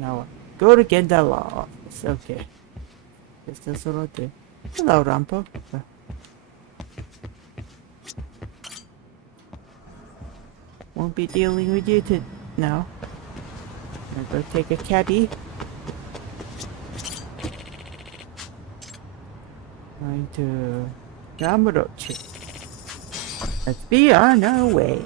now go to get the law office. Okay. Guess that's what I'll do. Hello, Rampo. Won't be dealing with you now. I'll go take a caddy. Going to Gamurochi. Let's be on our way.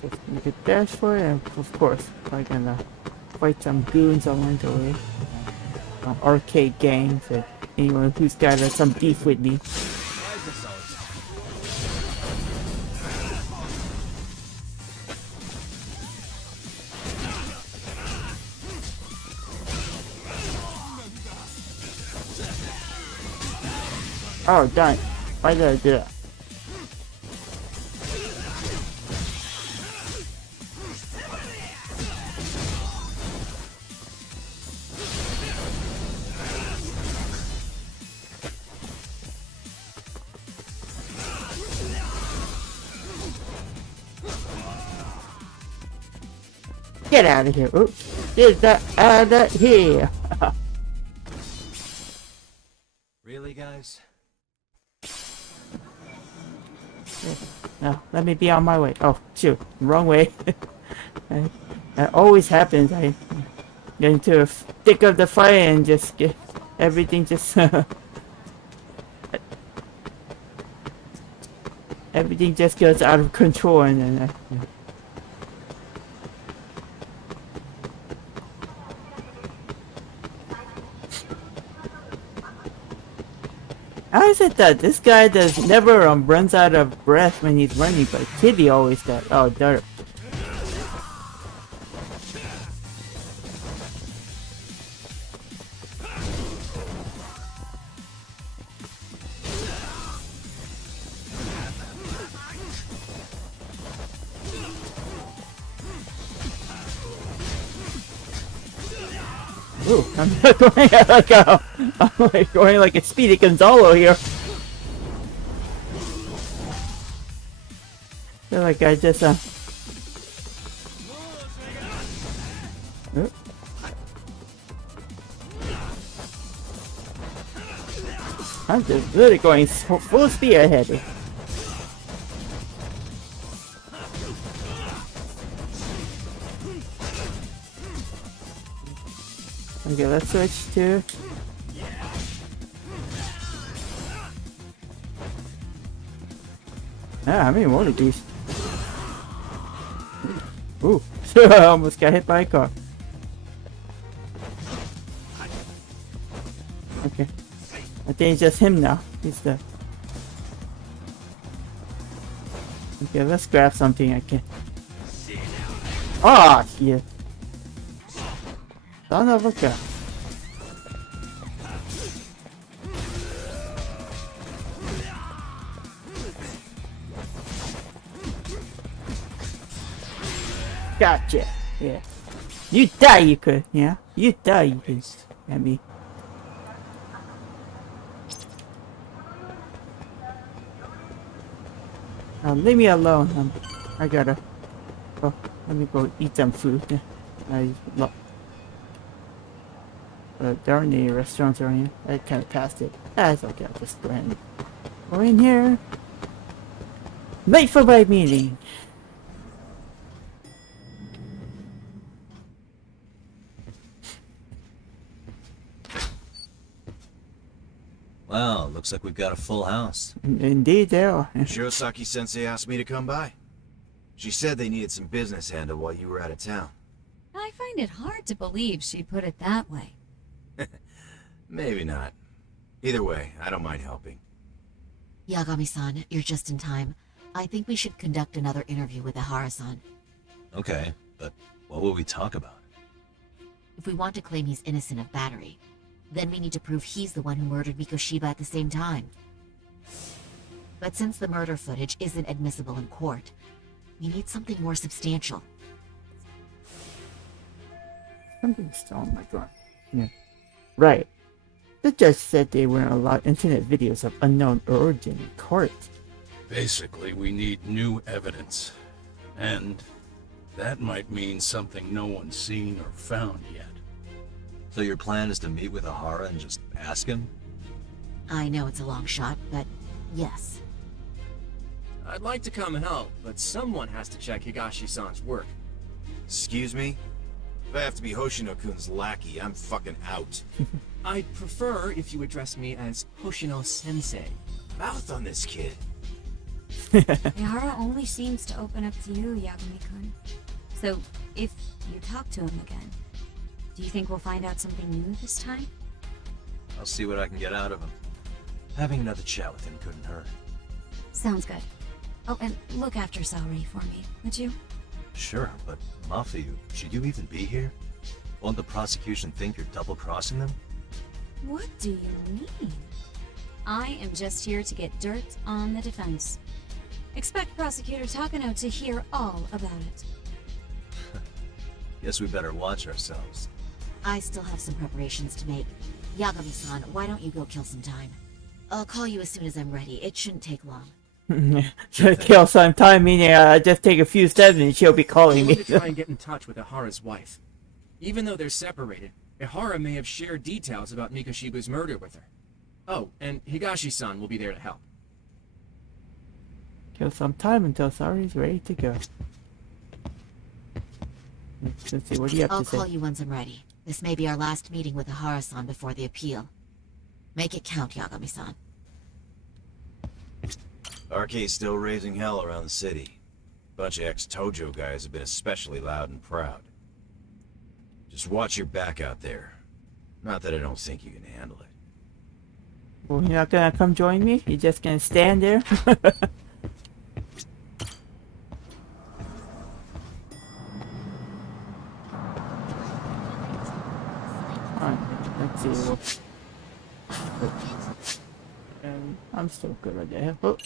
Just make a dash for it, and of course, I'm gonna fight some goons along the way. Arcade games, and anyone who's got some beef with me. Oh, darn. Why did I do that? Get out of here. Oops. Get that out of here. Really, guys? No, let me be on my way. Oh, shoot. Wrong way. That always happens. I get into the thick of the fire and just get everything just... everything just goes out of control and then... How is it that this guy does never runs out of breath when he's running, but Kitty always does? Oh, dirt. Ooh, I'm going like going like a Speedy Gonzalo here. Feel like I just I'm just really going full speed ahead. Okay, let's switch to... Ah, how many more of these? Ooh, I almost got hit by a car. Okay, I think it's just him now. He's the... Okay, let's grab something I can... Ah, shit. Son of a gun. Gotcha. Yeah. You die, you could. Yeah. You die, you could. At me. Leave me alone. I gotta. Oh, let me go eat some food. There aren't any restaurants around here. I kind of passed it. That's okay. I'll just go ahead and go in here. Late for my meeting. Well, looks like we've got a full house. Indeed, there are. Shirosaki-sensei asked me to come by. She said they needed some business handled while you were out of town. I find it hard to believe she put it that way. Maybe not. Either way, I don't mind helping. Yagami-san, you're just in time. I think we should conduct another interview with Ihara-san. Okay, but what will we talk about? If we want to claim he's innocent of battery, then we need to prove he's the one who murdered Mikoshiba at the same time. But since the murder footage isn't admissible in court, we need something more substantial. Something's still on my gun. Yeah. Right. The judge said they wouldn't allow internet videos of unknown origin in court. Basically, we need new evidence. And that might mean something no one's seen or found yet. So your plan is to meet with Ahara and just ask him? I know it's a long shot, but yes. I'd like to come help, but someone has to check Higashi-san's work. Excuse me? If I have to be Hoshino-kun's lackey, I'm fucking out. I'd prefer if you address me as Hoshino-sensei. Mouth on this kid. Ihara only seems to open up to you, Yagami-kun. So, if you talk to him again, do you think we'll find out something new this time? I'll see what I can get out of him. Having another chat with him couldn't hurt. Sounds good. Oh, and look after Saori for me, would you? Sure, but Mafu, should you even be here? Won't the prosecution think you're double-crossing them? What do you mean? I am just here to get dirt on the defense. Expect Prosecutor Takano to hear all about it. Guess we better watch ourselves. I still have some preparations to make. Yagami-san, why don't you go kill some time? I'll call you as soon as I'm ready. It shouldn't take long. Should kill some time, meaning just take a few steps and she'll be calling I me. want to try and get in touch with Ihara's wife. Even though they're separated, Ihara may have shared details about Mikoshibu's murder with her. Oh, and Higashi-san will be there to help. Kill some time until Saori's ready to go. Let's see, what do you have I'll to say? call you once I'm ready. This may be our last meeting with Ihara-san before the appeal. Make it count, Yagami-san. RK's still raising hell around the city. Bunch of ex-Tojo guys have been especially loud and proud. Just watch your back out there. Not that I don't think you can handle it. Well, you're not gonna come join me? You're just gonna stand there? Alright, let's see. I'm still good right there. Oh,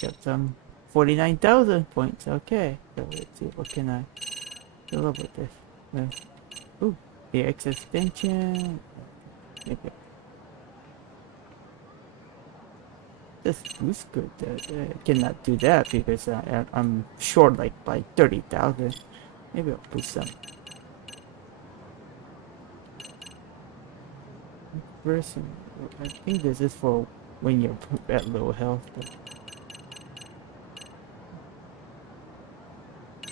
got some 49,000 points. Okay, so let's see. What can I fill up with this? Ooh, the X extension. Okay. This is good. I cannot do that because I'm short like by 30,000. Maybe I'll put some. Person, I think this is for when you're at low health.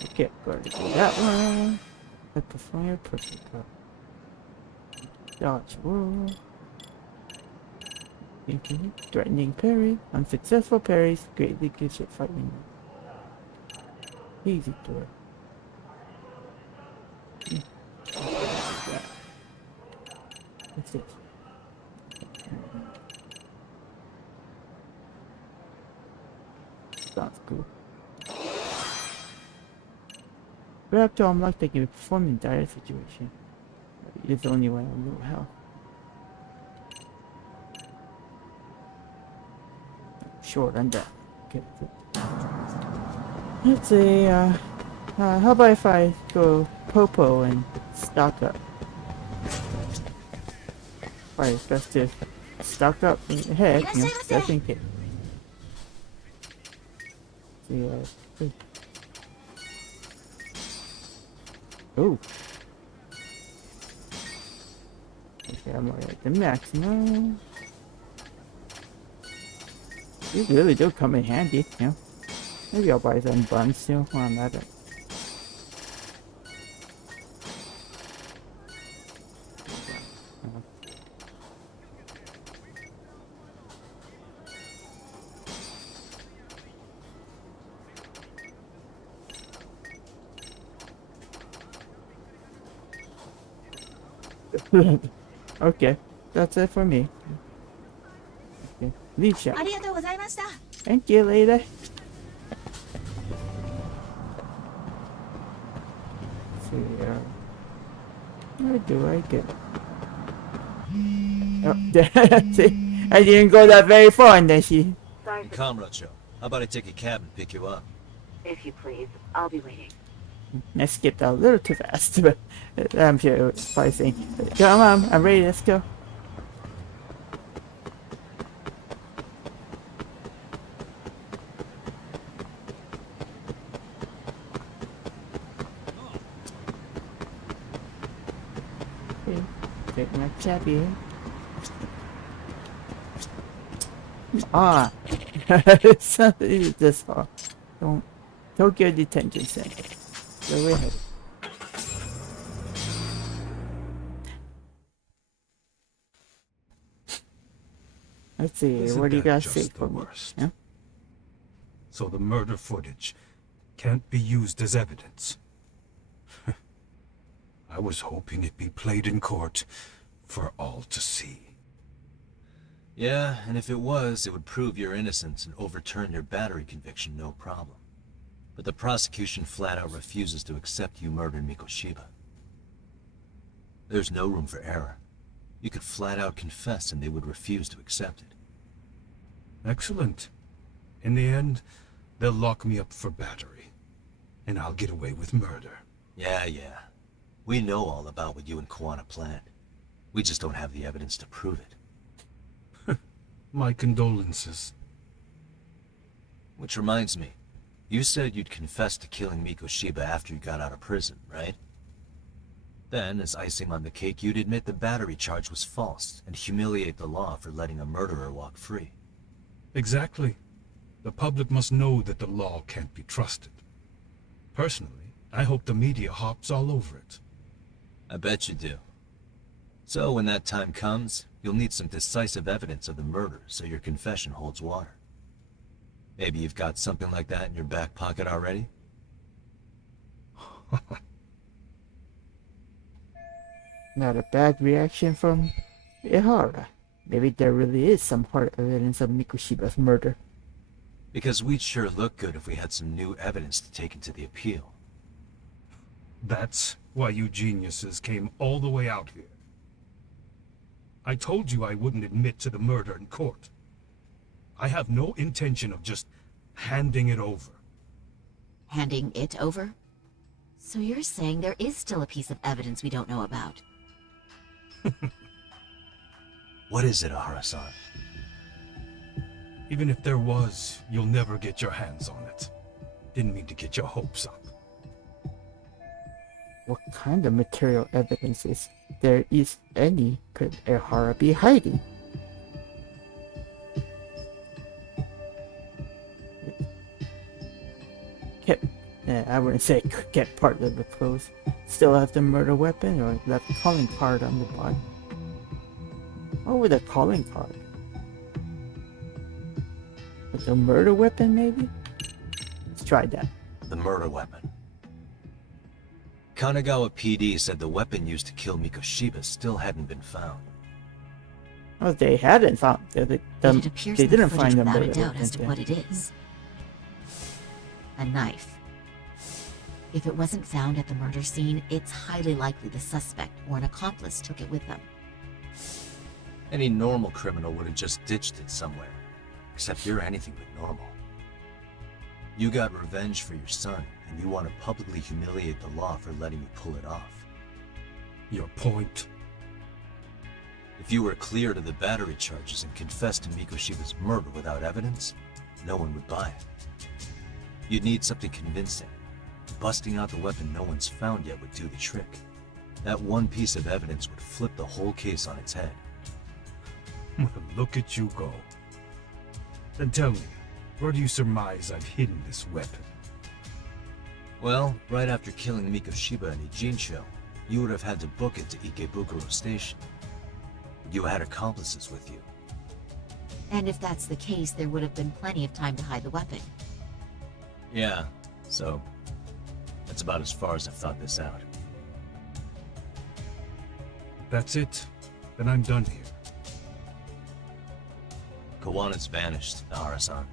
Okay, gotta do that one. I perform your perfect. Dodge roll. Thinking, threatening parry. Unsuccessful parries greatly gives it fighting. Easy door. What's this? Sounds cool. Grab to unlock that can perform in dire situation. It's the only way on low health. Short on that. Okay. Let's see, how about if I go Popo and stock up? Probably it's best to stock up ahead, you know, just in case. See, oh. Okay, I'm already at the maximum. These really do come in handy, you know. Maybe I'll buy some buns too while I'm at it. Okay, that's it for me. Okay, lead shot. Thank you, lady. See, where do I get? Oh, see, I didn't go that very far, and then she. Comrade, how about I take a cab and pick you up? If you please, I'll be waiting. I skipped out a little too fast, but I'm sure it was probably saying, "Come on, I'm ready. Let's go." Okay. Take my chappy. Ah. It's this far. Don't. Tokyo Detention Center. Where we headed. Let's see. Isn't What do you that guys just say the for me? worst? Yeah? So the murder footage can't be used as evidence. I was hoping it'd be played in court for all to see. Yeah, and if it was, it would prove your innocence and overturn your battery conviction, no problem. But the prosecution flat out refuses to accept you murdered Mikoshiba. There's no room for error. You could flat out confess and they would refuse to accept it. Excellent. In the end, they'll lock me up for battery, and I'll get away with murder. Yeah. We know all about what you and Kawana planned. We just don't have the evidence to prove it. My condolences. Which reminds me, you said you'd confess to killing Mikoshiba after you got out of prison, right? Then, as icing on the cake, you'd admit the battery charge was false and humiliate the law for letting a murderer walk free. Exactly. The public must know that the law can't be trusted. Personally, I hope the media hops all over it. I bet you do. So when that time comes, you'll need some decisive evidence of the murder so your confession holds water. Maybe you've got something like that in your back pocket already? Not a bad reaction from Ihara. Maybe there really is some hard evidence of Mikoshiba's murder. Because we'd sure look good if we had some new evidence to take into the appeal. That's why you geniuses came all the way out here. I told you I wouldn't admit to the murder in court. I have no intention of just handing it over. Handing it over? So you're saying there is still a piece of evidence we don't know about? What is it, Ahara-san? Even if there was, you'll never get your hands on it. Didn't mean to get your hopes up. What kind of material evidence is there, if any, could Ihara be hiding? Kept, I wouldn't say kept part of the clothes. Still have the murder weapon or left calling card on the body. What would the calling card? With the murder weapon, maybe? Let's try that. The murder weapon. Kanagawa PD said the weapon used to kill Mikoshiba still hadn't been found. Oh, they hadn't found it. But it appears They in the didn't footage find the without a murder doubt as to weapon. what it is. A knife. If it wasn't found at the murder scene, it's highly likely the suspect or an accomplice took it with them. Any normal criminal would have just ditched it somewhere. Except you're anything but normal. You got revenge for your son, and you want to publicly humiliate the law for letting you pull it off. Your point? If you were cleared of the battery charges and confessed to Mikoshiba's murder without evidence, no one would buy it. You'd need something convincing. Busting out the weapon no one's found yet would do the trick. That one piece of evidence would flip the whole case on its head. Look at you go. Then tell me, where do you surmise I've hidden this weapon? Well, right after killing Mikoshiba and Ijincho, you would have had to book it to Ikebukuro Station. You had accomplices with you. And if that's the case, there would have been plenty of time to hide the weapon. Yeah, so that's about as far as I've thought this out. That's it. Then I'm done here. Kawana's vanished, Ahara-san.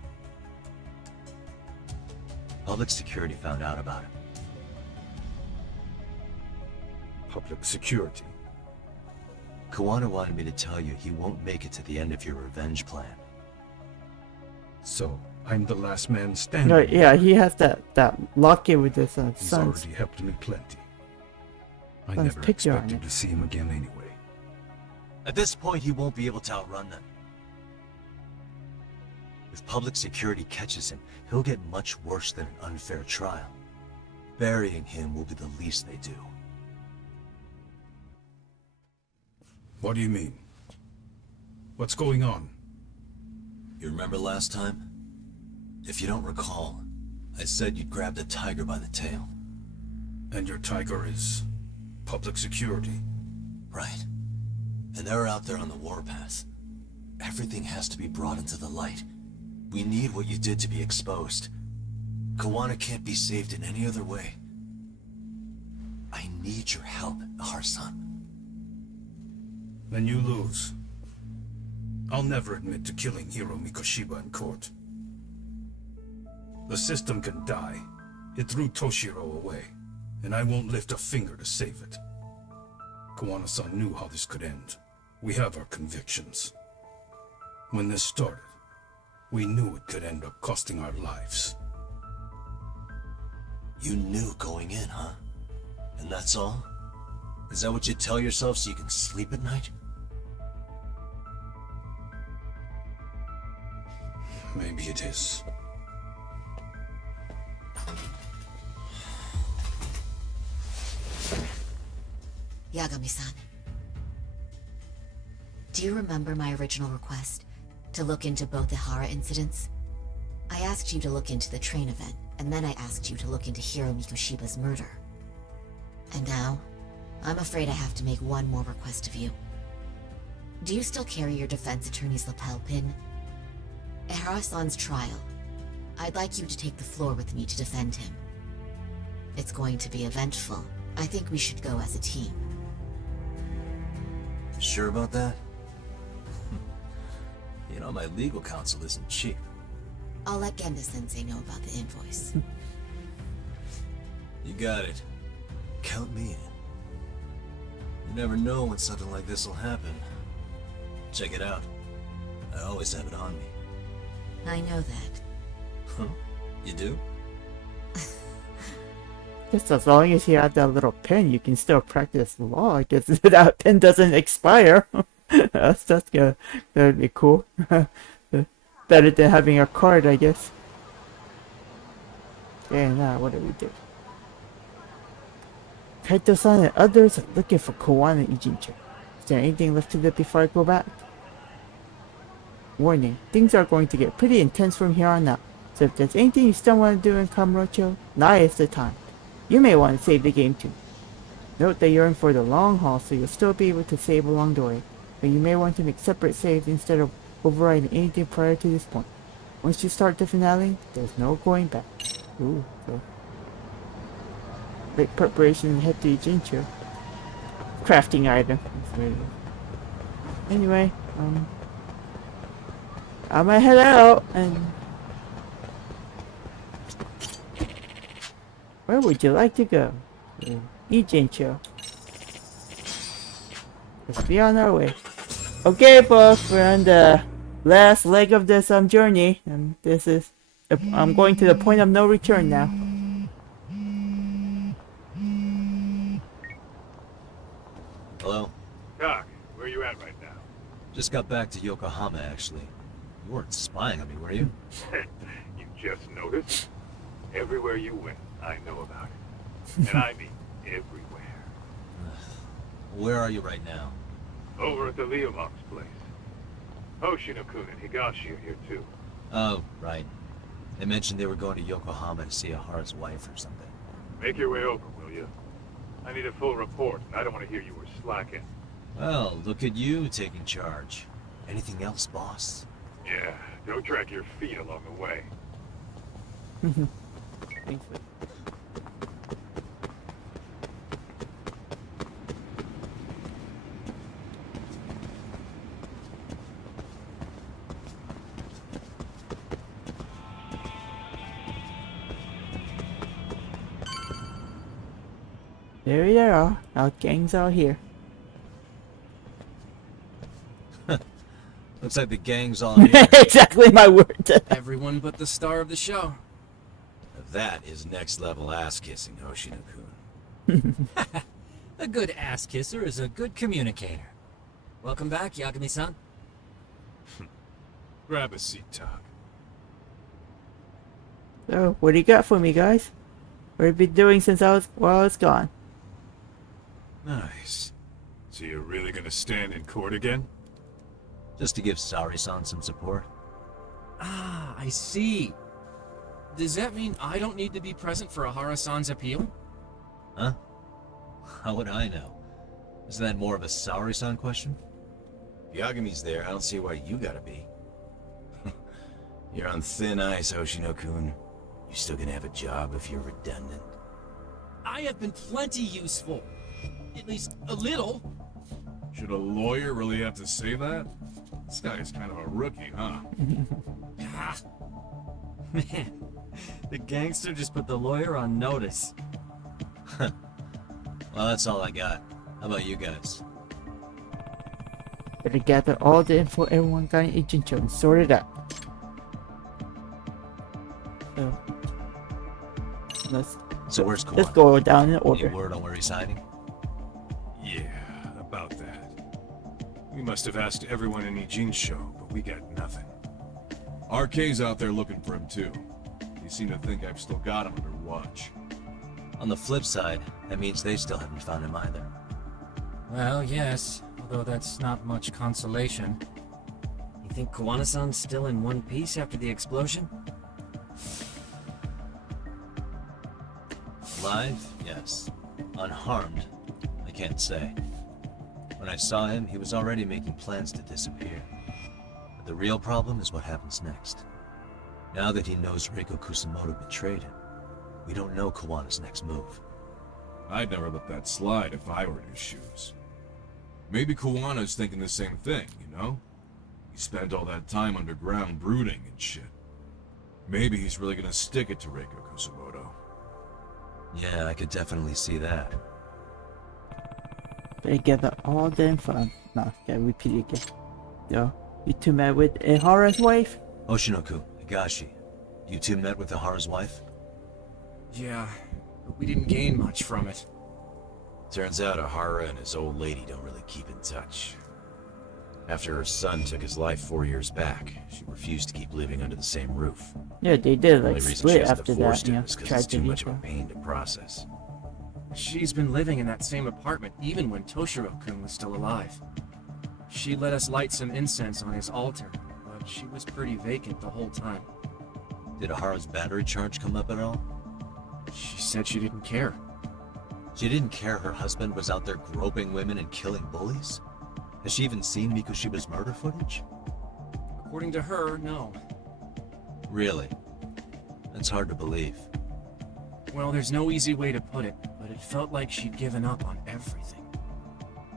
Public security found out about him. Public security. Kawana wanted me to tell you he won't make it to the end of your revenge plan. So, I'm the last man standing. No, yeah, he has that locket with his He's son's. already helped me plenty. I Son's never picture on expected it. to see him again anyway. At this point, he won't be able to outrun them. If public security catches him, he'll get much worse than an unfair trial. Burying him will be the least they do. What do you mean? What's going on? You remember last time? If you don't recall, I said you'd grab the tiger by the tail. And your tiger is public security. Right. And they're out there on the warpath. Everything has to be brought into the light. We need what you did to be exposed. Kawana can't be saved in any other way. I need your help, Har-san. Then you lose. I'll never admit to killing Hiro Mikoshiba in court. The system can die. It threw Toshiro away, and I won't lift a finger to save it. Kawana-san knew how this could end. We have our convictions. When this started, we knew it could end up costing our lives. You knew going in, huh? And that's all? Is that what you tell yourself so you can sleep at night? Maybe it is. Yagami-san. Do you remember my original request? To look into both the Hara incidents? I asked you to look into the train event, and then I asked you to look into Hiro Mikoshiba's murder. And now, I'm afraid I have to make one more request of you. Do you still carry your defense attorney's lapel pin? At Hara-san's trial, I'd like you to take the floor with me to defend him. It's going to be eventful. I think we should go as a team. You sure about that? You know, my legal counsel isn't cheap. I'll let Genda-sensei know about the invoice. You got it. Count me in. You never know when something like this will happen. Check it out. I always have it on me. I know that. Huh? You do? Just as long as you have that little pen, you can still practice law. I guess that pen doesn't expire. that's gonna be cool. Better than having a card, I guess. Okay, now what do we do? Kaito-san and others are looking for Kawana and Ijincho. Is there anything left to do before I go back? Warning, things are going to get pretty intense from here on out. So if there's anything you still want to do in Kamurocho, now is the time. You may want to save the game too. Note that you're in for the long haul, so you'll still be able to save along the way, but you may want to make separate saves instead of overriding anything prior to this point. Once you start the finale, there's no going back. Ooh, so make preparation and head to Ijincho. Crafting item. Anyway, I'm gonna head out and where would you like to go? Ijincho. Let's be on our way. Okay, folks, we're on the last leg of this journey, and this is I'm going to the point of no return now. Hello? Doc, where you at right now? Just got back to Yokohama, actually. You weren't spying on me, were you? You just noticed? Everywhere you went, I know about it. And I mean everywhere. Where are you right now? Over at the Leomok's place. Hoshino-kun and Higashi are here too. Oh, right. They mentioned they were going to Yokohama to see Ahara's wife or something. Make your way over, will you? I need a full report, and I don't want to hear you were slacking. Well, look at you taking charge. Anything else, boss? Yeah, don't drag your feet along the way. Thanks, Wade. There we are. Our gang's all here. Looks like the gang's all here. Exactly my word. Everyone but the star of the show. That is next level ass kissing, Hoshino-kun. A good ass kisser is a good communicator. Welcome back, Yagami-san. Grab a seat, Doc. So, what do you got for me, guys? What have you been doing since I was gone? Nice. So you're really gonna stand in court again? Just to give Sari-san some support. Ah, I see. Does that mean I don't need to be present for Ahara-san's appeal? Huh? How would I know? Isn't that more of a Sari-san question? If Yagami's there, I don't see why you gotta be. You're on thin ice, Hoshino-kun. You still gonna have a job if you're redundant. I have been plenty useful. At least a little. Should a lawyer really have to say that? This guy is kind of a rookie, huh? Ah, Man, the gangster just put the lawyer on notice. Well, that's all I got. How about you guys? Better gather all the info everyone got in Agent Joe and sort it out. So So where's Kawhi? let's go down in Any order. word on where he's hiding? Yeah, about that. We must have asked everyone in Eugene show, but we got nothing. RK's out there looking for him too. They seem to think I've still got him under watch. On the flip side, that means they still haven't found him either. Well, yes, although that's not much consolation. You think Kawana-san's still in one piece after the explosion? Alive? Yes. Unharmed? I can't say. When I saw him, he was already making plans to disappear. But the real problem is what happens next. Now that he knows Reiko Kusamoto betrayed him, we don't know Kawana's next move. I'd never let that slide if I were in his shoes. Maybe Kawana's thinking the same thing, you know? He spent all that time underground brooding and shit. Maybe he's really gonna stick it to Reiko Kusamoto. Yeah, I could definitely see that. Better gather all the info. No, gotta repeat it again. Yo, you two met with Ehara's wife? Oshinoku, Higashi, you two met with Ahara's wife? yeah, but we didn't gain much from it. Turns out Ahara and his old lady don't really keep in touch. After her son took his life 4 years back, she refused to keep living under the same roof. Yeah, they did The like only reason she split hasn't after divorced that, you him know, is because it's too tragedy. much of a pain to process. She's been living in that same apartment even when Toshiro-kun was still alive. She let us light some incense on his altar, but she was pretty vacant the whole time. Did Ahara's battery charge come up at all? She said she didn't care. She didn't care her husband was out there groping women and killing bullies? Has she even seen Mikushiba's murder footage? According to her, no. Really? That's hard to believe. Well, there's no easy way to put it, but it felt like she'd given up on everything.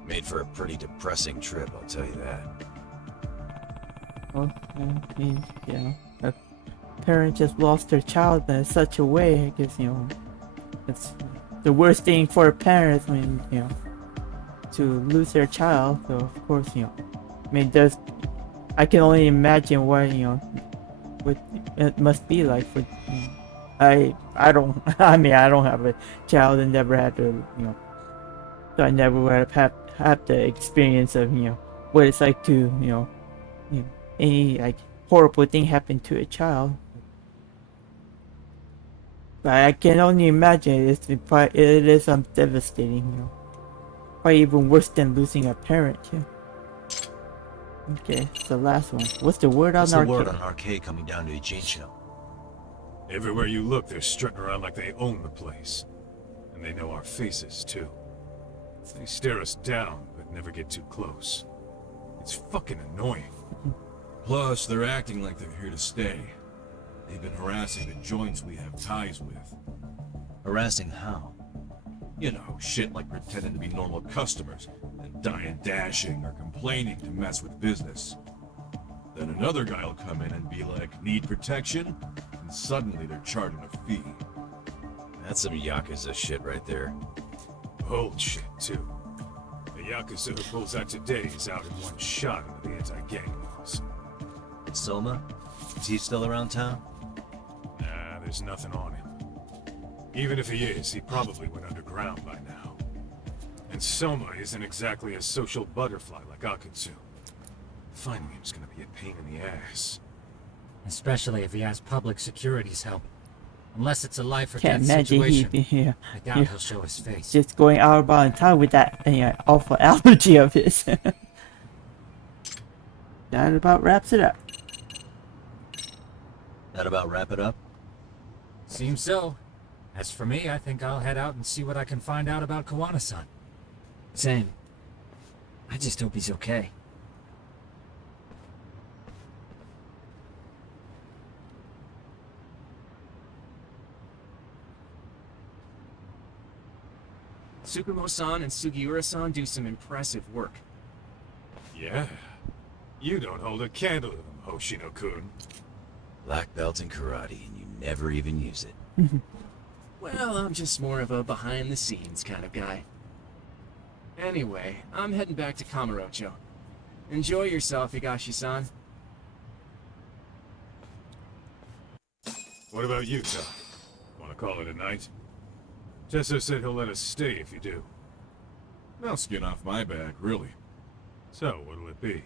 Made for a pretty depressing trip, I'll tell you that. Well, I mean, you know, a parent just lost their child in such a way, I guess, you know, it's the worst thing for a parent, I mean, you know, to lose their child, so of course, you know, I mean, I can only imagine what, you know, what it must be like for, you know, I don't, I mean, I don't have a child and never had to, you know, so I never would have the experience of, you know, what it's like to, you know, any, like, horrible thing happen to a child. But I can only imagine it is devastating, you know. Probably even worse than losing a parent, yeah. Okay, it's the last one. What's the word on What's the arcade? word on arcade coming down to Ijincho? Everywhere you look, they're strutting around like they own the place. And they know our faces, too. They stare us down, but never get too close. It's fucking annoying. Plus, they're acting like they're here to stay. They've been harassing the joints we have ties with. Harassing how? You know, shit like pretending to be normal customers and dying dashing or complaining to mess with business. Then another guy will come in and be like, need protection? And suddenly they're charging a fee. That's some Yakuza shit right there. Old shit, too. The Yakuza who pulls out today is out in one shot under the anti-gang laws. Soma? Is he still around town? Nah, there's nothing on him. Even if he is, he probably went underground by now. And Soma isn't exactly a social butterfly like Akatsu. Finding him's gonna be a pain in the ass. Especially if he has public security's help. Unless it's a life or Can't death imagine he situation. yeah, I doubt yeah, he'll show his face. just going out about town with that awful allergy of his. That about wraps it up. That about wrap it up? Seems so. As for me, I think I'll head out and see what I can find out about Kawana-san. Same. I just hope he's okay. Tsukumo-san and Sugiura-san do some impressive work. Yeah. You don't hold a candle to them, Hoshino-kun. Black belt in karate, and you never even use it. Well, I'm just more of a behind-the-scenes kind of guy. Anyway, I'm heading back to Kamurocho. Enjoy yourself, Higashi-san. What about you, Doc? Want to call it a night? Tesso said he'll let us stay if you do. No skin off my back, really. So, what'll it be?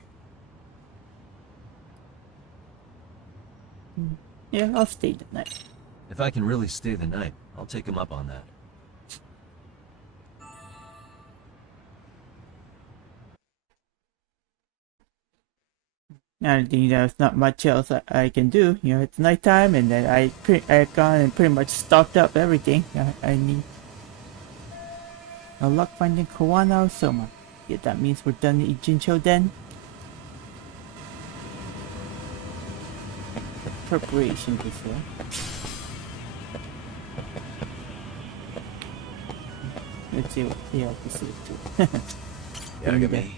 Yeah, I'll stay the night. If I can really stay the night, I'll take him up on that. I think there's not much else I can do. You know, it's nighttime, and then I've gone and pretty much stocked up everything I need. No luck finding Kawana or Soma. Yeah, that means we're done the Ijincho then. Preparation before. Let's see what the have to say too. Yagami,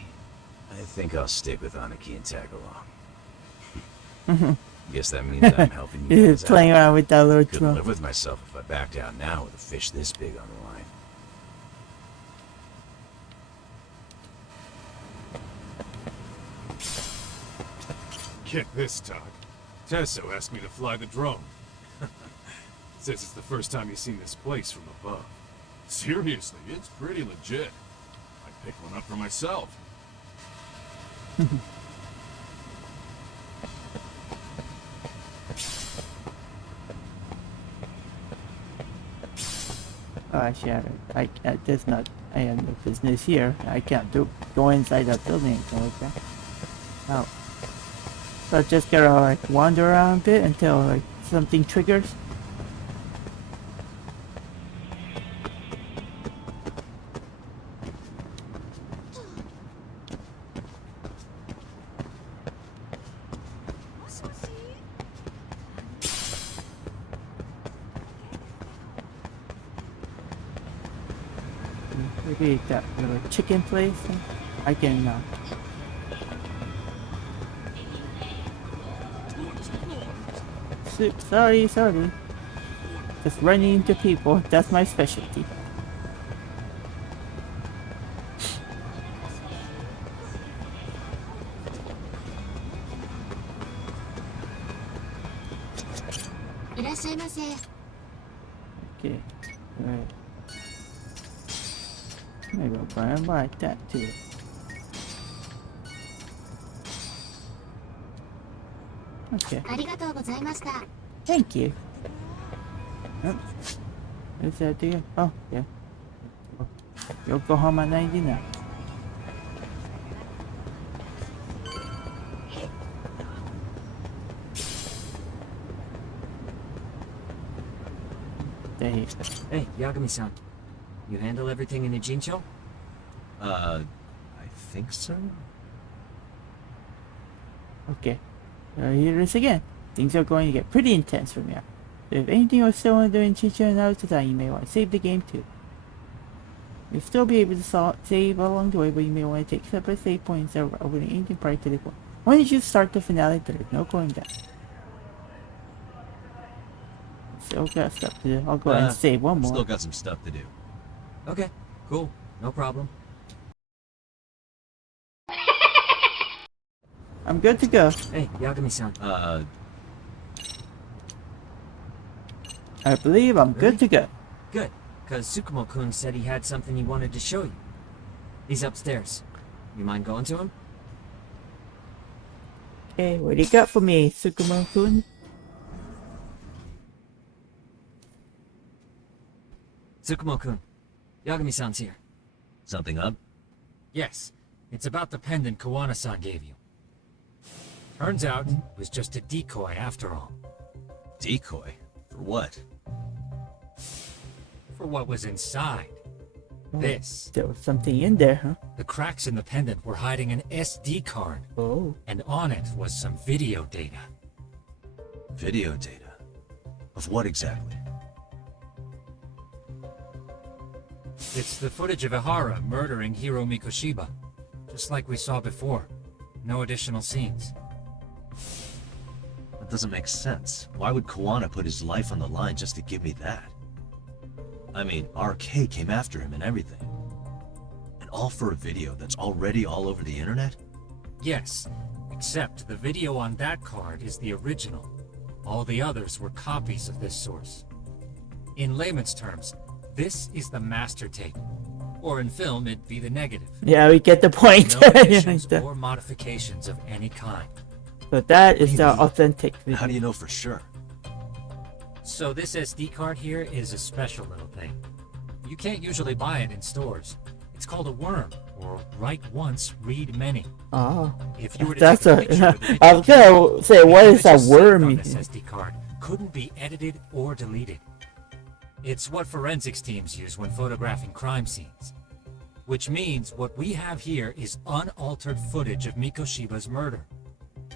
I think I'll stick with Aniki and tag along. Guess that means I'm helping you guys Playing out. around with that little Couldn't drum. live with myself if I backed out now with a fish this big on the line. Get this, Doc. Tesso asked me to fly the drone. Says it's the first time he's seen this place from above. Seriously, it's pretty legit. I picked one up for myself. Oh, actually, there's not. I have no business here. I can't go inside that building and anything like that. No. So I just gotta like wander around a bit until like something triggers. Maybe that little chicken place. I can. Sorry. Just running into people. That's my specialty. Okay. Right. Maybe I'll buy and like that too. Okay. Thank you. Oh. Is that the oh yeah. Yokohama 99. There you go. Hey, Yagami-san. You handle everything in Ijincho? I think so? Okay. Here it is again. Things are going to get pretty intense from here. If anything you still want to do in Chicho and Naruto, you may want to save the game too. You'll still be able to save along the way, but you may want to take separate save points that are opening anything prior to the point. When did you start the finale? There's no going back. Still got stuff to do. I'll go ahead and save one more. Still got some stuff to do. Okay, cool. No problem. I'm good to go. Hey, Yagami-san. I believe I'm good to go. Good, because Tsukumo-kun said he had something he wanted to show you. He's upstairs. You mind going to him? Okay, what do you got for me, Tsukumo-kun? Tsukumo-kun, Yagami-san's here. Something up? Yes, it's about the pendant Kawana-san gave you. Turns out, it was just a decoy after all. Decoy? For what? For what was inside. This. There was something in there, huh? The cracks in the pendant were hiding an SD card. Oh. And on it was some video data. Video data? Of what exactly? It's the footage of Ihara murdering Hiro Mikoshiba. Just like we saw before. No additional scenes. That doesn't make sense. Why would Kawana put his life on the line just to give me that? I mean, RK came after him and everything. And all for a video that's already all over the internet? Yes, except the video on that card is the original. All the others were copies of this source. In layman's terms, this is the master tape. Or in film, it'd be the negative. Yeah, we get the point. No additions or modifications of any kind. So that is the authentic video. How do you know for sure? So this SD card here is a special little thing. You can't usually buy it in stores. It's called a worm, or write once, read many. Oh, if you were to that's take a picture with it, I was gonna say, what is a worm? On this SD card couldn't be edited or deleted. It's what forensics teams use when photographing crime scenes. Which means what we have here is unaltered footage of Mikoshiba's murder.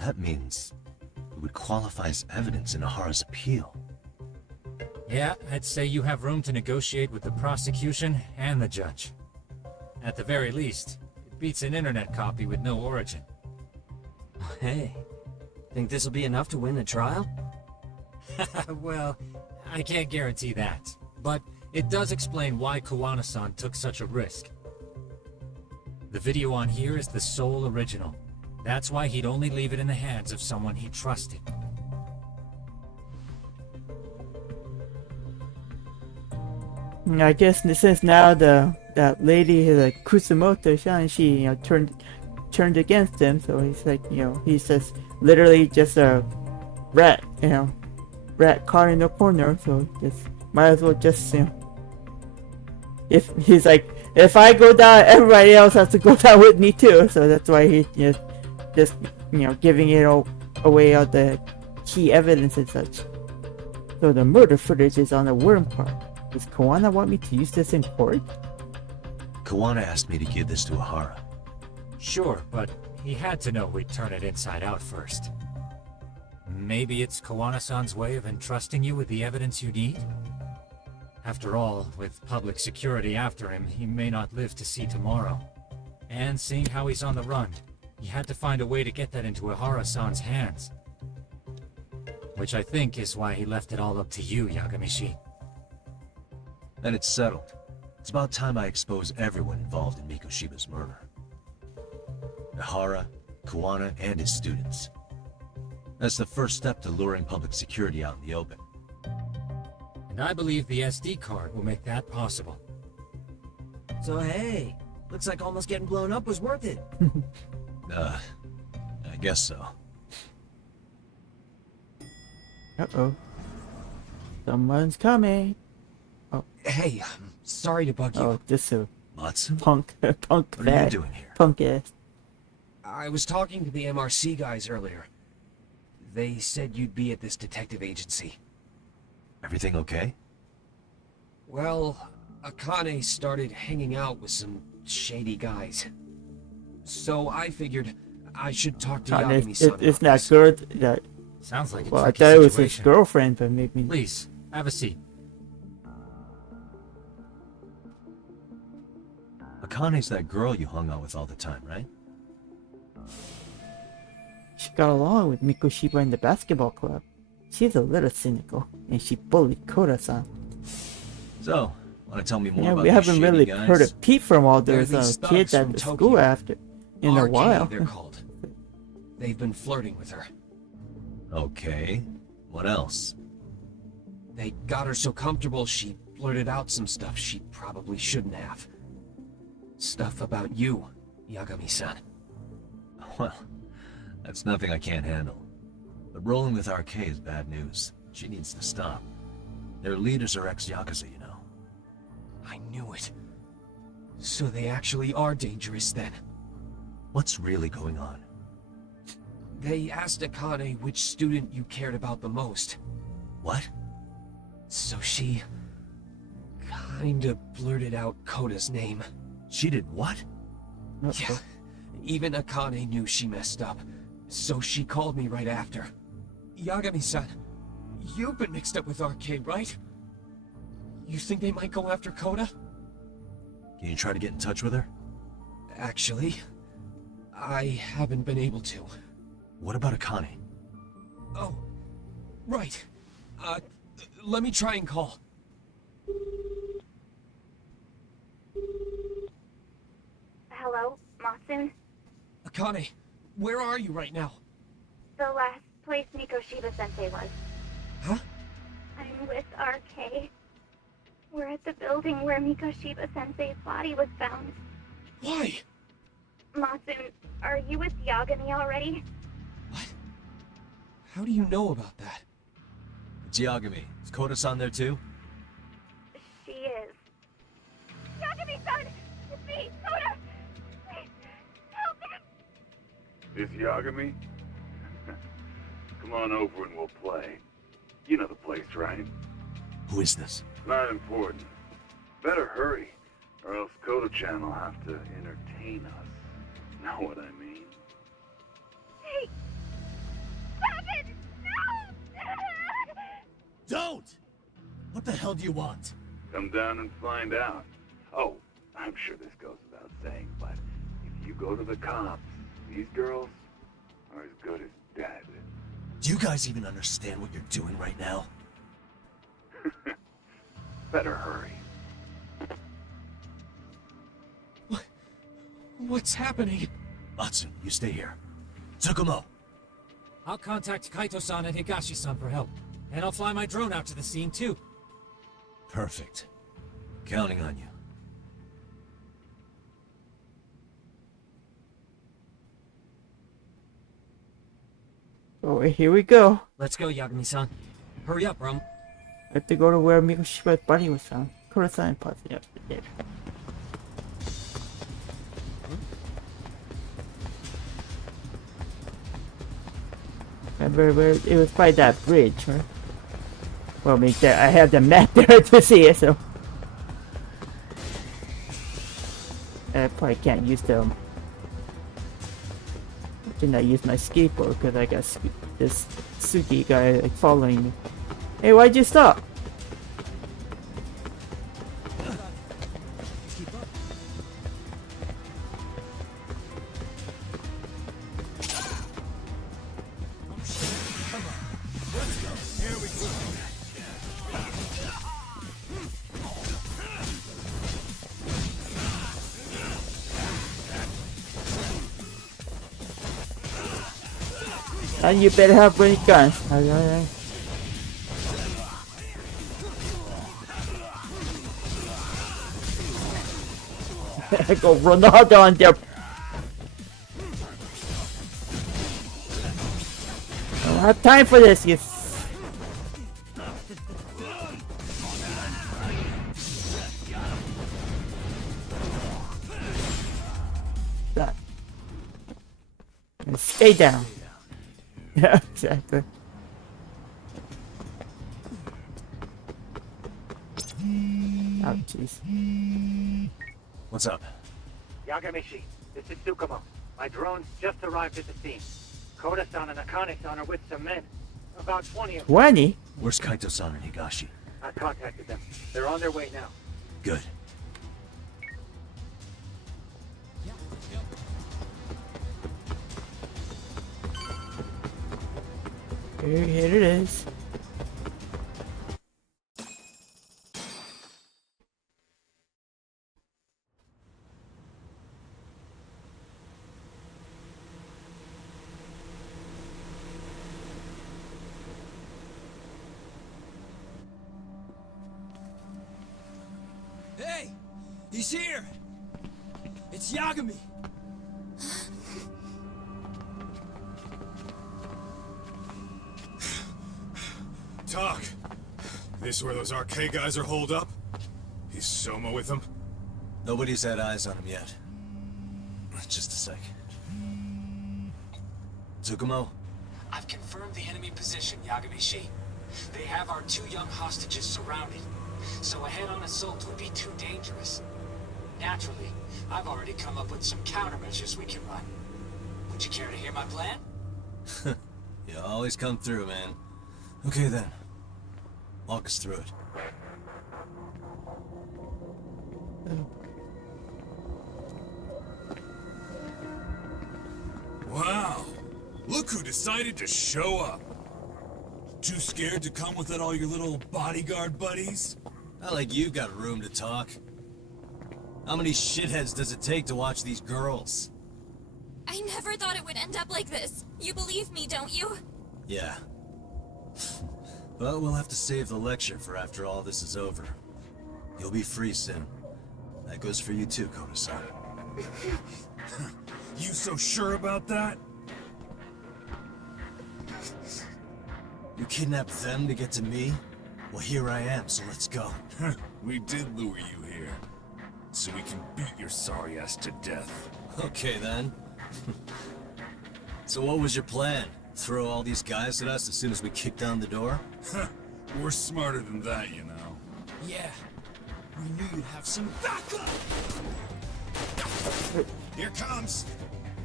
That means it would qualify as evidence in Ihara's appeal. Yeah, I'd say you have room to negotiate with the prosecution and the judge. At the very least, it beats an internet copy with no origin. Hey, think this'll be enough to win the trial? Well, I can't guarantee that, but it does explain why Kawana-san took such a risk. The video on here is the sole original. That's why he'd only leave it in the hands of someone he trusted. I guess since now that lady, like Kusumoto-san, she turned against him, so he's like, he's just literally just a rat, rat caught in the corner. So just might as well just if he's like, if I go down, everybody else has to go down with me too. So that's why he just giving it away all the key evidence and such. So the murder footage is on the worm card. Does Kawana want me to use this in court? Kawana asked me to give this to Ihara. Sure, but he had to know we'd turn it inside out first. Maybe it's Kawana-san's way of entrusting you with the evidence you need? After all, with public security after him, he may not live to see tomorrow. And seeing how he's on the run, he had to find a way to get that into Ihara-san's hands. Which I think is why he left it all up to you, Yagami-shi. Then it's settled. It's about time I expose everyone involved in Mikoshiba's murder. Ihara, Kawana, and his students. That's the first step to luring public security out in the open. And I believe the SD card will make that possible. So hey, looks like almost getting blown up was worth it. I guess so. Uh-oh. Someone's coming. Hey, sorry to bug you. Oh, this is Matsu? punk What are you bad. doing here? Punk ass. I was talking to the MRC guys earlier. They said you'd be at this detective agency. Everything okay? Well, Akane started hanging out with some shady guys. So I figured I should talk to Yagami-san. It's not good. That, Sounds like a well, I tricky thought it was his situation. girlfriend, but maybe. Please, have a seat. Akane's that girl you hung out with all the time, right? She got along with Mikoshiba in the basketball club. She's a little cynical, and she bullied Koda-san. So, wanna tell me more Yeah, about we these haven't shady really guys? heard a peep from all They're those these kids thugs at from the Tokyo. school after in a RK, while. they're called. They've been flirting with her. Okay. What else? They got her so comfortable she blurted out some stuff she probably shouldn't have. Stuff about you, Yagami-san. Well, that's nothing I can't handle. But rolling with RK is bad news. She needs to stop. Their leaders are ex-Yakuza, you know. I knew it. So they actually are dangerous then. What's really going on? They asked Akane which student you cared about the most. What? So she... kinda blurted out Koda's name. She did what? Yeah, even Akane knew she messed up. So she called me right after. Yagami-san, you've been mixed up with Arcade, right? You think they might go after Koda? Can you try to get in touch with her? Actually, I haven't been able to. What about Akane? Oh, right. Let me try and call. Hello, Matsun? Akane, where are you right now? The last place Mikoshiba-sensei was. Huh? I'm with RK. We're at the building where Mikoshiba-sensei's body was found. Why? Matsun, are you with Yagami already? What? How do you know about that? It's Yagami. Is Koda-san there too? She is. Yagami-san! It's me, Koda! Please, help me! This Yagami? Come on over and we'll play. You know the place, right? Who is this? Not important. Better hurry, or else Koda-chan will have to entertain us. Know what I mean? Hey! Stop it! No! Don't! What the hell do you want? Come down and find out. Oh, I'm sure this goes without saying, but if you go to the cops, these girls are as good as dead. Do you guys even understand what you're doing right now? Better hurry. What's happening? Matsu, you stay here. Tsukumo! I'll contact Kaito-san and Higashi-san for help. And I'll fly my drone out to the scene too. Perfect. Counting on you. Oh, here we go. Let's go, Yagami-san. Hurry up, Rum. I have to go to where Mikoshiba's body was found. Koda-san possibly up to there. Remember where it was by that bridge, right? Well, I mean, I have the map there to see it, so I probably can't use them. Did not use my skateboard because I got this Suki guy like following me. Hey, why'd you stop? And you better have any guns. Go Ronaldo on there. I don't have time for this, you. That. And stay down. Yeah, exactly. Oh, jeez. What's up? Yagamishi, this is Tsukumo. My drones just arrived at the scene. Koda-san and Akane-san are with some men. About 20 of them. 20? Where's Kaito-san and Higashi? I contacted them. They're on their way now. Good. Here it is. Hey! He's here! It's Yagami! Talk. This where those RK guys are holed up? He's Soma with him? Nobody's had eyes on him yet. Just a sec. Tsukumo? I've confirmed the enemy position, Yagami-shi. They have our 2 young hostages surrounded, so a head-on assault would be too dangerous. Naturally, I've already come up with some countermeasures we can run. Would you care to hear my plan? You always come through, man. Okay then. Walk us through it. Wow. Look who decided to show up. Too scared to come without all your little bodyguard buddies? Not like you've got room to talk. How many shitheads does it take to watch these girls? I never thought it would end up like this. You believe me, don't you? Yeah. But we'll have to save the lecture for after all this is over. You'll be free soon. That goes for you too, Koda-san. You so sure about that? You kidnapped them to get to me? Well, here I am, so let's go. We did lure you here, so we can beat your sorry ass to death. Okay then. So what was your plan? Throw all these guys at us as soon as we kick down the door? We're smarter than that, you know. Yeah. We knew you'd have some backup! Here comes!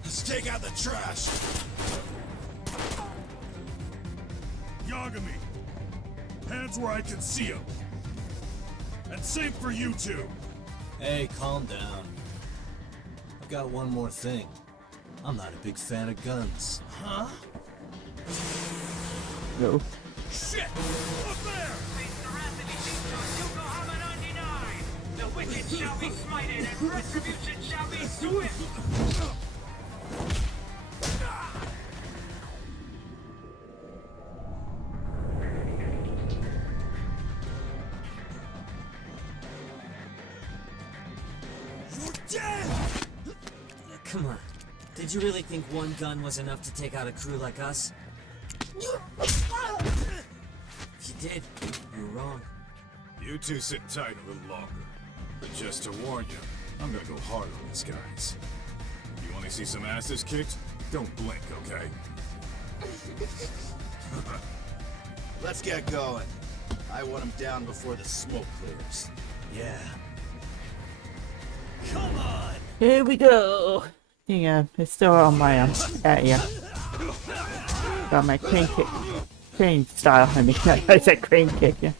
Let's take out the trash! Yagami! Hands where I can see them! And same for you two! Hey, calm down. I've got one more thing. I'm not a big fan of guns. Huh? No. Shit! Up there! The wicked shall be smited and retribution shall be swift! You're dead! Come on. Did you really think one gun was enough to take out a crew like us? If you did, you were wrong. You two sit tight a little longer. But just to warn you, I'm gonna go hard on these guys. You wanna see some asses kicked? Don't blink, okay? Let's get going. I want him down before the smoke clears. Yeah. Come on! Here we go. Yeah, it's still on my yeah. Got my crane kick, crane style. I mean, I said crane kick. Yeah.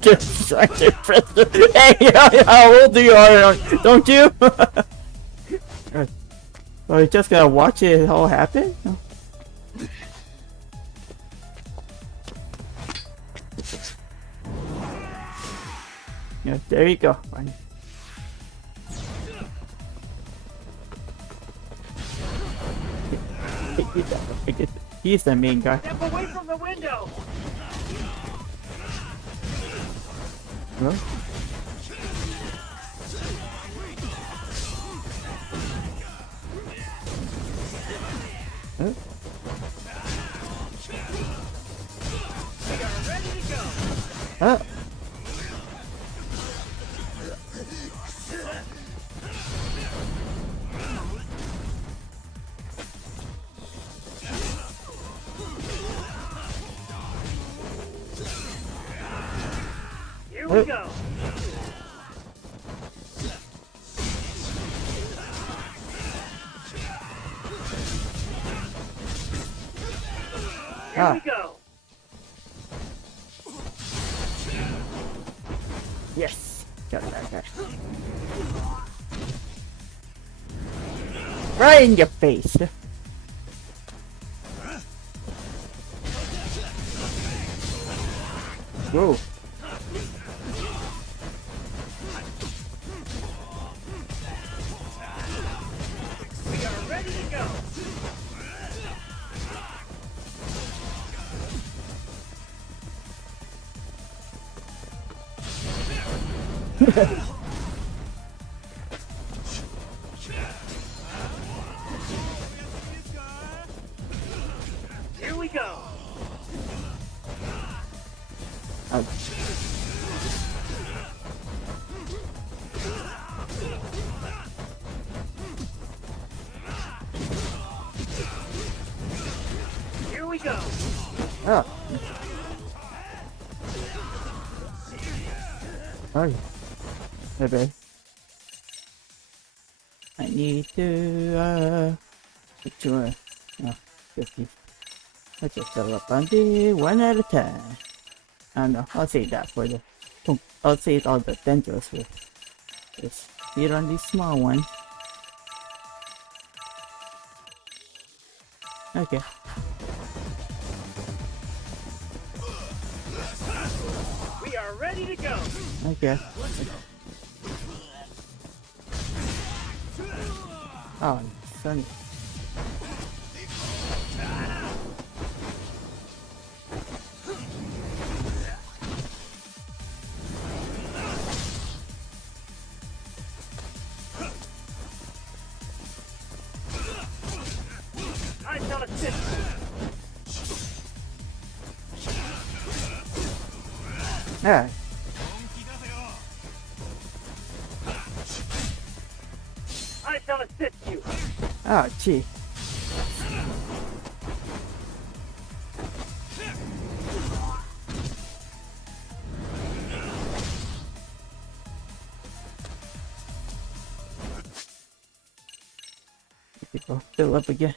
Just hey, how old you are? Don't you? Well, you just gotta watch it all happen. Yeah, there you go. Fine. He's the main guy. Step away from the window! Huh? Huh? We are ready to go! Huh? Here we go! Here we go! Yes. Got that guy. Right in your face. Whoa. Here we go. Here we go. Oh. Oh. Okay. I need to get to a 50. Let's just fill up on the one at a time. I don't know, I'll save that for the I'll save all the dangerous for just feed on these small ones. Okay. We are ready to go. Okay. Oh, son. I shall assist. Alright. I shall assist you. Oh, gee. People fill up again.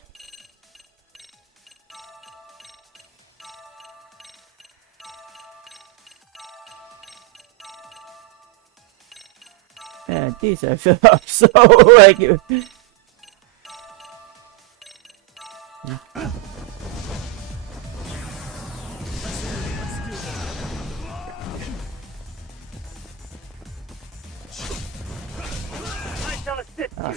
Yeah, these are filled up so like I shall assist you.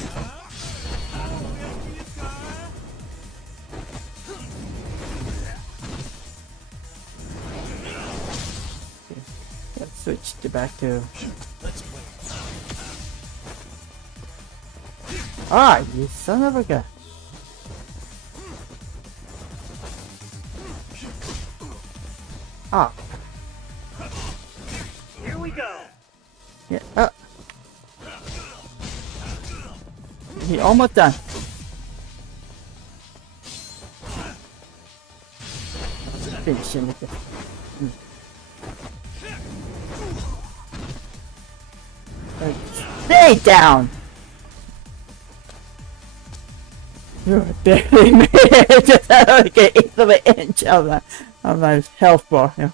let's switch to back to ah, you son of a gun. Ah. Here we go. Yeah, he almost done. Finish him with it. Stay down! You're barely made it. Just had like an eighth of an inch of my health bar. You know.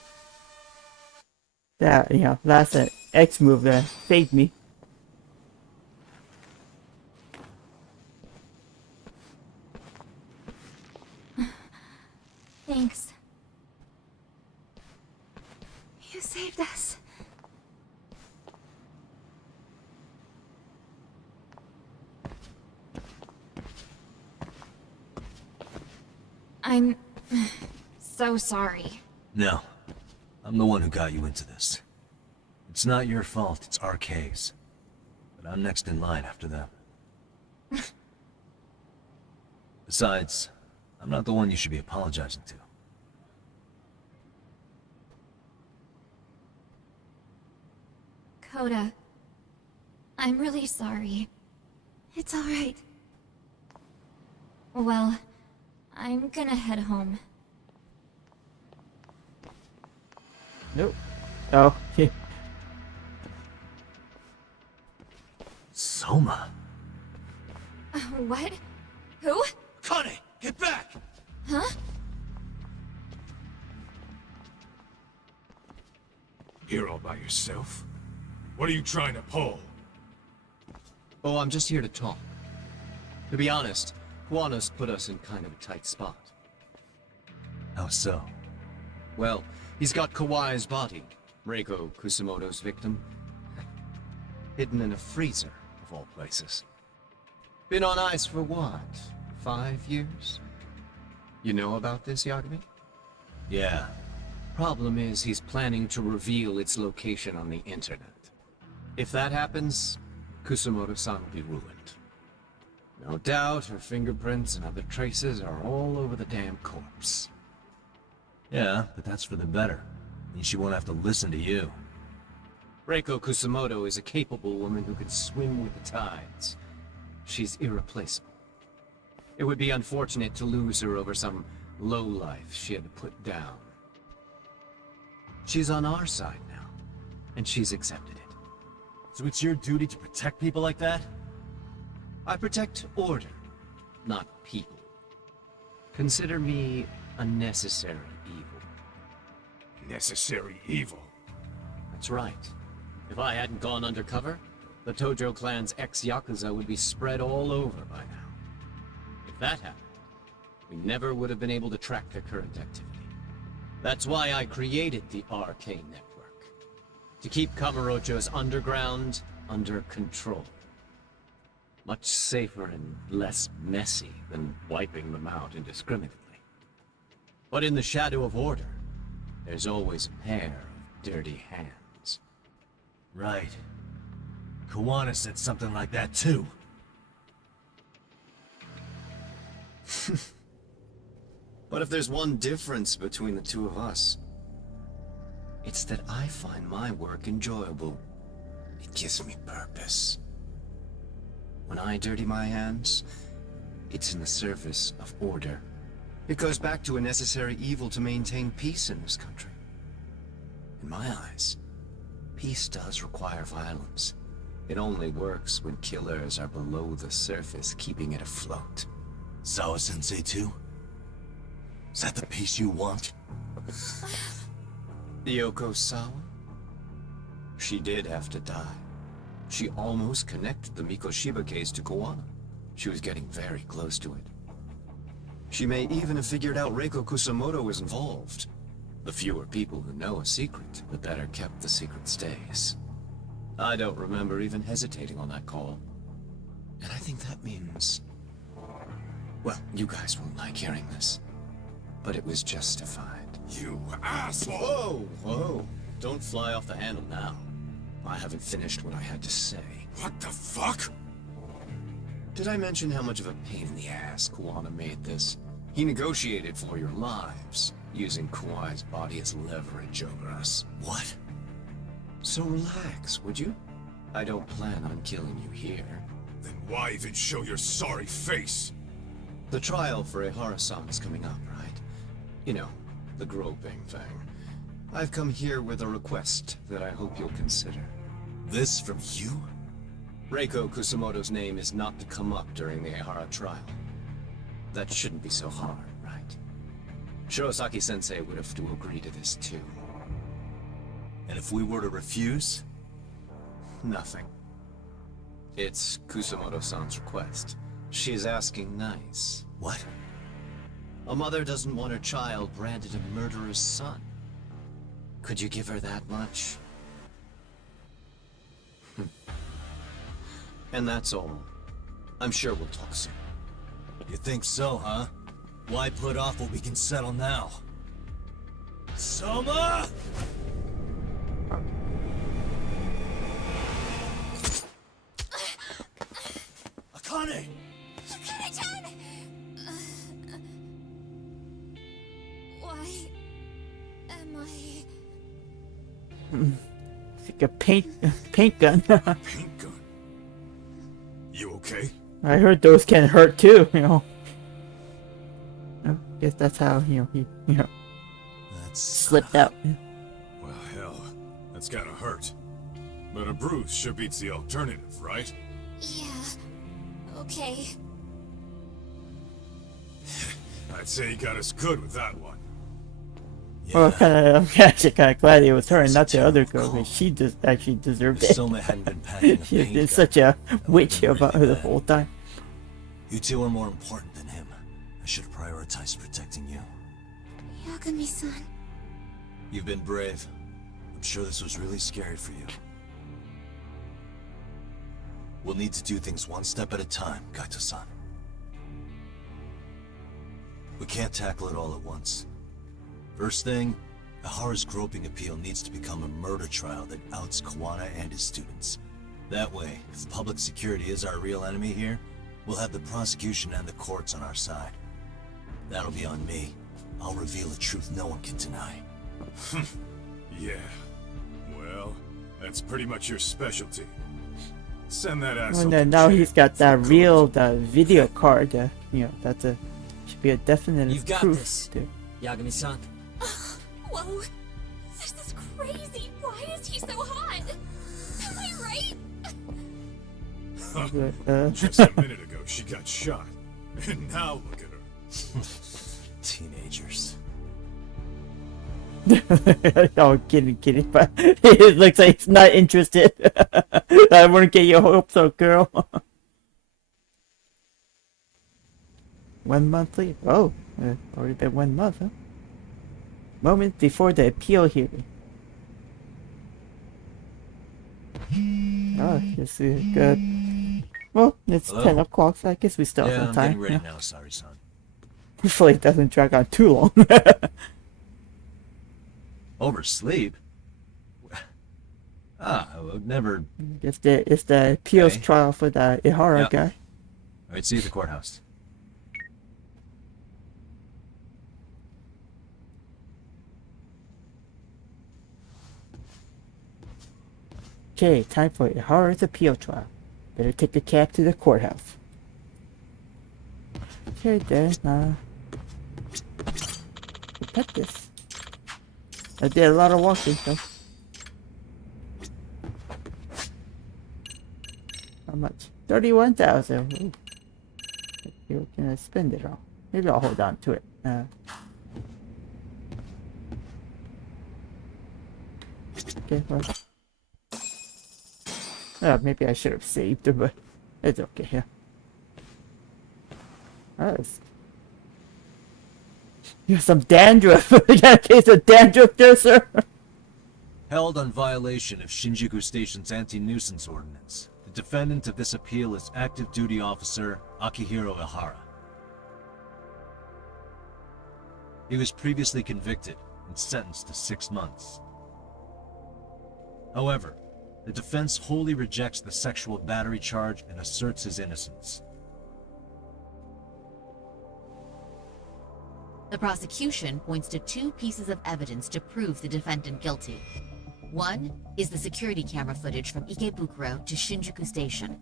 That, you know, that's an X move that saved me. Thanks. You saved us. I'm so sorry. No. I'm the one who got you into this. It's not your fault, it's RK's. But I'm next in line after them. Besides, I'm not the one you should be apologizing to. Coda, I'm really sorry. It's alright. Well, I'm gonna head home. Nope. Oh, yeah. Soma? What? Who? Connie, get back! Huh? Here all by yourself? What are you trying to pull? Oh, I'm just here to talk. To be honest, Juana's put us in kind of a tight spot. How so? Well, he's got Kawai's body, Reiko Kusamoto's victim, hidden in a freezer, of all places. Been on ice for what, 5 years? You know about this, Yagami? Yeah. Problem is, he's planning to reveal its location on the internet. If that happens, Kusumoto-san will be ruined. No doubt her fingerprints and other traces are all over the damn corpse. Yeah, but that's for the better. Means she won't have to listen to you. Reiko Kusumoto is a capable woman who can swim with the tides. She's irreplaceable. It would be unfortunate to lose her over some lowlife she had to put down. She's on our side now, and she's accepted it. So it's your duty to protect people like that? I protect order, not people. Consider me a necessary evil. Necessary evil? That's right. If I hadn't gone undercover, the Tojo clan's ex-Yakuza would be spread all over by now. If that happened, we never would have been able to track their current activity. That's why I created the Arcane Network. To keep Kamurocho's underground under control. Much safer and less messy than wiping them out indiscriminately. But in the shadow of order, there's always a pair of dirty hands. Right. Kawana said something like that too. But if there's one difference between the two of us, it's that I find my work enjoyable. It gives me purpose. When I dirty my hands, it's in the service of order. It goes back to a necessary evil to maintain peace in this country. In my eyes, peace does require violence. It only works when killers are below the surface, keeping it afloat. Sawa-sensei too? Is that the peace you want? Yoko Sawa? She did have to die. She almost connected the Mikoshiba case to Kawana. She was getting very close to it. She may even have figured out Reiko Kusumoto was involved. The fewer people who know a secret, the better kept the secret stays. I don't remember even hesitating on that call. And I think that means... well, you guys won't like hearing this. But it was justified. You asshole! Whoa, whoa. Don't fly off the handle now. I haven't finished what I had to say. What the fuck? Did I mention how much of a pain in the ass Kawana made this? He negotiated for your lives, using Kawai's body as leverage over us. What? So relax, would you? I don't plan on killing you here. Then why even show your sorry face? The trial for Ehara-san is coming up, right? You know, the groping thing. I've come here with a request that I hope you'll consider. This from you? Reiko Kusumoto's name is not to come up during the Ehara trial. That shouldn't be so hard, right? Shirosaki-sensei would have to agree to this too. And if we were to refuse? Nothing. It's Kusumoto-san's request. She's asking nice. What? A mother doesn't want her child branded a murderer's son. Could you give her that much? And that's all. I'm sure we'll talk soon. You think so, huh? Why put off what we can settle now? Soma! Akane! Why am I... It's like a paint gun. Paint gun? You okay? I heard those can hurt too, you know. I guess that's how, he That's... slipped out. Well, hell, that's gotta hurt. But a bruise sure beats the alternative, right? Yeah. Okay. I'd say you got us good with that one. Well, I'm actually kind of glad it was her and not the other girl, because she just actually deserved If it. Soma hadn't been packing a She paint did gun, such a witch about her the whole time. you two are more important than him. I should have prioritized protecting you. Yagami-san. You've been brave. I'm sure this was really scary for you. We'll need to do things one step at a time, Kaito-san. We can't tackle it all at once. First thing, Ahara's groping appeal needs to become a murder trial that outs Kawana and his students. That way, if public security is our real enemy here, we'll have the prosecution and the courts on our side. That'll be on me. I'll reveal a truth no one can deny. Yeah. Well, that's pretty much your specialty. Send that asshole. And then now he's got that real video card. You know, that's a should be a definite You've got proof. this. To, Yagami-san. Whoa, this is crazy. Why is he so hot? Am I right? Just a minute ago, she got shot. And now look at her. Teenagers. Oh, kidding, but it looks like he's not interested. I wouldn't get your hopes up, girl. 1 month late. Oh, already been 1 month, huh? Moments before the appeal hearing. Oh, this is good. Well, it's Hello? 10 o'clock, so I guess we still have Yeah, some I'm time. getting ready yeah. now, sorry, son. Hopefully it doesn't drag on too long. Oversleep? I would never... It's the appeals Okay. trial for the Ihara Yeah. guy. Alright, see you at the courthouse. Okay, time for Ihara's appeal trial. Better take the cab to the courthouse. Okay, then, pet this. I did a lot of walking, so. How much? 31,000. You're gonna spend it all. Maybe I'll hold on to it. Okay, well. Maybe I should have saved it, but it's okay, yeah. You have some dandruff. You got a case of dandruff there, sir? Held on violation of Shinjuku Station's anti-nuisance ordinance. The defendant of this appeal is active duty officer Akihiro Ihara. He was previously convicted and sentenced to 6 months. However, the defense wholly rejects the sexual battery charge and asserts his innocence. The prosecution points to 2 pieces of evidence to prove the defendant guilty. One is the security camera footage from Ikebukuro to Shinjuku Station.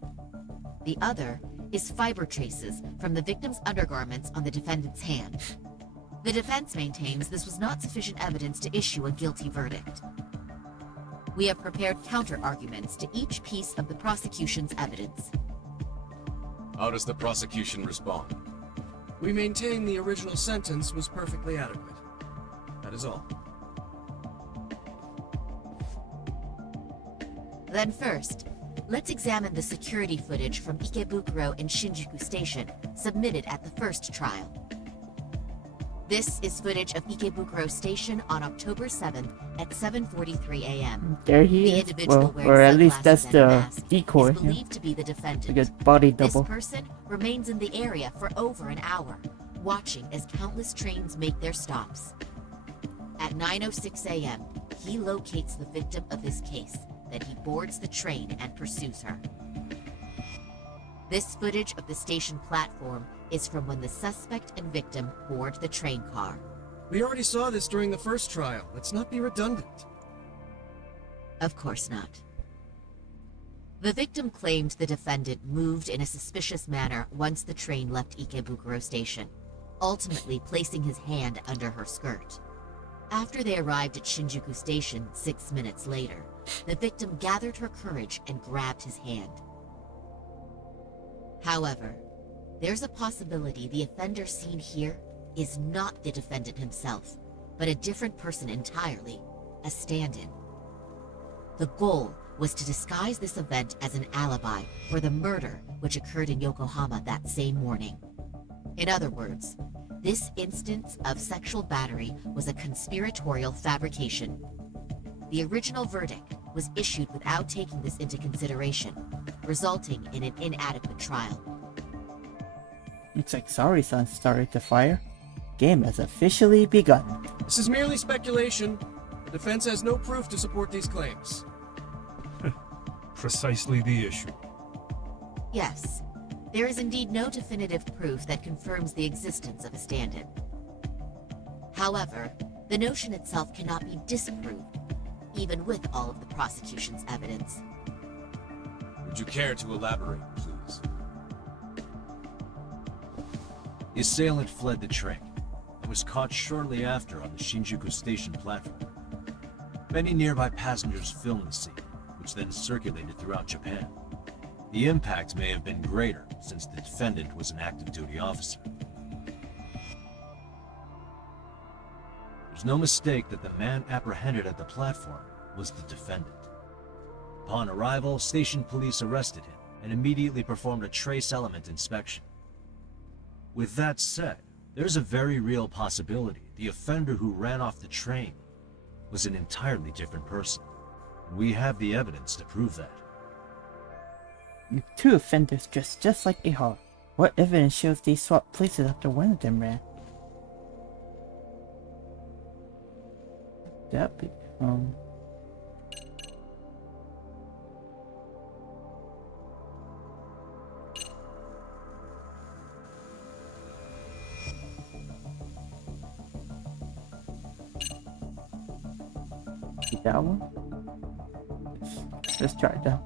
The other is fiber traces from the victim's undergarments on the defendant's hand. The defense maintains this was not sufficient evidence to issue a guilty verdict. We have prepared counter-arguments to each piece of the prosecution's evidence. How does the prosecution respond? We maintain the original sentence was perfectly adequate. That is all. Then first, let's examine the security footage from Ikebukuro and Shinjuku Station submitted at the first trial. This is footage of Ikebukuro Station on October 7th at 7:43 a.m. There he The is. individual Well, wearing or at least sunglasses that's and a the mask decoy. is Yeah. believed to be the defendant. Like a body This double. person remains in the area for over an hour, watching as countless trains make their stops. At 9:06 a.m., he locates the victim of this case. Then he boards the train and pursues her. This footage of the station platform is from when the suspect and victim board the train car. We already saw this during the first trial. Let's not be redundant. Of course not. The victim claimed the defendant moved in a suspicious manner once the train left Ikebukuro Station, ultimately placing his hand under her skirt. After they arrived at Shinjuku Station 6 minutes later, the victim gathered her courage and grabbed his hand. However, there's a possibility the offender seen here is not the defendant himself, but a different person entirely, a stand-in. The goal was to disguise this event as an alibi for the murder which occurred in Yokohama that same morning. In other words, this instance of sexual battery was a conspiratorial fabrication. The original verdict was issued without taking this into consideration, resulting in an inadequate trial. Looks like Sari-san started to fire. Game has officially begun. This is merely speculation. The defense has no proof to support these claims. precisely the issue. Yes, there is indeed no definitive proof that confirms the existence of a stand-in. However, the notion itself cannot be disproved, even with all of the prosecution's evidence. Would you care to elaborate, please? The assailant fled the train and was caught shortly after on the Shinjuku station platform. Many nearby passengers filmed the scene, which then circulated throughout Japan. The impact may have been greater since the defendant was an active duty officer. There's no mistake that the man apprehended at the platform was the defendant. Upon arrival, station police arrested him and immediately performed a trace element inspection. With that said, there's a very real possibility the offender who ran off the train was an entirely different person. And we have the evidence to prove that. You two offenders dressed just like Ihara. What evidence shows they swapped places after one of them ran? That be that one? Let's try it down.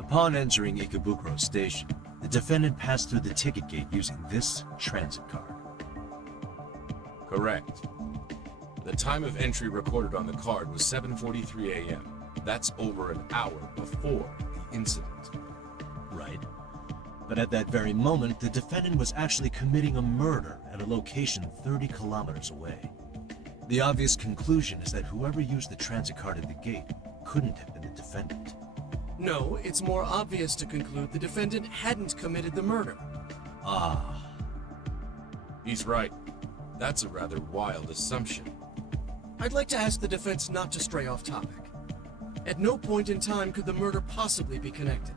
Upon entering Ikebukuro Station, the defendant passed through the ticket gate using this transit card. Correct. The time of entry recorded on the card was 7:43 a.m. That's over an hour before the incident. Right. But at that very moment, the defendant was actually committing a murder at a location 30 kilometers away. The obvious conclusion is that whoever used the transit card at the gate couldn't have been the defendant. No, it's more obvious to conclude the defendant hadn't committed the murder. Ah. He's right. That's a rather wild assumption. I'd like to ask the defense not to stray off topic. At no point in time could the murder possibly be connected.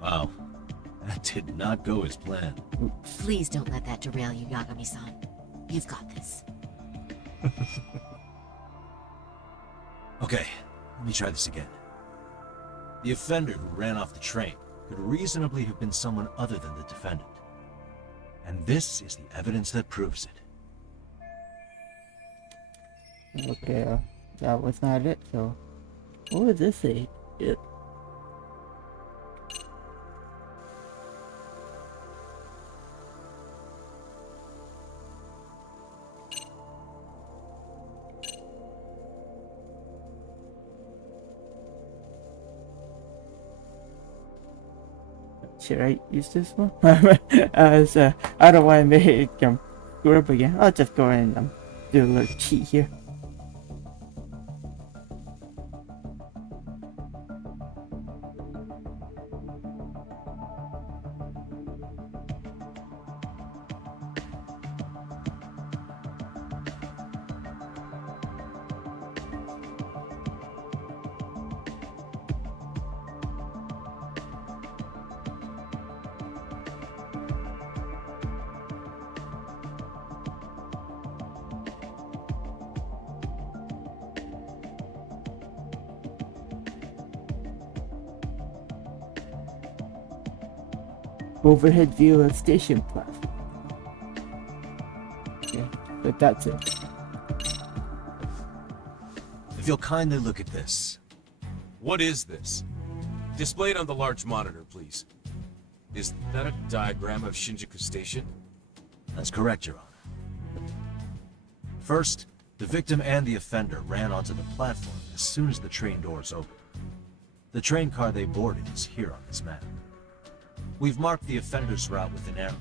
Wow. That did not go as planned. Please don't let that derail you, Yagami-san. You've got this. Okay, let me try this again. The offender who ran off the train could reasonably have been someone other than the defendant. And this is the evidence that proves it. Okay, that was not it, so... What would this say? Should I use this one? As I don't want to make it screw up again. I'll just go ahead and do a little cheat here. Overhead view of station platform. Okay, but that's it. If you'll kindly look at this. What is this? Displayed on the large monitor, please. Is that a diagram of Shinjuku Station? That's correct, Your Honor. First, the victim and the offender ran onto the platform as soon as the train doors opened. The train car they boarded is here on this map. We've marked the offender's route with an arrow.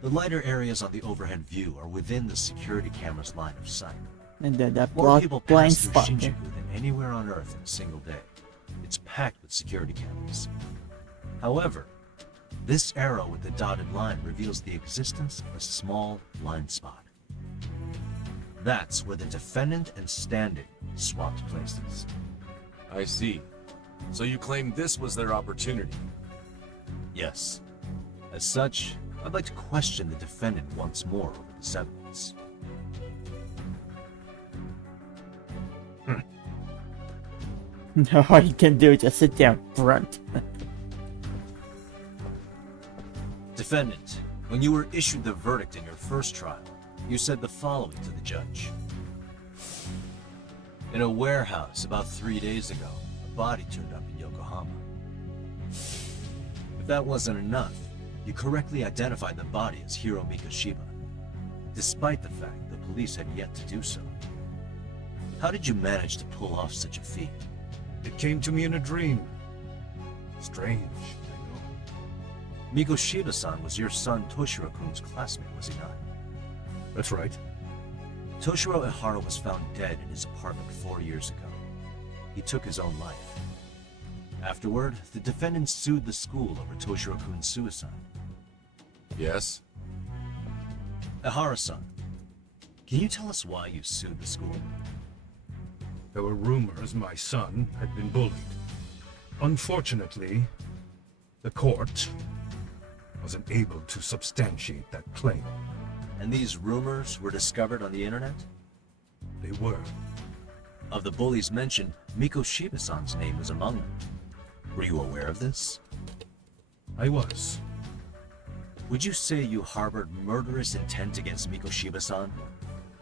The lighter areas on the overhead view are within the security camera's line of sight. And then that More people blind pass through spot. Shinjuku than anywhere on Earth in a single day. It's packed with security cameras. However, this arrow with the dotted line reveals the existence of a small blind spot. That's where the defendant and stand-in swapped places. I see. So you claim this was their opportunity? Yes. As such, I'd like to question the defendant once more over this evidence. No, all you can do is just sit down front. Defendant, when you were issued the verdict in your first trial, you said the following to the judge. In a warehouse about 3 days ago, a body turned up in Yokohama. If that wasn't enough, you correctly identified the body as Hiro Mikoshiba, despite the fact the police had yet to do so. How did you manage to pull off such a feat? It came to me in a dream. Strange, I know. Mikoshiba-san was your son Toshiro-kun's classmate, was he not? That's right. Toshiro Ihara was found dead in his apartment 4 years ago. He took his own life. Afterward, the defendant sued the school over Toshiro-kun's suicide. Yes? Ihara-san, can you tell us why you sued the school? There were rumors my son had been bullied. Unfortunately, the court wasn't able to substantiate that claim. And these rumors were discovered on the internet? They were. Of the bullies mentioned, Mikoshiba-san's name was among them. Were you aware of this? I was. Would you say you harbored murderous intent against Mikoshiba-san?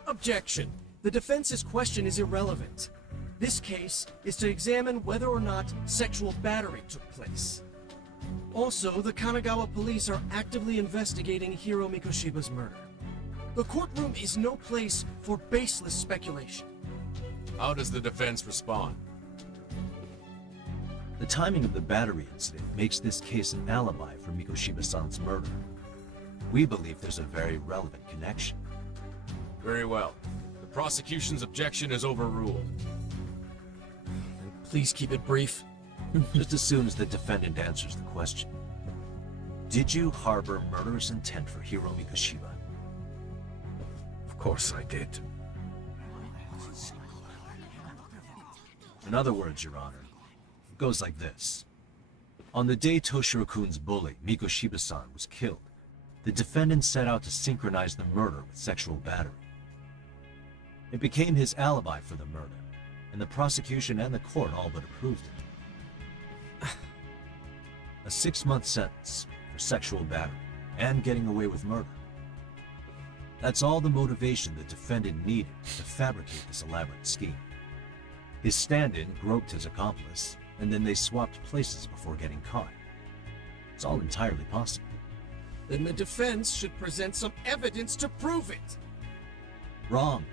Objection. The defense's question is irrelevant. This case is to examine whether or not sexual battery took place. Also, the Kanagawa police are actively investigating Hiro Mikoshiba's murder. The courtroom is no place for baseless speculation. How does the defense respond? The timing of the battery incident makes this case an alibi for Mikoshiba-san's murder. We believe there's a very relevant connection. Very well. The prosecution's objection is overruled. And please keep it brief. Just as soon as the defendant answers the question. Did you harbor murderous intent for Hiro Mikoshiba? Of course I did. In other words, Your Honor, it goes like this. On the day Toshiro-kun's bully, Mikoshiba-san, was killed, the defendant set out to synchronize the murder with sexual battery. It became his alibi for the murder, and the prosecution and the court all but approved it. A 6-month sentence for sexual battery and getting away with murder. That's all the motivation the defendant needed to fabricate this elaborate scheme. His stand-in groped his accomplice, and then they swapped places before getting caught. It's all entirely possible. Then the defense should present some evidence to prove it. Wrong.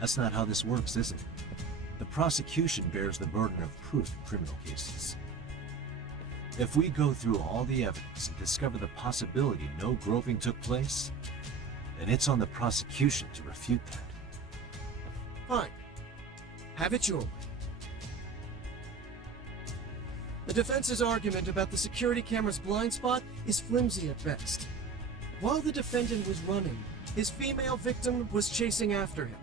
That's not how this works, is it? The prosecution bears the burden of proof in criminal cases. If we go through all the evidence and discover the possibility no groping took place, then it's on the prosecution to refute that. Fine. Have it your way. The defense's argument about the security camera's blind spot is flimsy at best. While the defendant was running, his female victim was chasing after him.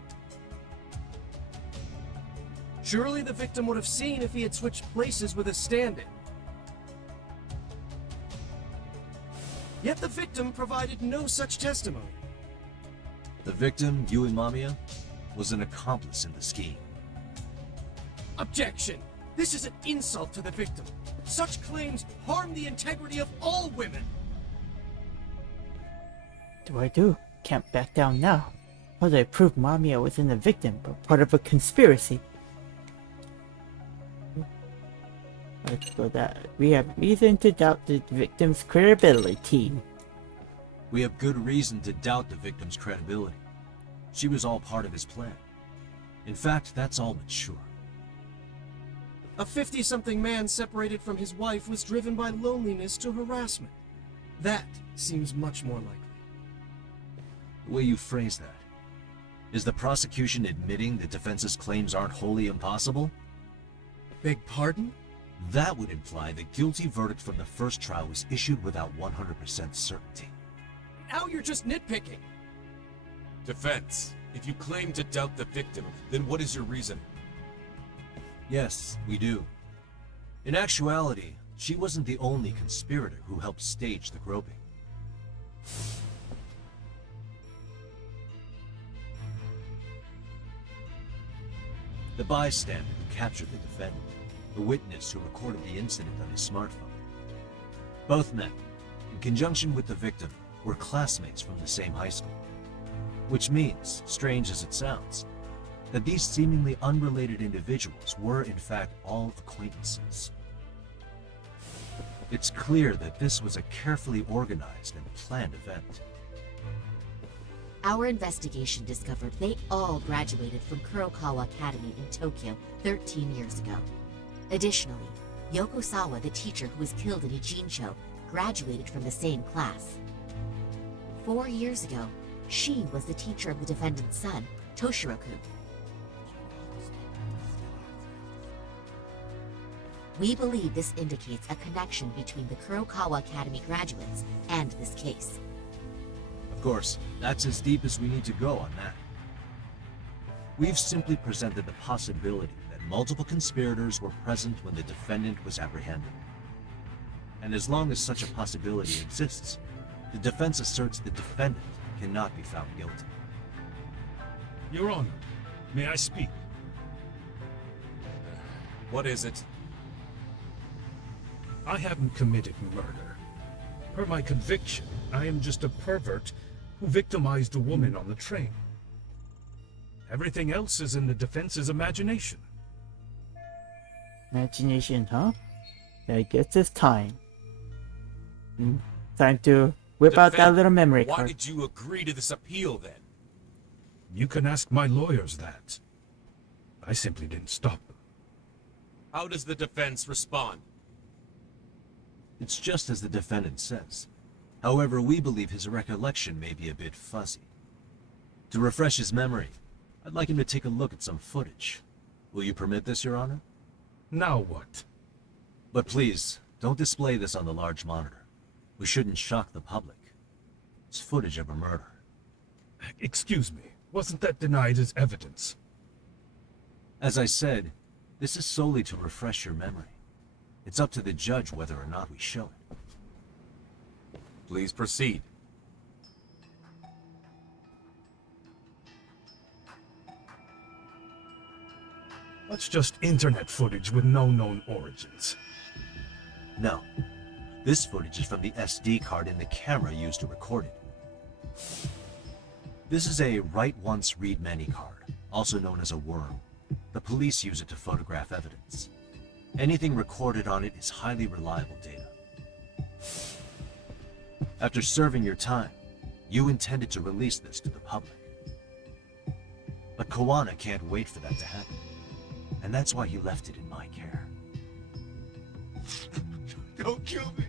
Surely the victim would have seen if he had switched places with a stand-in. Yet the victim provided no such testimony. The victim, Yui Mamiya, was an accomplice in the scheme. Objection! This is an insult to the victim. Such claims harm the integrity of all women. Do I do? Can't back down now. How do I prove Mamiya wasn't the victim, but part of a conspiracy? Let's go that. We have reason to doubt the victim's credibility. We have good reason to doubt the victim's credibility. She was all part of his plan. In fact, that's all but sure. A 50-something man separated from his wife was driven by loneliness to harassment. That seems much more likely. The way you phrase that. Is the prosecution admitting the defense's claims aren't wholly impossible? Beg pardon? That would imply the guilty verdict from the first trial was issued without 100% certainty. Now you're just nitpicking. Defense, if you claim to doubt the victim, then what is your reason? Yes, we do. In actuality, she wasn't the only conspirator who helped stage the groping. The bystander who captured the defendant a witness who recorded the incident on his smartphone. Both men, in conjunction with the victim, were classmates from the same high school. Which means, strange as it sounds, that these seemingly unrelated individuals were in fact all acquaintances. It's clear that this was a carefully organized and planned event. Our investigation discovered they all graduated from Kurokawa Academy in Tokyo 13 years ago. Additionally, Yoko Sawa, the teacher who was killed in Ijincho, graduated from the same class. 4 years ago, she was the teacher of the defendant's son, Toshiroku. We believe this indicates a connection between the Kurokawa Academy graduates and this case. Of course, that's as deep as we need to go on that. We've simply presented the possibility that multiple conspirators were present when the defendant was apprehended. And as long as such a possibility exists, the defense asserts the defendant cannot be found guilty. Your Honor, may I speak? What is it? I haven't committed murder. Per my conviction, I am just a pervert who victimized a woman on the train. Everything else is in the defense's imagination. Imagination, huh? I guess it's time. Time to whip out that little memory Why card. did you agree to this appeal then? You can ask my lawyers that. I simply didn't stop them. How does the defense respond? It's just as the defendant says. However, we believe his recollection may be a bit fuzzy. To refresh his memory, I'd like him to take a look at some footage. Will you permit this, Your Honor? Now what? But please, don't display this on the large monitor. We shouldn't shock the public. It's footage of a murder. Excuse me, wasn't that denied as evidence? As I said, this is solely to refresh your memory. It's up to the judge whether or not we show it. Please proceed. That's just internet footage with no known origins. No. This footage is from the SD card in the camera used to record it. This is a write once, read many card, also known as a worm. The police use it to photograph evidence. Anything recorded on it is highly reliable data. After serving your time, you intended to release this to the public. But Kawana can't wait for that to happen. And that's why he left it in my care. Don't kill me.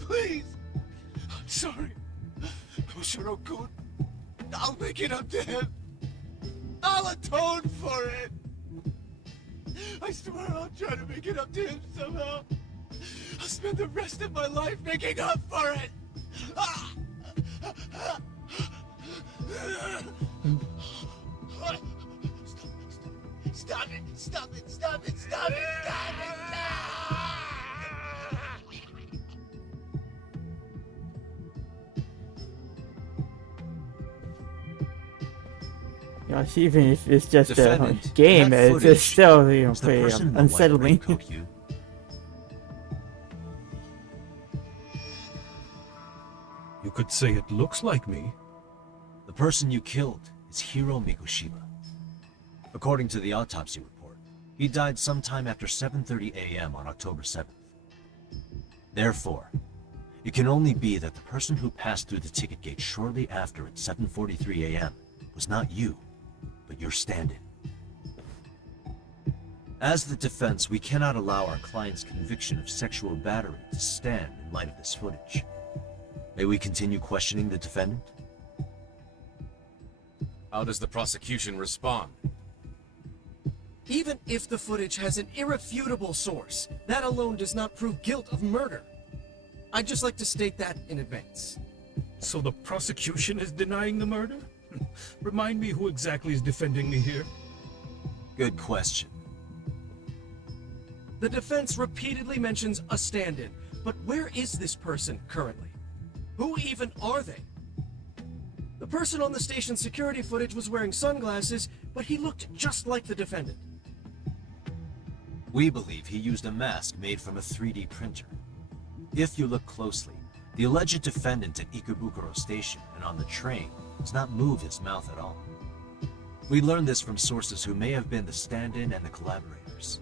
Please. I'm sorry. Koshiro-kun. I'll make it up to him. I'll atone for it. I swear I'll try to make it up to him somehow. I'll spend the rest of my life making up for it. Stop it! Stop it! Stop it! Stop it! Stop it! Gosh, even if it's just a Defendant, game, that it's footage still, you know, was the pretty person in the white unsettling. raincoat, you. You could say it looks like me. The person you killed is Hiro Mikoshiba. According to the autopsy report, he died sometime after 7:30 a.m. on October 7th. Therefore, it can only be that the person who passed through the ticket gate shortly after at 7:43 a.m. was not you, but your stand-in. As the defense, we cannot allow our client's conviction of sexual battery to stand in light of this footage. May we continue questioning the defendant? How does the prosecution respond? Even if the footage has an irrefutable source, that alone does not prove guilt of murder. I'd just like to state that in advance. So the prosecution is denying the murder? Remind me who exactly is defending me here? Good question. The defense repeatedly mentions a stand-in, but where is this person currently? Who even are they? The person on the station security footage was wearing sunglasses, but he looked just like the defendant. We believe he used a mask made from a 3D printer. If you look closely, the alleged defendant at Ikebukuro Station and on the train does not move his mouth at all. We learned this from sources who may have been the stand-in and the collaborators.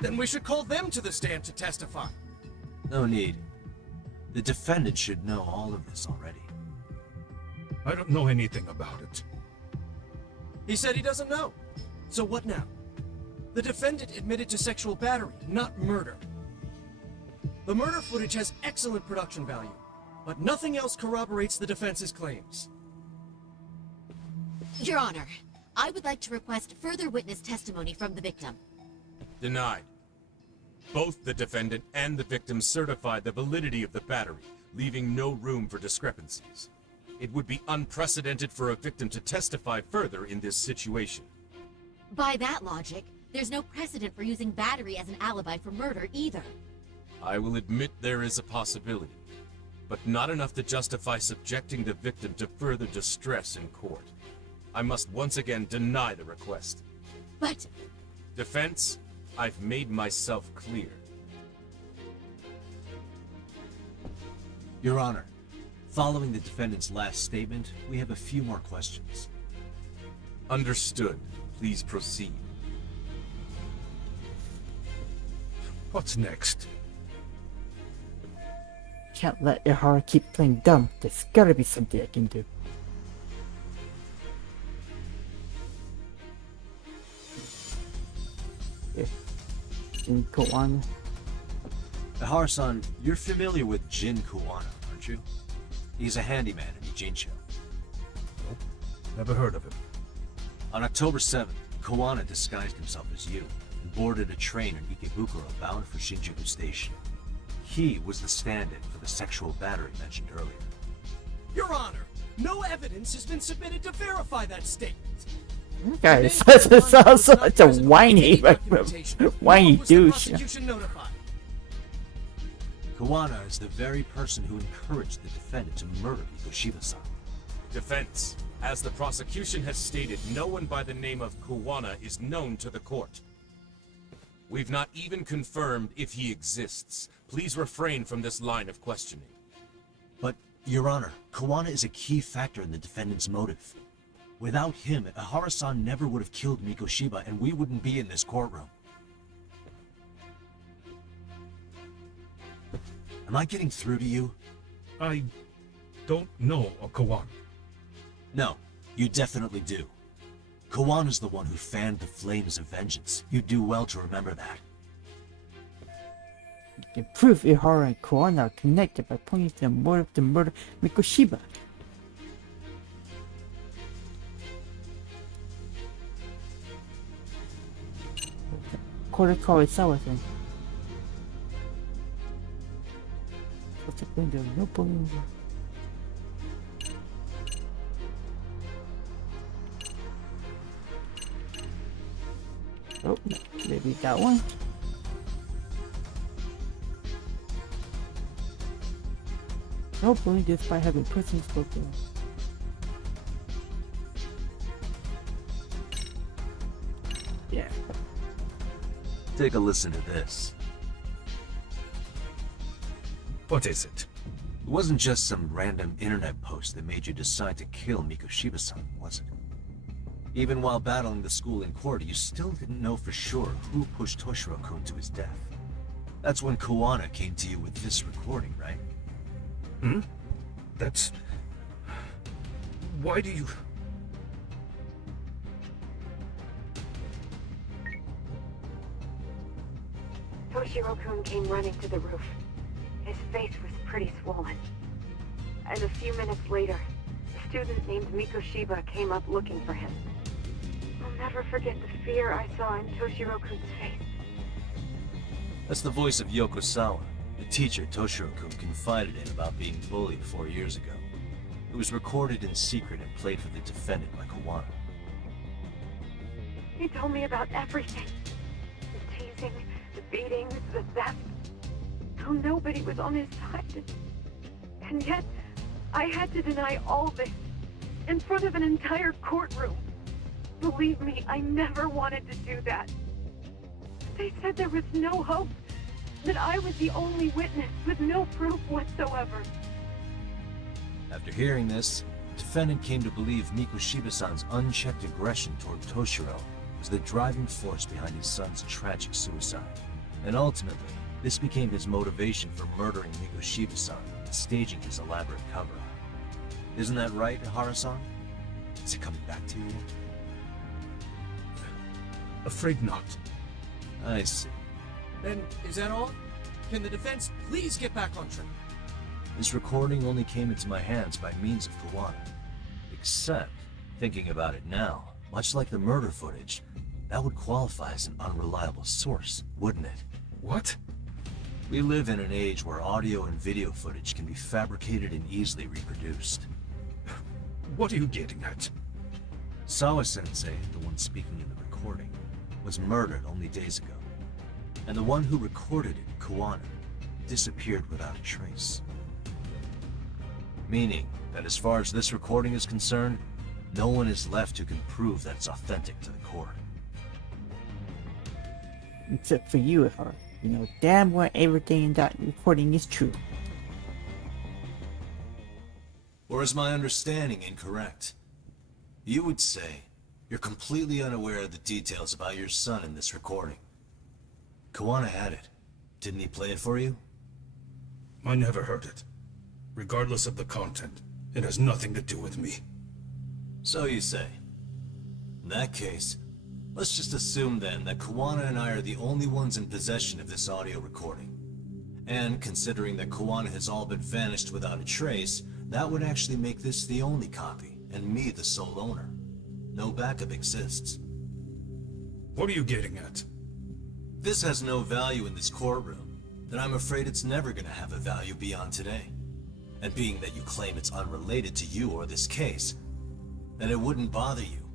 Then we should call them to the stand to testify. No need. The defendant should know all of this already. I don't know anything about it. He said he doesn't know. So what now? The defendant admitted to sexual battery, not murder. The murder footage has excellent production value, but nothing else corroborates the defense's claims. Your Honor, I would like to request further witness testimony from the victim. Denied. Both the defendant and the victim certified the validity of the battery, leaving no room for discrepancies. It would be unprecedented for a victim to testify further in this situation. By that logic, there's no precedent for using battery as an alibi for murder either. I will admit there is a possibility, but not enough to justify subjecting the victim to further distress in court. I must once again deny the request. But... Defense, I've made myself clear. Your Honor, following the defendant's last statement, we have a few more questions. Understood. Please proceed. What's next? Can't let Ihara keep playing dumb. There's gotta be something I can do. Okay. Jin Kuwana. Ihara-san, you're familiar with Jin Kuwana, aren't you? He's a handyman in Ijincho. Nope. Never heard of him. On October 7th, Kuwana disguised himself as you and boarded a train in Ikebukuro bound for Shinjuku Station. He was the stand-in for the sexual battery mentioned earlier. Your Honor, no evidence has been submitted to verify that statement. Guys, such a whiny douche. Kuwana is the very person who encouraged the defendant to murder Mikoshiba-san. Defense, as the prosecution has stated, no one by the name of Kuwana is known to the court. We've not even confirmed if he exists. Please refrain from this line of questioning. But, Your Honor, Kuwana is a key factor in the defendant's motive. Without him, Ihara-san never would have killed Mikoshiba, and we wouldn't be in this courtroom. Am I getting through to you? I don't know a Kuwana. No, you definitely do. Kawana's the one who fanned the flames of vengeance. You do well to remember that. You can prove Ihara and Kuwana are connected by pointing to the motive to murder Mikoshiba. Korekawa Isawa thing. What's up window? No balloon. Oh, maybe that one. Hopefully, just by having person spoke there. Yeah. Take a listen to this. What is it? It wasn't just some random internet post that made you decide to kill Mikoshiba-san, was it? Even while battling the school in court, you still didn't know for sure who pushed Toshiro-kun to his death. That's when Kuwana came to you with this recording, right? Hmm? That's... Why do you... Toshiro-kun came running to the roof. His face was pretty swollen. And a few minutes later, a student named Mikoshiba came up looking for him. I'll never forget the fear I saw in Toshiro-kun's face. That's the voice of Yokosawa, the teacher Toshiro-kun confided in about being bullied 4 years ago. It was recorded in secret and played for the defendant by Kuwana. He told me about everything. The teasing, the beatings, the theft. How nobody was on his side. And yet, I had to deny all this in front of an entire courtroom. Believe me, I never wanted to do that. They said there was no hope, that I was the only witness with no proof whatsoever. After hearing this, the defendant came to believe Mikoshiba-san's unchecked aggression toward Toshiro was the driving force behind his son's tragic suicide. And ultimately, this became his motivation for murdering Mikoshiba-san and staging his elaborate cover-up. Isn't that right, Ihara-san? Is it coming back to you yet? Afraid not. I see. Then, is that all? Can the defense please get back on track? This recording only came into my hands by means of Kawana. Except, thinking about it now, much like the murder footage, that would qualify as an unreliable source, wouldn't it? What? We live in an age where audio and video footage can be fabricated and easily reproduced. What are you getting at? Sawa-sensei, the one speaking in the recording, was murdered only days ago. And the one who recorded it, Kawana, disappeared without a trace. Meaning that as far as this recording is concerned, no one is left who can prove that it's authentic to the court. Except for you, Ihara. You know damn well everything in that recording is true. Or is my understanding incorrect? You would say you're completely unaware of the details about your son in this recording. Kawana had it. Didn't he play it for you? I never heard it. Regardless of the content, it has nothing to do with me. So you say. In that case, let's just assume then that Kawana and I are the only ones in possession of this audio recording. And considering that Kawana has all but vanished without a trace, that would actually make this the only copy, and me the sole owner. No backup exists. What are you getting at? This has no value in this courtroom, then I'm afraid it's never gonna have a value beyond today. And being that you claim it's unrelated to you or this case, then it wouldn't bother you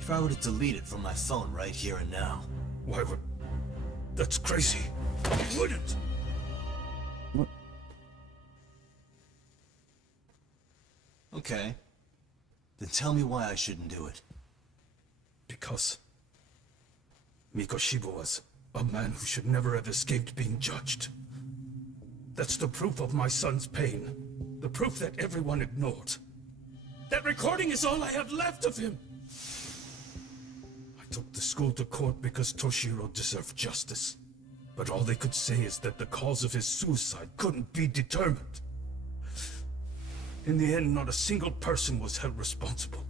if I were to delete it from my phone right here and now. Why would... That's crazy. I wouldn't. Okay. Then tell me why I shouldn't do it. Because Mikoshiba was a man who should never have escaped being judged. That's the proof of my son's pain. The proof that everyone ignored. That recording is all I have left of him. I took the school to court because Toshiro deserved justice. But all they could say is that the cause of his suicide couldn't be determined. In the end, not a single person was held responsible.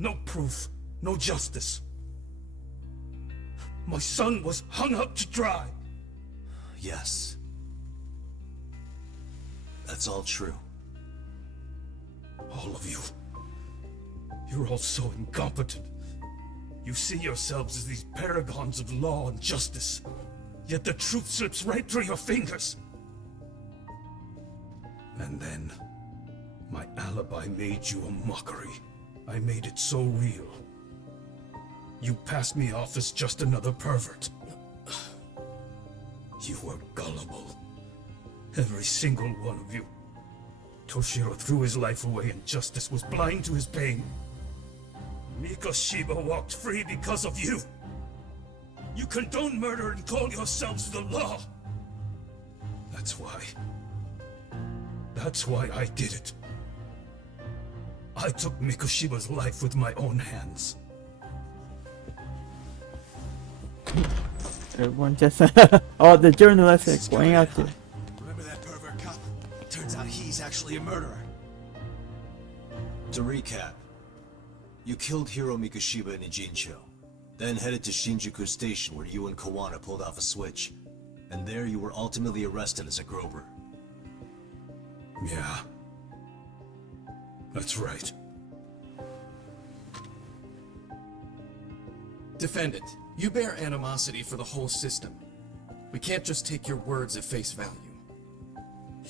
No proof, no justice. My son was hung up to dry. Yes. That's all true. All of you. You're all so incompetent. You see yourselves as these paragons of law and justice. Yet the truth slips right through your fingers. And then, my alibi made you a mockery. I made it so real. You passed me off as just another pervert. You were gullible. Every single one of you. Toshiro threw his life away and justice was blind to his pain. Mikoshiba walked free because of you. You condone murder and call yourselves the law. That's why. That's why I did it. I took Mikoshiba's life with my own hands. Everyone just... all the journalists are going out there. Remember that pervert cop? Turns out he's actually a murderer. To recap, you killed Hiro Mikoshiba in Ijincho, then headed to Shinjuku Station where you and Kawana pulled off a switch, and there you were ultimately arrested as a Grover. Yeah. That's right. Defendant, you bear animosity for the whole system. We can't just take your words at face value.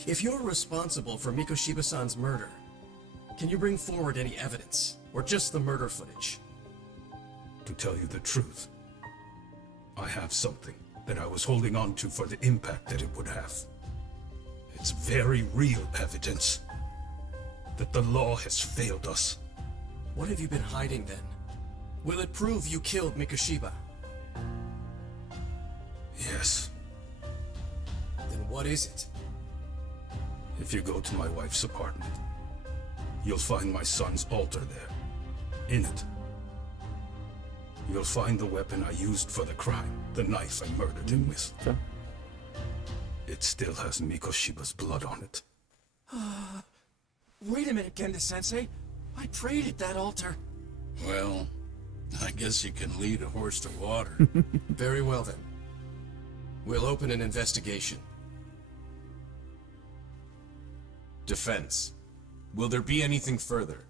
If you're responsible for Mikoshiba-san's murder, can you bring forward any evidence, or just the murder footage? To tell you the truth, I have something that I was holding on to for the impact that it would have. It's very real evidence that the law has failed us. What have you been hiding then? Will it prove you killed Mikoshiba? Yes. Then what is it? If you go to my wife's apartment, you'll find my son's altar there. In it, you'll find the weapon I used for the crime, the knife I murdered him with. Okay. It still has Mikoshiba's blood on it. Wait a minute, Genda-sensei. I prayed at that altar. Well, I guess you can lead a horse to water. Very well then. We'll open an investigation. Defense. Will there be anything further?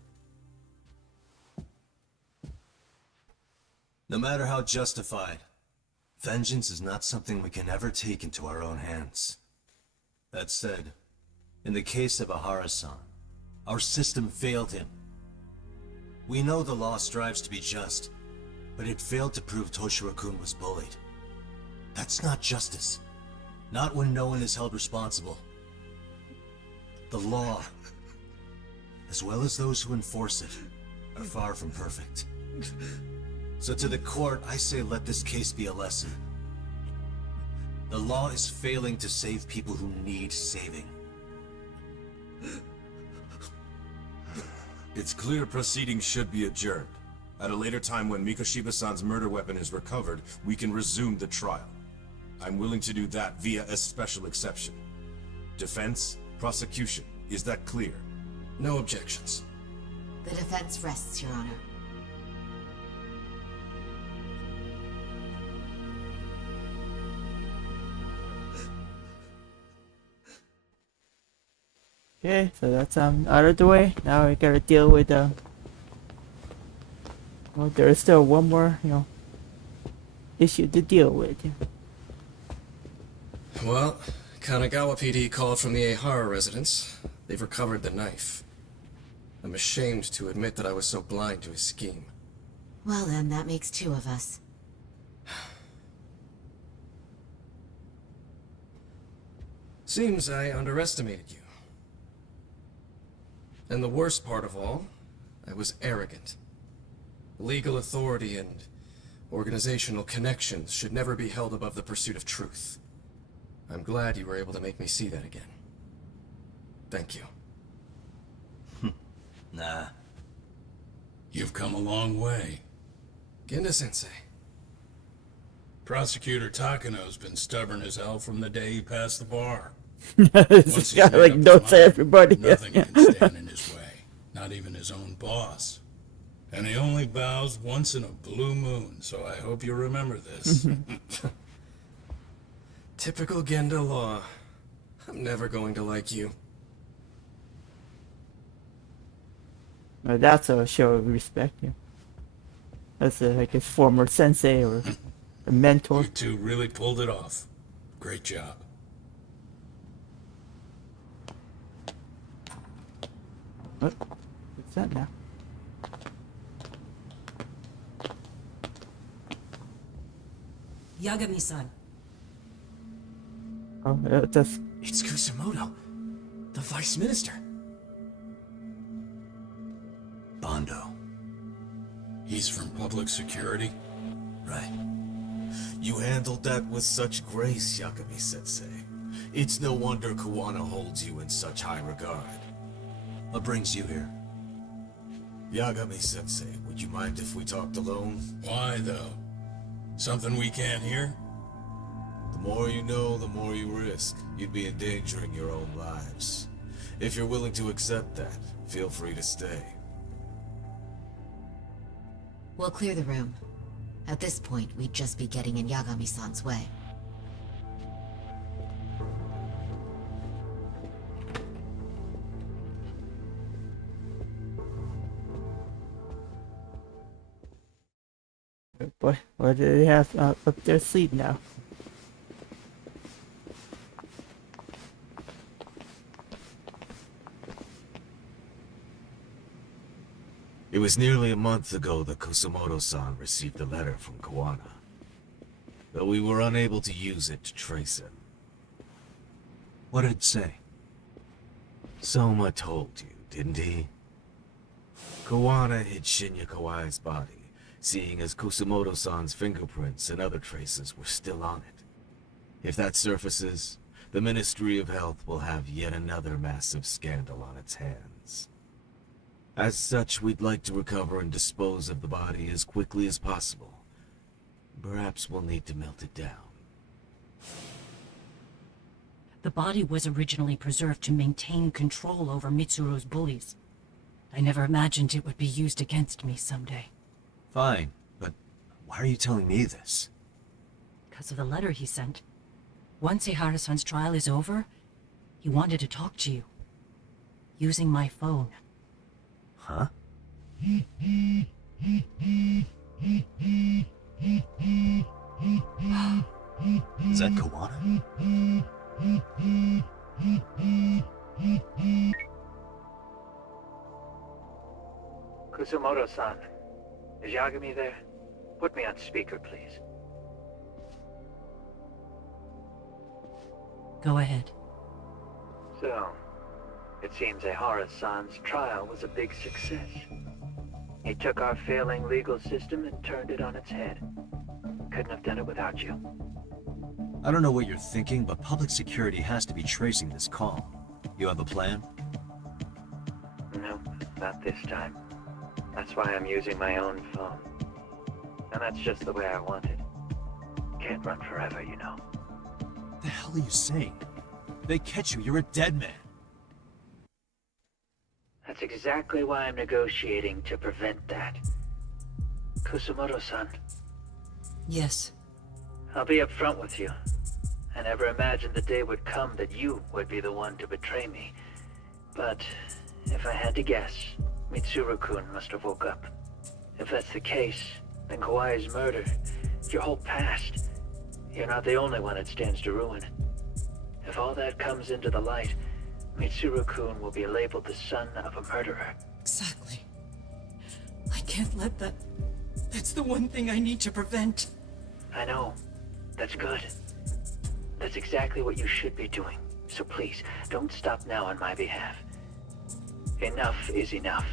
No matter how justified, vengeance is not something we can ever take into our own hands. That said, in the case of Ahara-san, our system failed him. We know the law strives to be just, but it failed to prove Toshiro-kun was bullied. That's not justice. Not when no one is held responsible. The law, as well as those who enforce it, are far from perfect. So to the court, I say let this case be a lesson. The law is failing to save people who need saving. It's clear proceedings should be adjourned. At a later time when Mikoshiba-san's murder weapon is recovered, we can resume the trial. I'm willing to do that via a special exception. Defense, prosecution, is that clear? No objections. The defense rests, Your Honor. Okay, so that's out of the way. Now we gotta deal with well, there is still one more, issue to deal with. Well, Kanagawa PD called from the Ehara residence. They've recovered the knife. I'm ashamed to admit that I was so blind to his scheme. Well then, that makes two of us. Seems I underestimated you. And the worst part of all, I was arrogant. Legal authority and organizational connections should never be held above the pursuit of truth. I'm glad you were able to make me see that again. Thank you. Nah. You've come a long way. Genda-sensei. Prosecutor Takano's been stubborn as hell from the day he passed the bar. This guy like notes everybody. Nothing can stand in his way, not even his own boss. And he only bows once in a blue moon, so I hope you remember this. Typical Genda law. I'm never going to like you. Well, that's a show of respect. Yeah. That's like his former sensei or a mentor. You two really pulled it off. Great job. What's that now? Yagami-san. Oh, that's... It's Kusumoto, the Vice Minister. Bondo. He's from public security? Right. You handled that with such grace, Yagami-sensei. It's no wonder Kawana holds you in such high regard. What brings you here? Yagami-sensei, would you mind if we talked alone? Why, though? Something we can't hear? The more you know, the more you risk. You'd be endangering your own lives. If you're willing to accept that, feel free to stay. We'll clear the room. At this point, we'd just be getting in Yagami-san's way. Boy, what do they have up their sleeve now? It was nearly a month ago that Kusumoto-san received a letter from Kawana, though we were unable to use it to trace him. What did it say? Soma told you, didn't he? Kawana hid Shinya Kawai's body, seeing as Kusumoto-san's fingerprints and other traces were still on it. If that surfaces, the Ministry of Health will have yet another massive scandal on its hands. As such, we'd like to recover and dispose of the body as quickly as possible. Perhaps we'll need to melt it down. The body was originally preserved to maintain control over Mitsuru's bullies. I never imagined it would be used against me someday. Fine, but why are you telling me this? Because of the letter he sent. Once Ihara-san's trial is over, he wanted to talk to you. Using my phone. Huh? Is that Kawana? Kusumoto-san, is Yagami there? Put me on speaker, please. Go ahead. So, it seems Ihara-san's trial was a big success. He took our failing legal system and turned it on its head. Couldn't have done it without you. I don't know what you're thinking, but public security has to be tracing this call. You have a plan? No, not this time. That's why I'm using my own phone. And that's just the way I want it. Can't run forever, you know. What the hell are you saying? If they catch you, you're a dead man. That's exactly why I'm negotiating to prevent that. Kusumoto-san. Yes. I'll be upfront with you. I never imagined the day would come that you would be the one to betray me. But if I had to guess, Mitsuru-kun must have woke up. If that's the case, then Kawai's murder, your whole past, you're not the only one it stands to ruin. If all that comes into the light, Mitsuru-kun will be labeled the son of a murderer. Exactly. I can't let that... That's the one thing I need to prevent. I know. That's good. That's exactly what you should be doing. So please, don't stop now on my behalf. Enough is enough.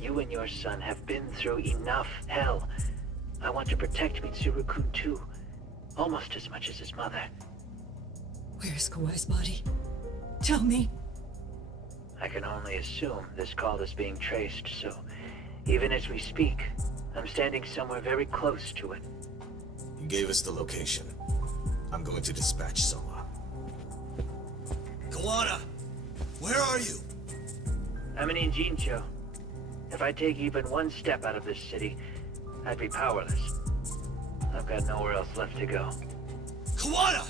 You and your son have been through enough hell. I want to protect Mitsuru-kun too. Almost as much as his mother. Where's Kawai's body? Tell me. I can only assume this call is being traced, so even as we speak, I'm standing somewhere very close to it. You gave us the location. I'm going to dispatch Soma. Kawana! Where are you? I'm in Injincho. If I take even one step out of this city, I'd be powerless. I've got nowhere else left to go. Kawana!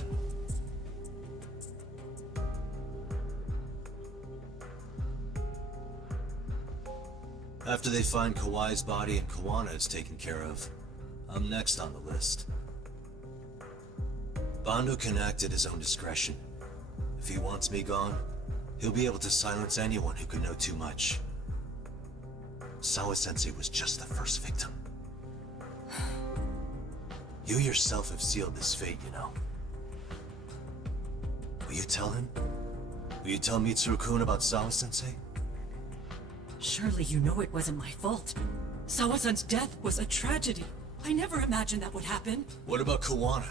After they find Kawai's body and Kawana is taken care of, I'm next on the list. Bando can act at his own discretion. If he wants me gone, he'll be able to silence anyone who could know too much. Sawa-sensei was just the first victim. You yourself have sealed this fate, you know. Will you tell him? Will you tell Mitsuru-kun about Sawa-sensei? Surely you know it wasn't my fault. Sawa-san's death was a tragedy. I never imagined that would happen. What about Kawana?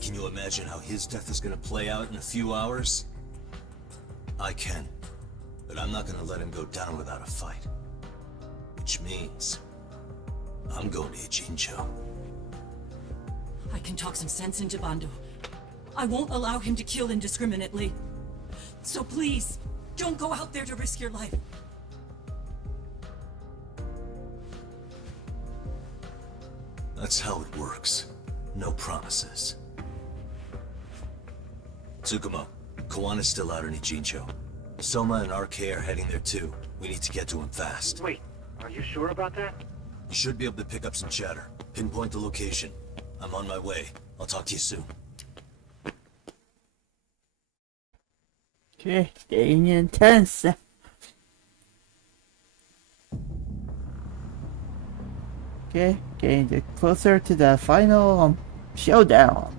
Can you imagine how his death is gonna play out in a few hours? I can, but I'm not gonna let him go down without a fight. Which means, I'm going to Ijincho. I can talk some sense into Bando. I won't allow him to kill indiscriminately. So please, don't go out there to risk your life. That's how it works. No promises. Tsukumo, Kawana's still out in Ijincho. Soma and RK are heading there too. We need to get to him fast. Wait, are you sure about that? You should be able to pick up some chatter. Pinpoint the location. I'm on my way. I'll talk to you soon. Okay, getting intense. Okay, getting closer to the final showdown.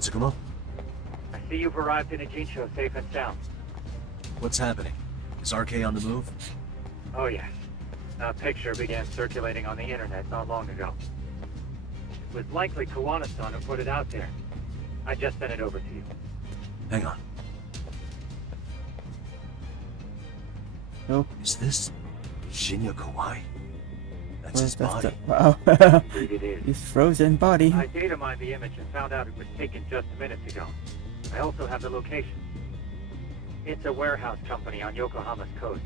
Tsukumo? I see you've arrived in Ijincho safe and sound. What's happening? Is RK on the move? Oh yes. A picture began circulating on the internet not long ago. It was likely Kawana-san who put it out there. I just sent it over to you. Hang on. No. Is this Shinya Kawai? That's Well, his body. Wow. Indeed it is. His frozen body. I data mined the image and found out it was taken just minutes ago. I also have the location. It's a warehouse company on Yokohama's coast,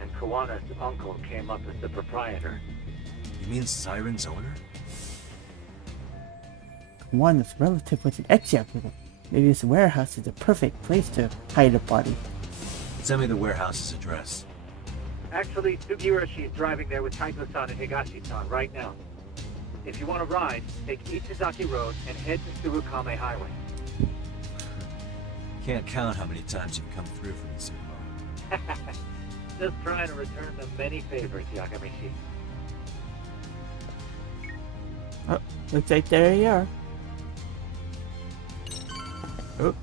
and Kawana's uncle came up as the proprietor. You mean Siren's owner? One relative was an ex-yakuza. Maybe this warehouse is the perfect place to hide a body. Send me the warehouse's address. Actually, Sugiurashi is driving there with Taiko-san and Higashi-san right now. If you want to ride, take Ichizaki Road and head to Surukame Highway. Can't count how many times you've come through from this remote. Just trying to return the many favors, Yagamishi. Oh, looks like there you are. Oh.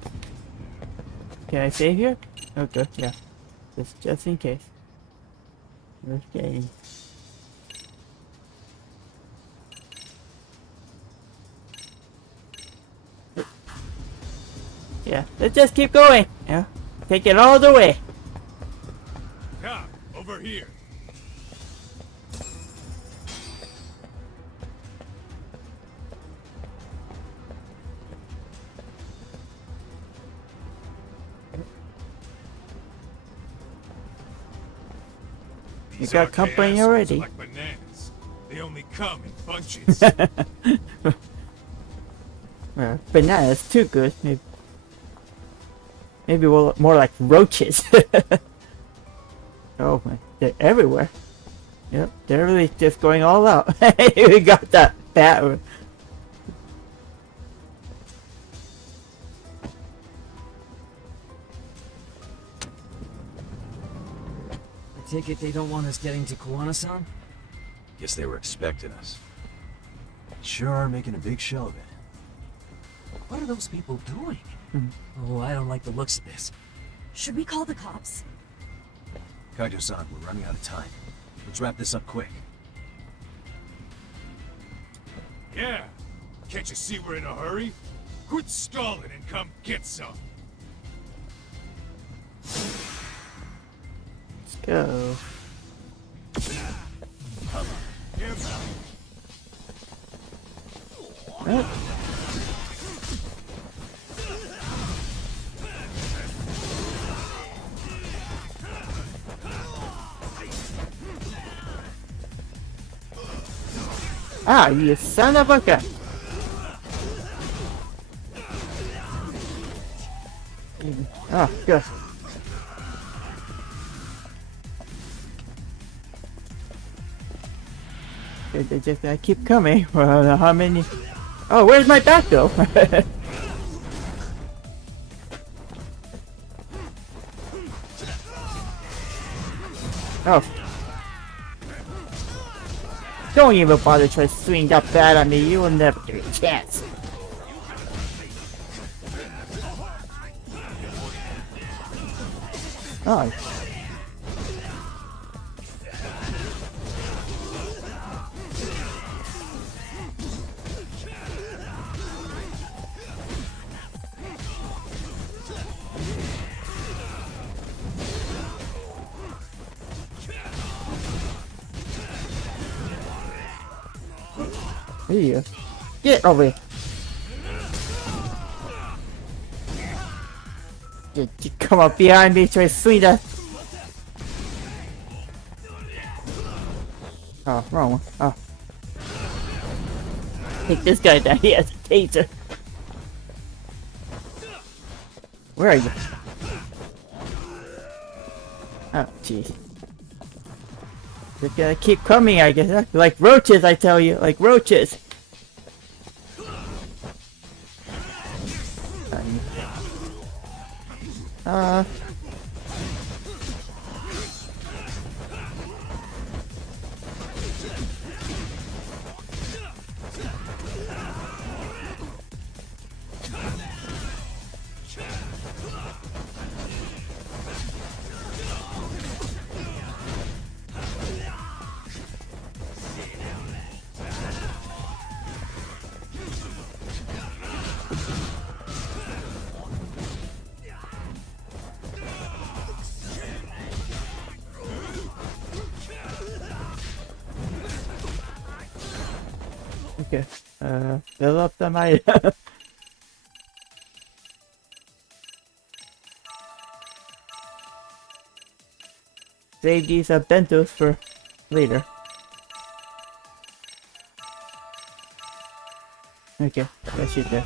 Can I save here? Okay, yeah. Just in case. Okay. Yeah, let's just keep going. Yeah, take it all the way. Cop, over here. You These got RK company assholes already. are like bananas. They only come in bunches. Bananas too good. Maybe more like roaches. Oh man, they're everywhere. Yep, they're really just going all out. We got that bat. I take it they don't want us getting to Kawana-san? Guess they were expecting us. Sure are making a big show of it. What are those people doing? Oh, I don't like the looks of this. Should we call the cops? Kaito-san, we're running out of time. Let's wrap this up quick. Yeah. Can't you see we're in a hurry? Quit stalling and come get some. Let's go. Ah, you son of a gun! Ah, good. They just keep coming. Well, I don't know how many. Oh, where's my back though? Oh. Don't even bother trying to swing that bat at me. You will never get a chance. Oh. Here. Get over here. You come up behind me, try to swing that. Oh, wrong one. Oh. Take this guy down. He has a taser. Where are you? Oh, jeez. They're gonna keep coming, I guess. Like roaches, I tell you. Like roaches. Okay. Fill up the item. Save these bentos for later. Okay, let's shoot there.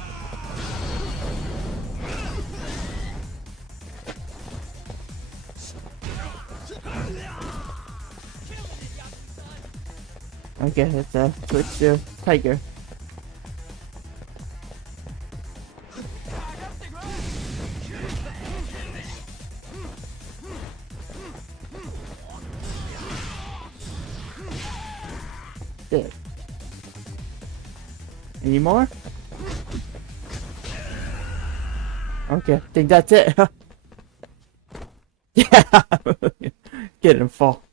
Okay, let's switch to Tiger. Dead. Any more? Okay, I think that's it. Yeah, get him fall.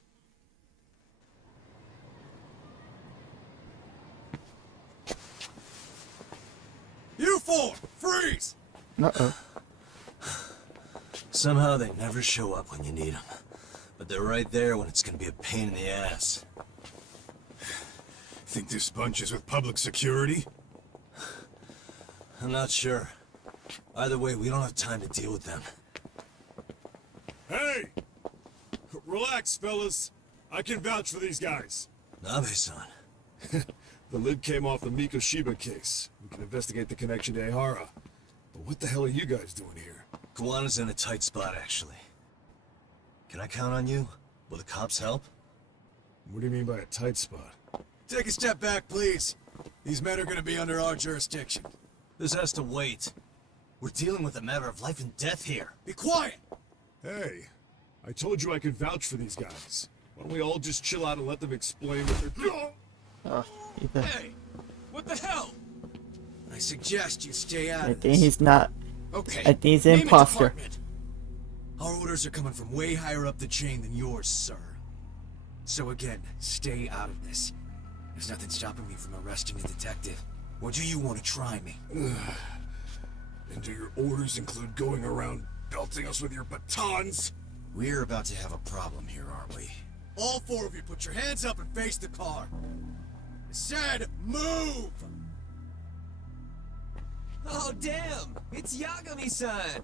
You four, freeze! Uh-oh. Somehow they never show up when you need them. But they're right there when it's gonna be a pain in the ass. Think this bunch is with public security? I'm not sure. Either way, we don't have time to deal with them. Hey! Relax, fellas. I can vouch for these guys. Nabe-san. The lid came off the Mikoshiba case. We can investigate the connection to Ehara. But what the hell are you guys doing here? Kawana's in a tight spot, actually. Can I count on you? Will the cops help? What do you mean by a tight spot? Take a step back, please. These men are gonna be under our jurisdiction. This has to wait. We're dealing with a matter of life and death here. Be quiet! Hey, I told you I could vouch for these guys. Why don't we all just chill out and let them explain what they're doing? Hey! What the hell? I suggest you stay out I of think this. he's not. Okay. I think he's an name a imposter. department. Our orders are coming from way higher up the chain than yours, sir. So again, stay out of this. There's nothing stopping me from arresting a detective. Or do you want to try me? And do your orders include going around belting us with your batons? We're about to have a problem here, aren't we? All four of you, put your hands up and face the car. I said, move! Oh, damn! It's Yagami-san!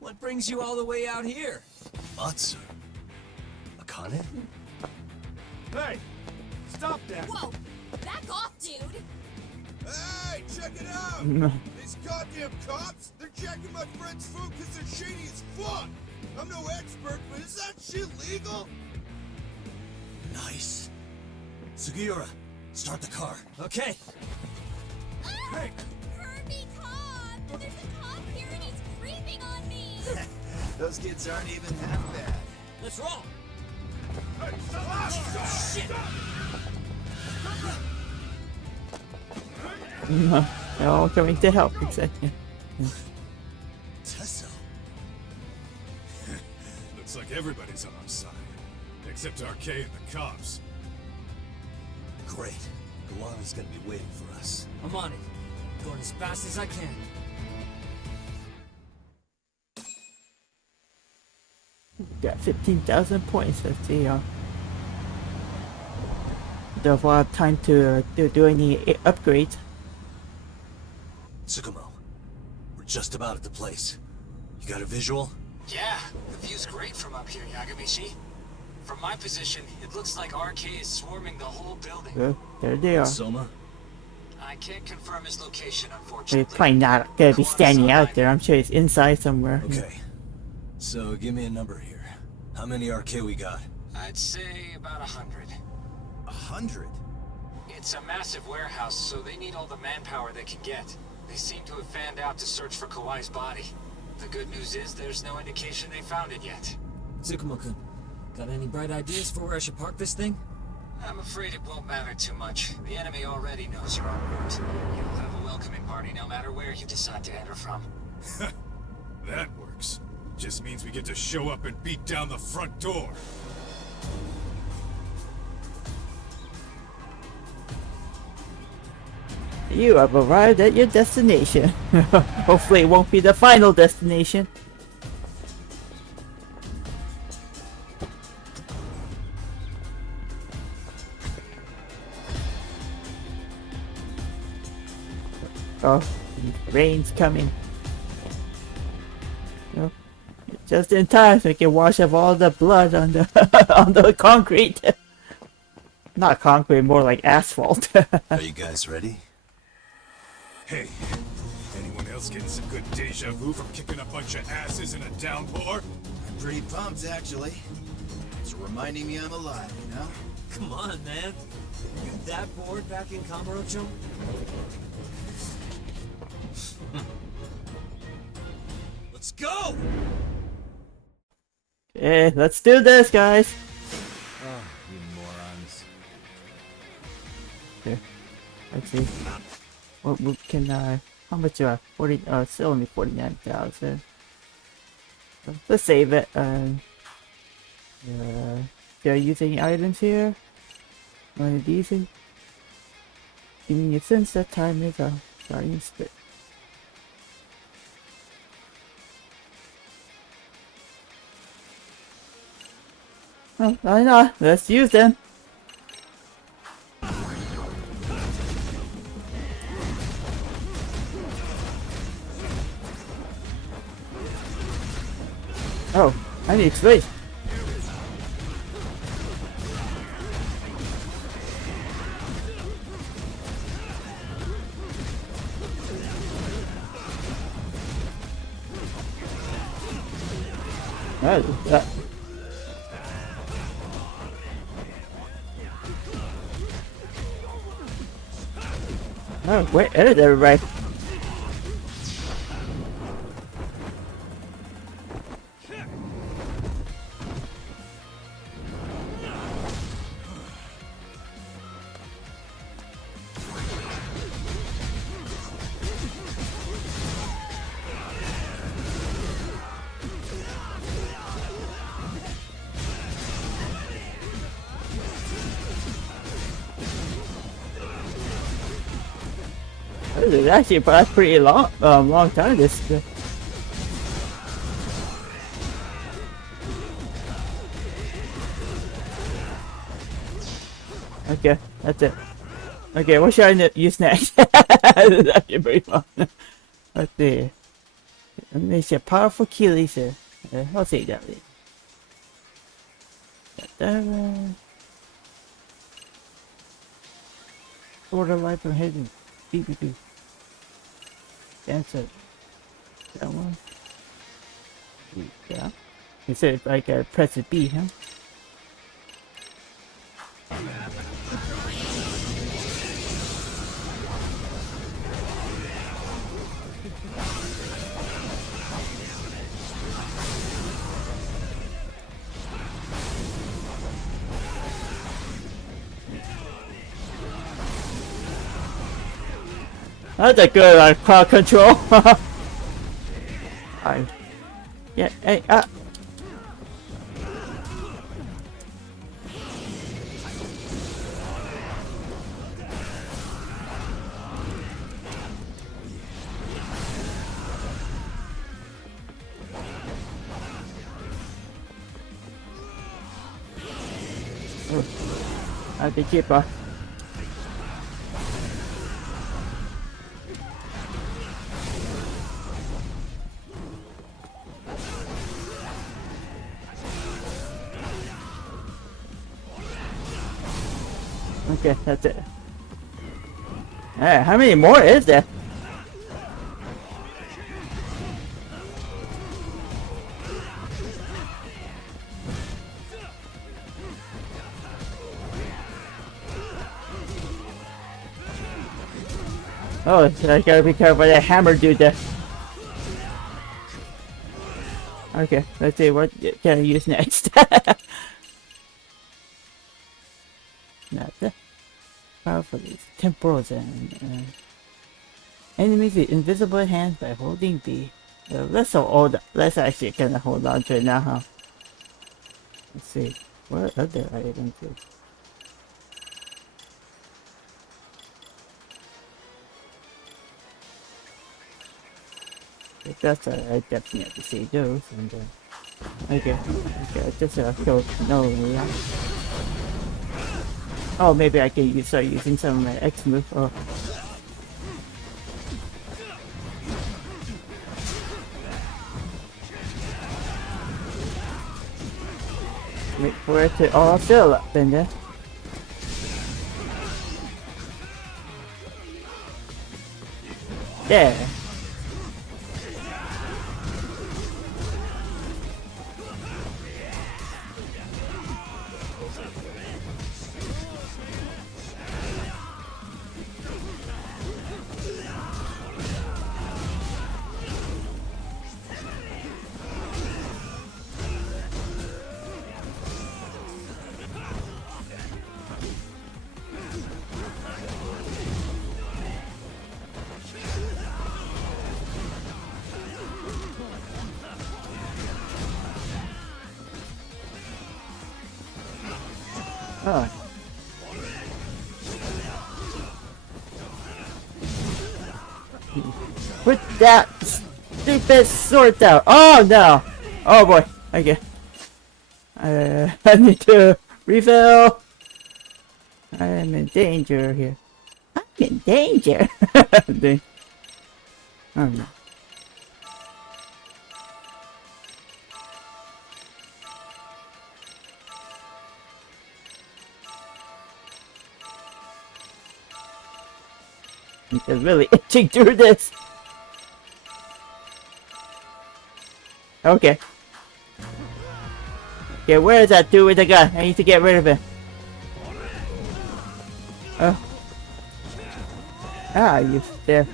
What brings you all the way out here? Matsu? Akane? Hey! Stop that! Whoa! Back off, dude! Hey, check it out! These goddamn cops, they're checking my friend's food because they're shady as fuck! I'm no expert, but is that shit legal? Nice. Sugiura, start the car. Okay. Hey! Kirby cop! There's a cop here and he's creeping on me! Those kids aren't even half bad. Let's roll! Hey, stop! Shit! They're all coming to help, exactly. Tesso. Looks like everybody's on our side. Except RK and the cops. Great. Kawana's gonna be waiting for us. I'm on it. Going as fast as I can. Got 15,000 points. Let's see. Don't have a lot of time to do any upgrades. Tsukumo, we're just about at the place. You got a visual? Yeah, the view's great from up here, Yagamishi. From my position, it looks like RK is swarming the whole building. There they are. Soma? I can't confirm his location, He's unfortunately. probably not gonna be standing out there. I'm sure he's inside somewhere. Okay. So give me a number here. How many RK we got? I'd say about 100. 100? It's a massive warehouse, so they need all the manpower they can get. They seem to have fanned out to search for Kawai's body. The good news is there's no indication they found it yet. Tsukumo-kun, got any bright ideas for where I should park this thing? I'm afraid it won't matter too much. The enemy already knows you're en route. You'll have a welcoming party no matter where you decide to enter from. That works. Just means we get to show up and beat down the front door. You have arrived at your destination. Hopefully it won't be the final destination. Oh, rain's coming. Oh, just in time so we can wash off all the blood on the on the concrete. Not concrete, more like asphalt. Are you guys ready? Hey, anyone else getting some good deja vu from kicking a bunch of asses in a downpour? I'm pretty pumped, actually. It's reminding me I'm alive, you know? Come on, man. You that bored back in Kamurocho? Let's go! Okay, let's do this, guys. Oh, you morons. Okay, let's see. What can I? How much do I? 40. Oh, it's only 49,000. Let's save it. Do I use any items here? One of these. Giving me a sense that time is starting to spit. Oh, why not? Let's use them. Oh, I need space. That. Oh, where is everybody? This is actually a pretty long time. This. Okay, that's it. Okay, what should I use next? This is actually pretty fun. Let's see. Unleash a powerful key laser. I'll say that later. Order life from hidden. Beep beep beep. That's it. That one. Yeah. Instead of like press the B, huh? That's a good crowd control. Yeah, hey, I have to keep Okay, that's it. Hey, how many more is there? Oh, so I gotta be careful that hammer dude there. Okay, let's see what can I use next. Not the powerful temporals and enemies with invisible hands by holding B. Let's actually kind of hold on to it now, huh? Let's see. What other items? If that's I definitely have to see those. And okay, just go no. Yeah. Oh, maybe I can start using some of my X move. Oh. Wait for it to all fill up and then. There. Oh. Put that stupid sword down. Oh no! Oh boy. Okay. I need to refill. I am in danger here. I'm in danger. Oh no. I'm really itching through this. Okay. Okay, where is that dude with the gun? I need to get rid of him. Oh. Ah, you there.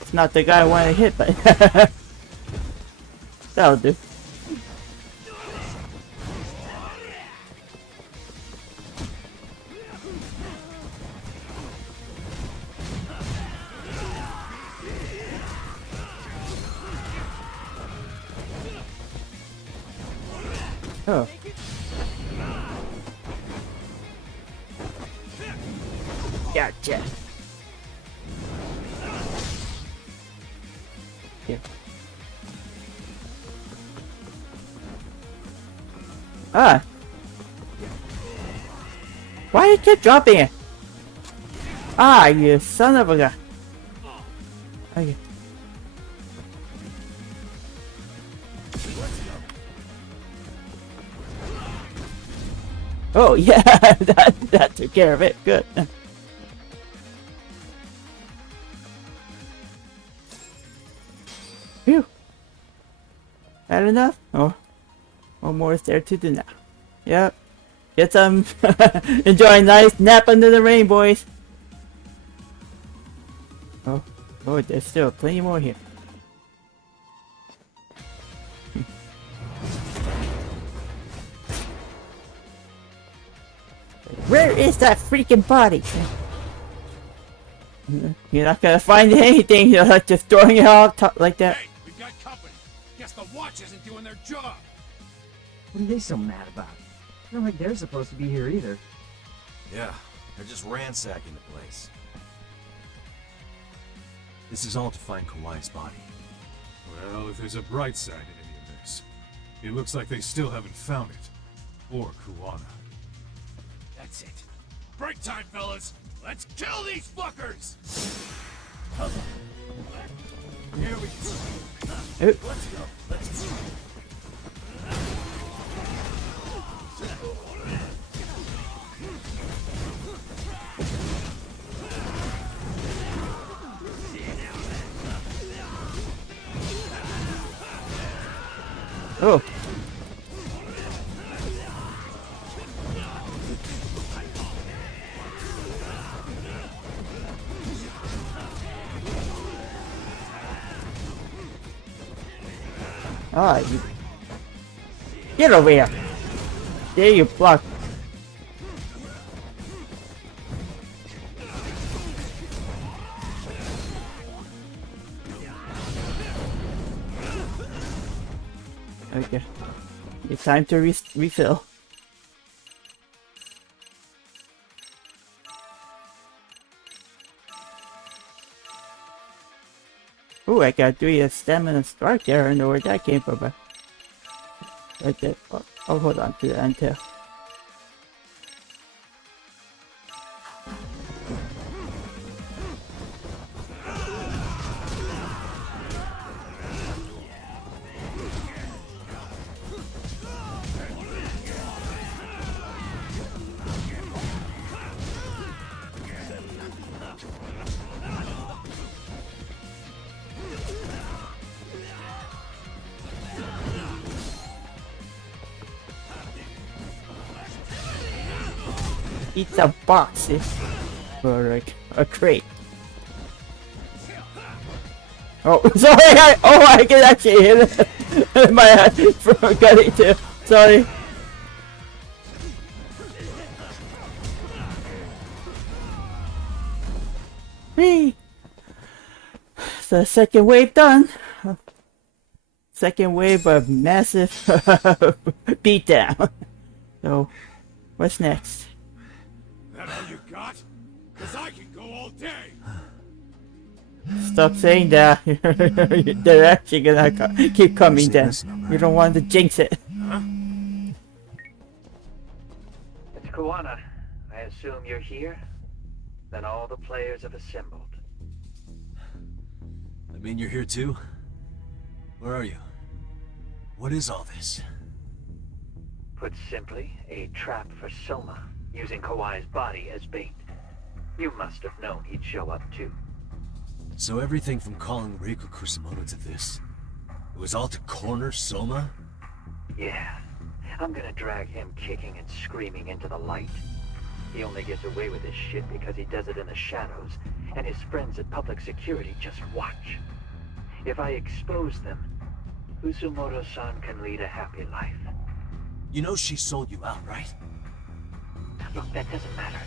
It's not the guy I want to hit, but that'll do. Oh. Gotcha. Here. Ah. Why you keep dropping it? Ah, you son of a gun. Okay. Oh yeah, that took care of it. Good. Phew. That enough? Oh, one more is there to do now. Yep. Get some. Enjoy a nice nap under the rain, boys. Oh, oh, there's still plenty more here. Where is that freaking body? You're not gonna find anything, you're like just throwing it off top like that. Hey, we got company. Guess the watch isn't doing their job. What are they so mad about? Not like they're supposed to be here either. Yeah, they're just ransacking the place. This is all to find Kawai's body. Well, if there's a bright side in any of this, it looks like they still haven't found it. Or Kuwana. That's it. Break time, fellas. Let's kill these fuckers. Here we go. Let's go. Let's go. Oh. Ah, you... Get over here! There you block. Okay. It's time to refill. Ooh, I got 3 stamina strike there. I don't know where that came from, but right there. I'll hold on to that until. It's a box for like a crate. Oh, sorry! I can actually hit it. My hand forgot it too. Sorry. Whee! The second wave done. Second wave of massive beatdown. So, what's next? That all you got? Cause I can go all day. Stop saying that. They're actually gonna keep coming then. You don't want to jinx it. Huh? It's Kawana. I assume you're here? Then all the players have assembled. I mean, you're here too? Where are you? What is all this? Put simply, a trap for Soma, using Kawai's body as bait. You must have known he'd show up too. So everything from calling Reiko Kusamoto to this, it was all to corner Soma? Yeah. I'm gonna drag him kicking and screaming into the light. He only gets away with this shit because he does it in the shadows, and his friends at public security just watch. If I expose them, Kusumoto-san can lead a happy life. You know she sold you out, right? Look, that doesn't matter.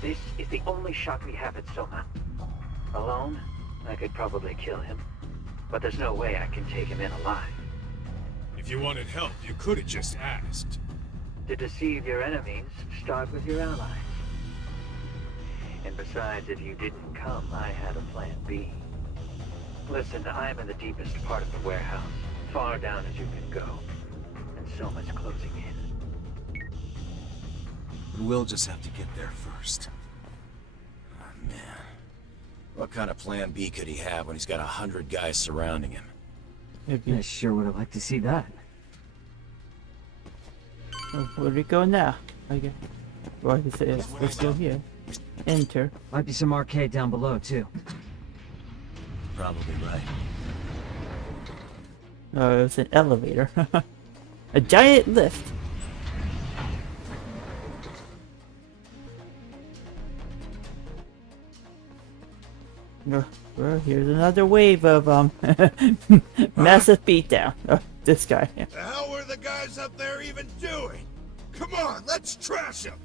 This is the only shot we have at Soma. Alone, I could probably kill him, but there's no way I can take him in alive. If you wanted help, you could have just asked. To deceive your enemies, start with your allies. And besides, if you didn't come, I had a plan B. Listen, I'm in the deepest part of the warehouse, far down as you can go, and Soma's closing in. We'll just have to get there first. Oh, man. What kind of plan B could he have when he's got 100 guys surrounding him? I sure would have liked to see that. Oh, where do we go now? Okay. Well, we're still here. Enter. Might be some arcade down below, too. Probably right. Oh, it was an elevator. A giant lift. Well, here's another wave of massive beatdown. Oh, this guy. Yeah. The hell were the guys up there even doing? Come on, let's trash them.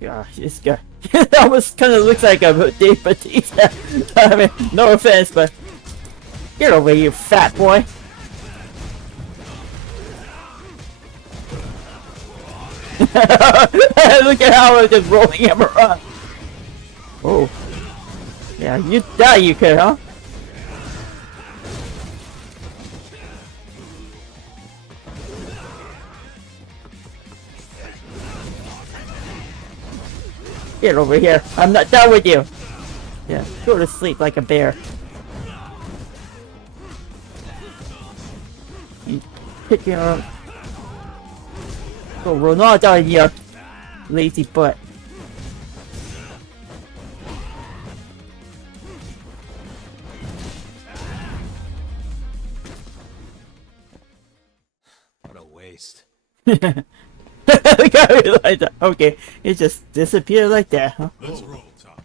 Gosh, this guy. It almost kind of looks like a Dave Bautista. I mean, no offense, but get over here, you fat boy. Look at how I'm just rolling him around. Oh. Yeah, you die, you could, huh? Get over here. I'm not done with you. Yeah, go to sleep like a bear. You pick your up. Go Ronaldo in your lazy butt. What a waste. The guy realized that. Okay, it just disappeared like that, huh? Let's roll, Talk.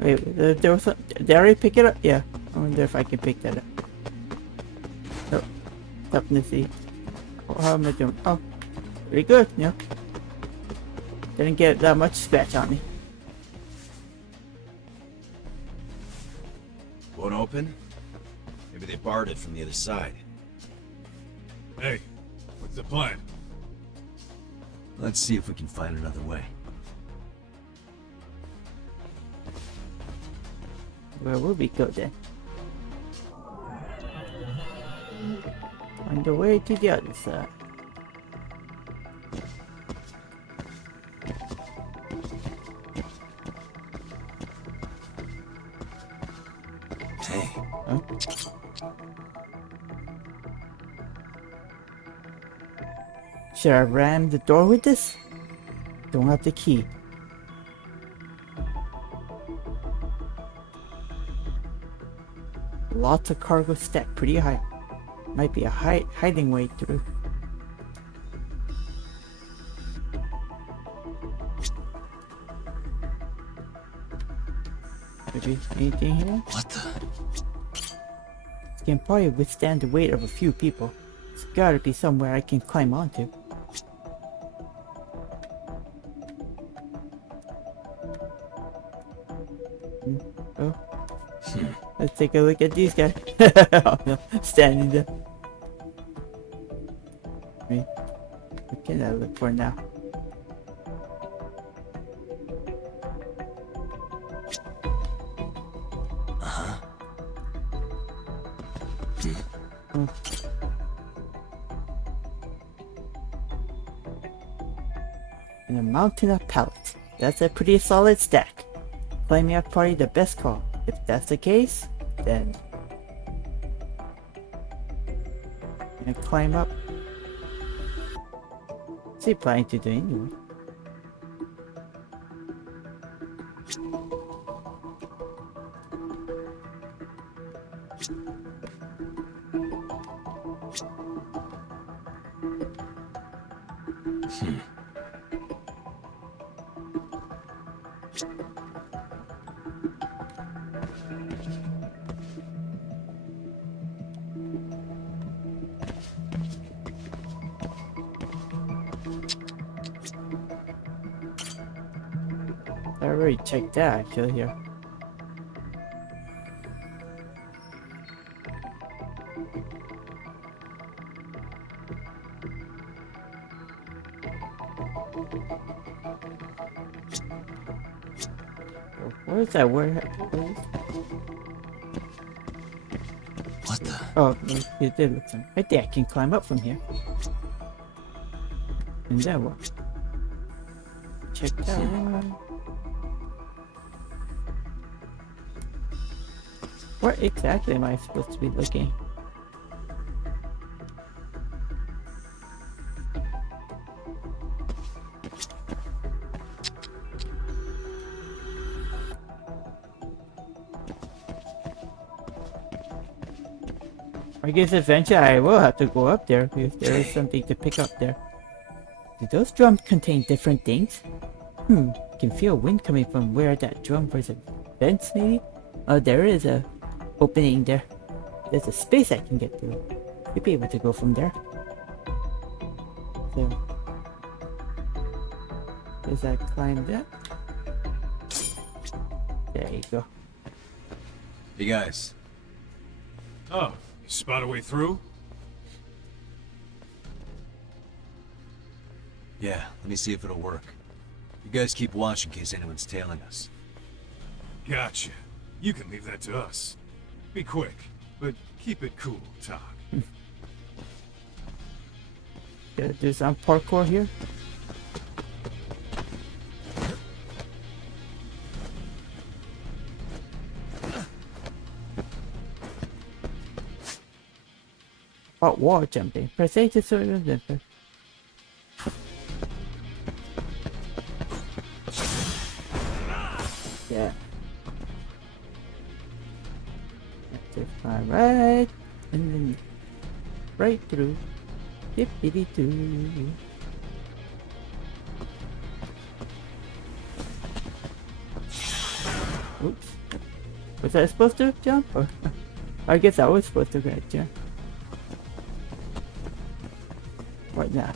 Wait, there was some, did I already pick it up? Yeah, I wonder if I can pick that up. Oh, stop to see. Oh, how am I doing? Oh, pretty good, yeah. Didn't get that much scratch on me. Won't open? Maybe they barred it from the other side. Hey, what's the plan? Let's see if we can find another way. Where will we go then? On the way to the other side. Hey. Huh? Should I ram the door with this? Don't have the key. Lots of cargo stacked pretty high. Might be a hiding way through. Anything here? What the? It can probably withstand the weight of a few people. It's gotta be somewhere I can climb onto. Oh. Let's take a look at these guys. Oh, no. Standing there. What can I look for now? Oh. And a mountain of pallets. That's a pretty solid stack. Climbing up probably the best call. If that's the case, then I'm gonna climb up. What's he planning to do anyway? I already checked that actually here. Where is that? Where is... What the? Oh, it did look something. I think I can climb up from here. And then what? Check that one. Where exactly am I supposed to be looking? I guess eventually I will have to go up there if there is something to pick up there. Do those drums contain different things? Can feel wind coming from where that drum was. A vents maybe? Oh, there is a opening there. There's a space I can get through. You'll be able to go from there. So, as I climb that. There you go. Hey guys. Oh, you spot a way through? Yeah, let me see if it'll work. You guys keep watch in case anyone's tailing us. Gotcha. You can leave that to us. Be quick, but keep it cool, Talk. Gotta do some parkour here. Hot wall jumping. Press A to sort of different. Yeah. Just right, and then right through. Dippity doo. Oops. Was I supposed to jump? Or I guess I was supposed to get jump. What now?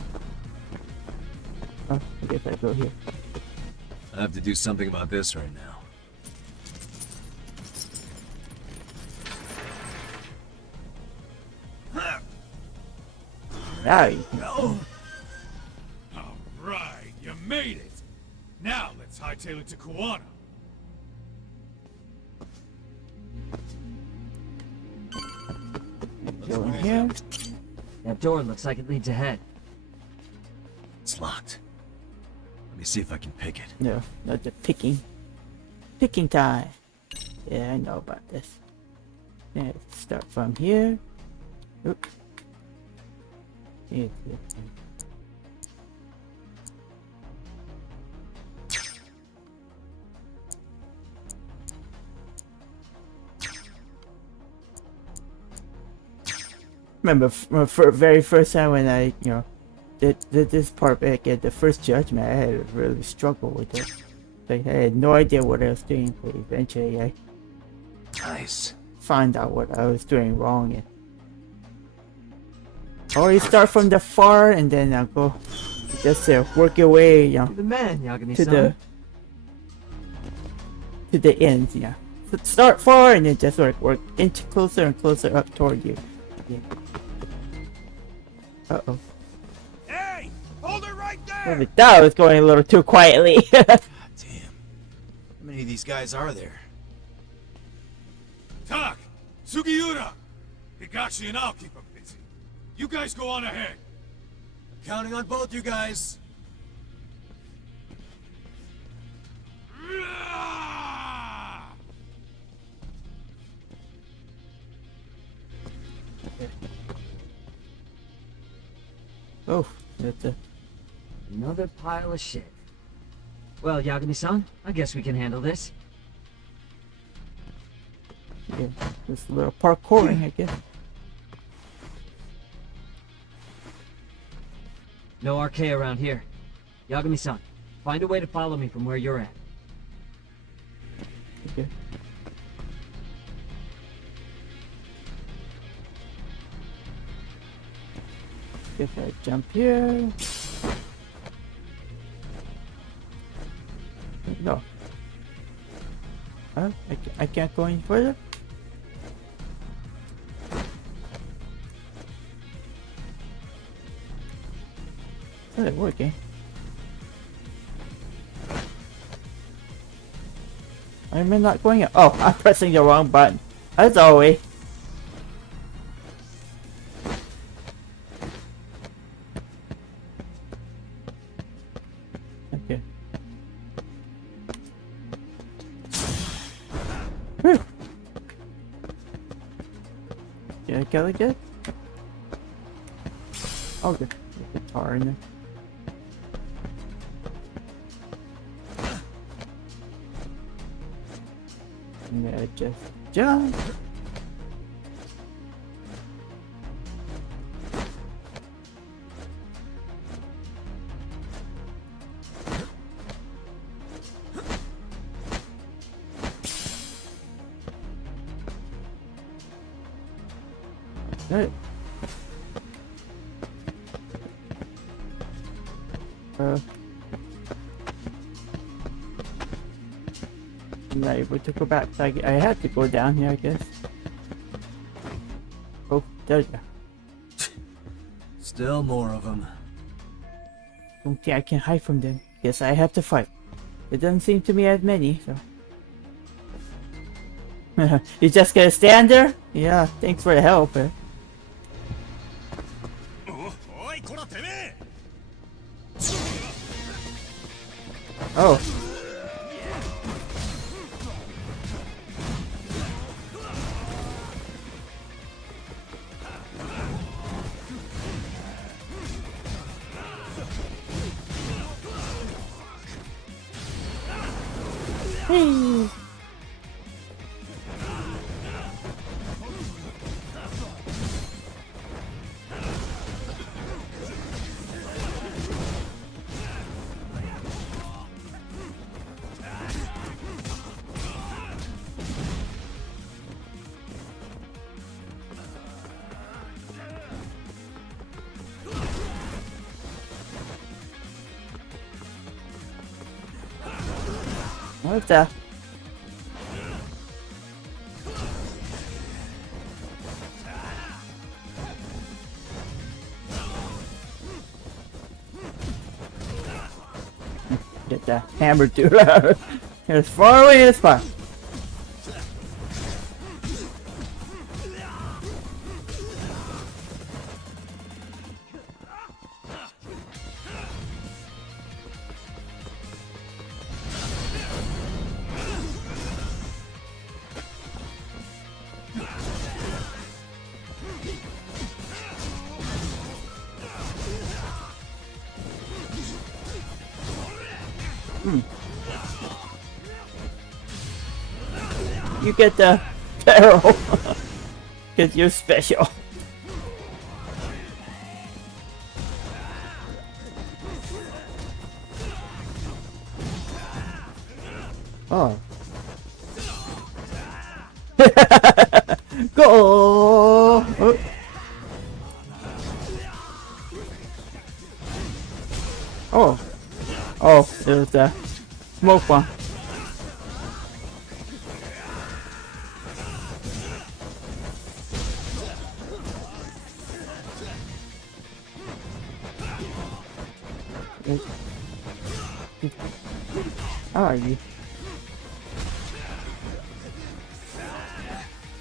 Oh, I guess I go here. I have to do something about this right now. Now you can All right, you made it. Now let's hightail it to Kuwana. here. That door looks like it leads ahead. It's locked. Let me see if I can pick it. No, not the picking. Picking time. Yeah, I know about this. Yeah, start from here. Oops. Yeah. Remember, for very first time when I, did this part back at the first judgment, I had to really struggle with it. Like, I had no idea what I was doing, but eventually I found out what I was doing wrong. And always start from the far, and then I'll go just work your way, To the man, Yagami-san. to the end, yeah. So start far, and then just work inch closer and closer up toward you. Yeah. Uh-oh. Hey! Hold it right there! I thought I was going a little too quietly. How many of these guys are there? Tak! Sugiura! Higashi and I'll keep them busy. You guys go on ahead. Counting on both you guys. Oh, that's another pile of shit. Well, Yagami-san, I guess we can handle this. Yeah, just a little parkouring, I guess. No RK around here. Yagami-san, find a way to follow me from where you're at. Okay. Guess I jump here. No. Huh? I can't go any further? Is it working? I'm not going. Oh, I'm pressing the wrong button. As always. Okay. Whew. Did I kill it good? Oh, good. Guitar in there. I'm gonna just jump. Hey. I'm not able to go back, so I had to go down here, I guess. Oh, there you go. Still more of them. Don't think I can hide from them. Guess I have to fight. It doesn't seem to me as many, so. You just gonna stand there? Yeah, thanks for the help. Oh. Hey. What's that? Get that hammer dude as far away as possible. you get the barrel. Because you're special. Oh. Go! Oh. Oh. Oh, there's the smoke one. How are you?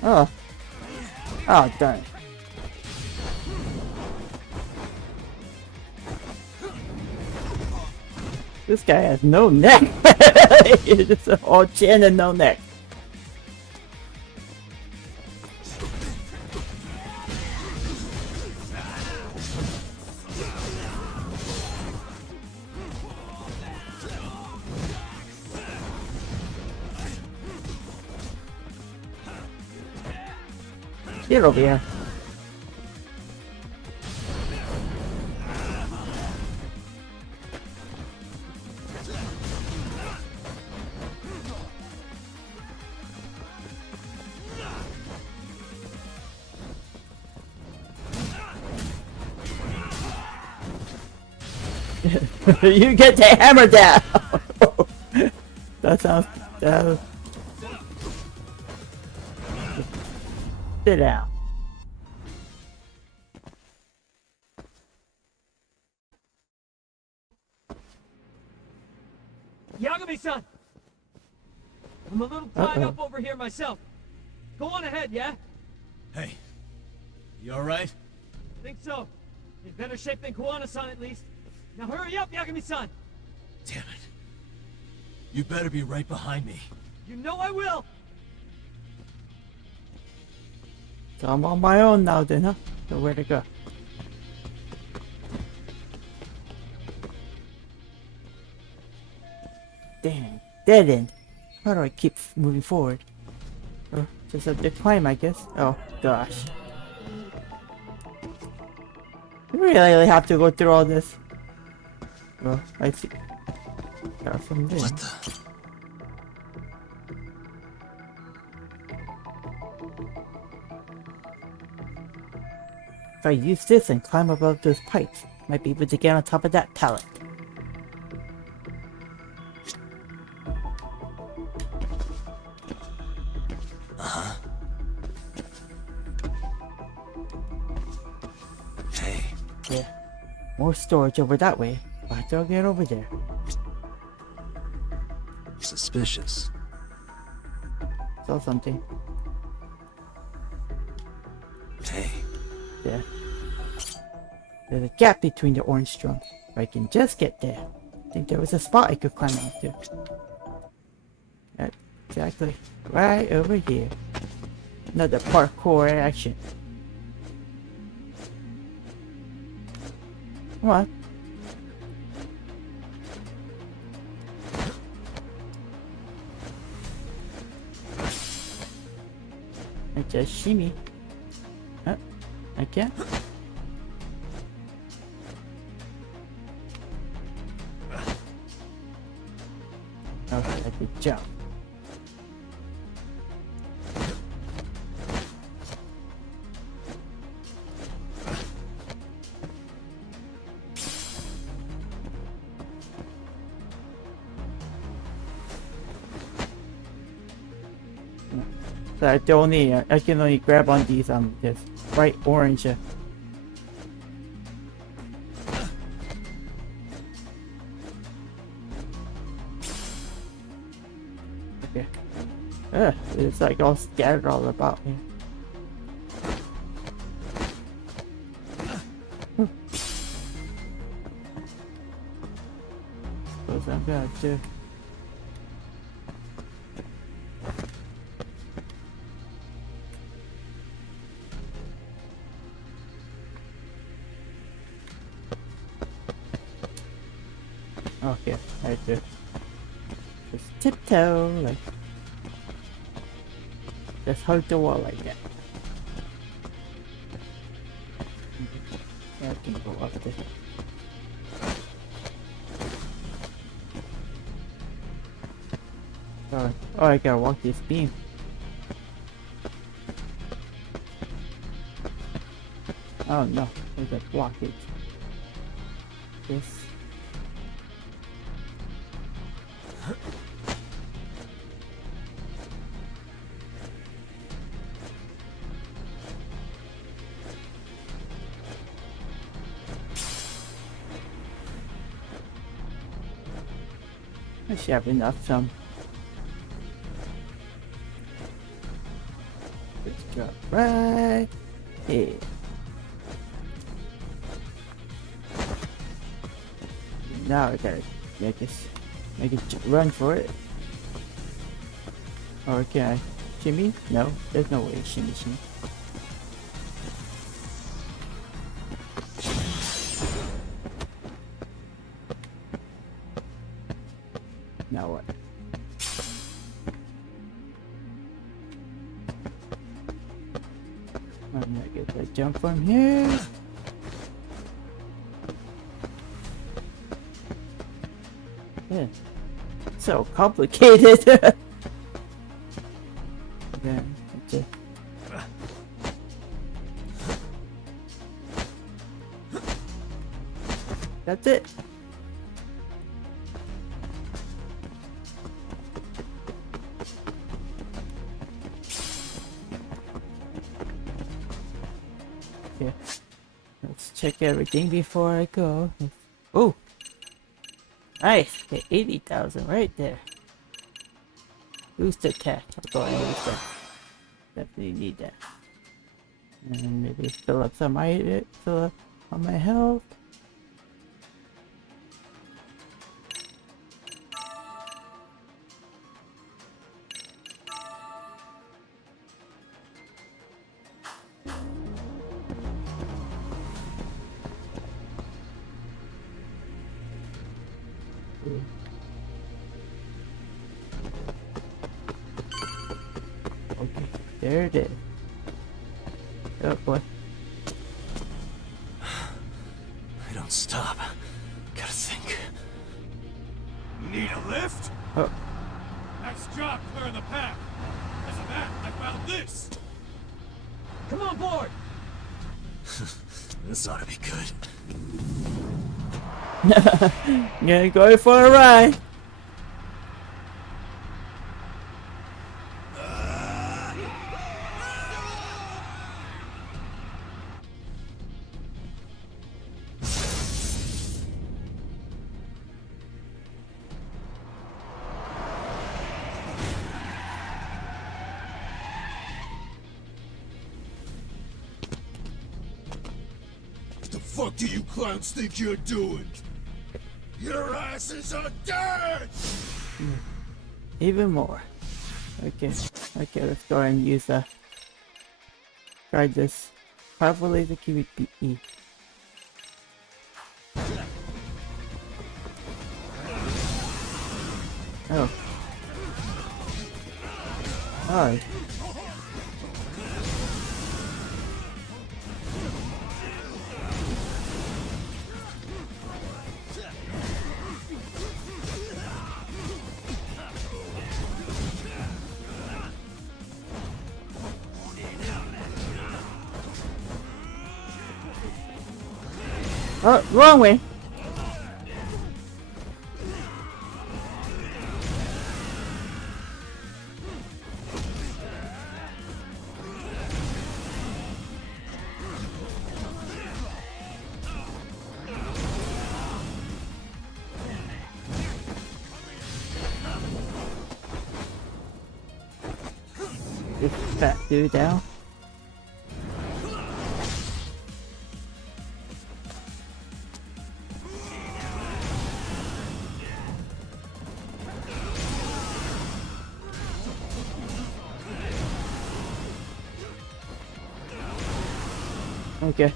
Oh. Oh, darn. This guy has no neck. It's just all chin and no neck. Get over here. You get the hammer down. That sounds. Sit down. Yagami-san! I'm a little tied up over here myself. Go on ahead, yeah? Hey, you alright? Think so. In better shape than Koana-san at least. Now hurry up, Yagami-san! Damn it. You better be right behind me. You know I will! So I'm on my own now then, huh? So where to go? Dang, dead end. How do I keep moving forward? Oh, just have to climb, I guess. Oh, gosh. You really have to go through all this? Oh, I see. Got from there. What the? If I use this and climb above those pipes, might be able to get on top of that pallet. Uh-huh. Hey. Yeah. More storage over that way. But I'll get over there. Suspicious. Saw something. Hey. Yeah. There's a gap between the orange drums. If I can just get there. I think there was a spot I could climb onto. Exactly. Right over here. Another parkour action. Come on. I just shimmy. Huh? I can't. Okay, I could jump. So I can only grab on these this bright orange. Okay. It's like all scattered all about me. Suppose I'm gonna do. Okay, I do. Just tiptoe, like. Just hug the wall like that. I can go up there. Oh, I gotta walk this beam. Oh no, there's a blockage. This. I should have enough some. Just drop right here. Now I gotta make it run for it. Or can I shimmy? No, there's no way to shimmy. Now what? I'm gonna get that jump from here. Yeah. So complicated. Yeah, okay. That's it. Okay. Let's check everything before I go. Oh! Nice! The 80,000 right there. Boost attack. I'll go ahead and use that. Definitely need that. And maybe fill up on my health. Okay, there it is. Oh boy. I don't stop. Gotta think. Need a lift? Oh. Nice job clearing the path. As of that, I found this. Come on board. This ought to be good. Gonna go for a ride. What the fuck do you clowns think you're doing? Your asses are dead! Even more. Okay, let's go and use try this. Powerful laser key with PE. Oh. Alright. Oh, wrong way. This fat dude down. Okay.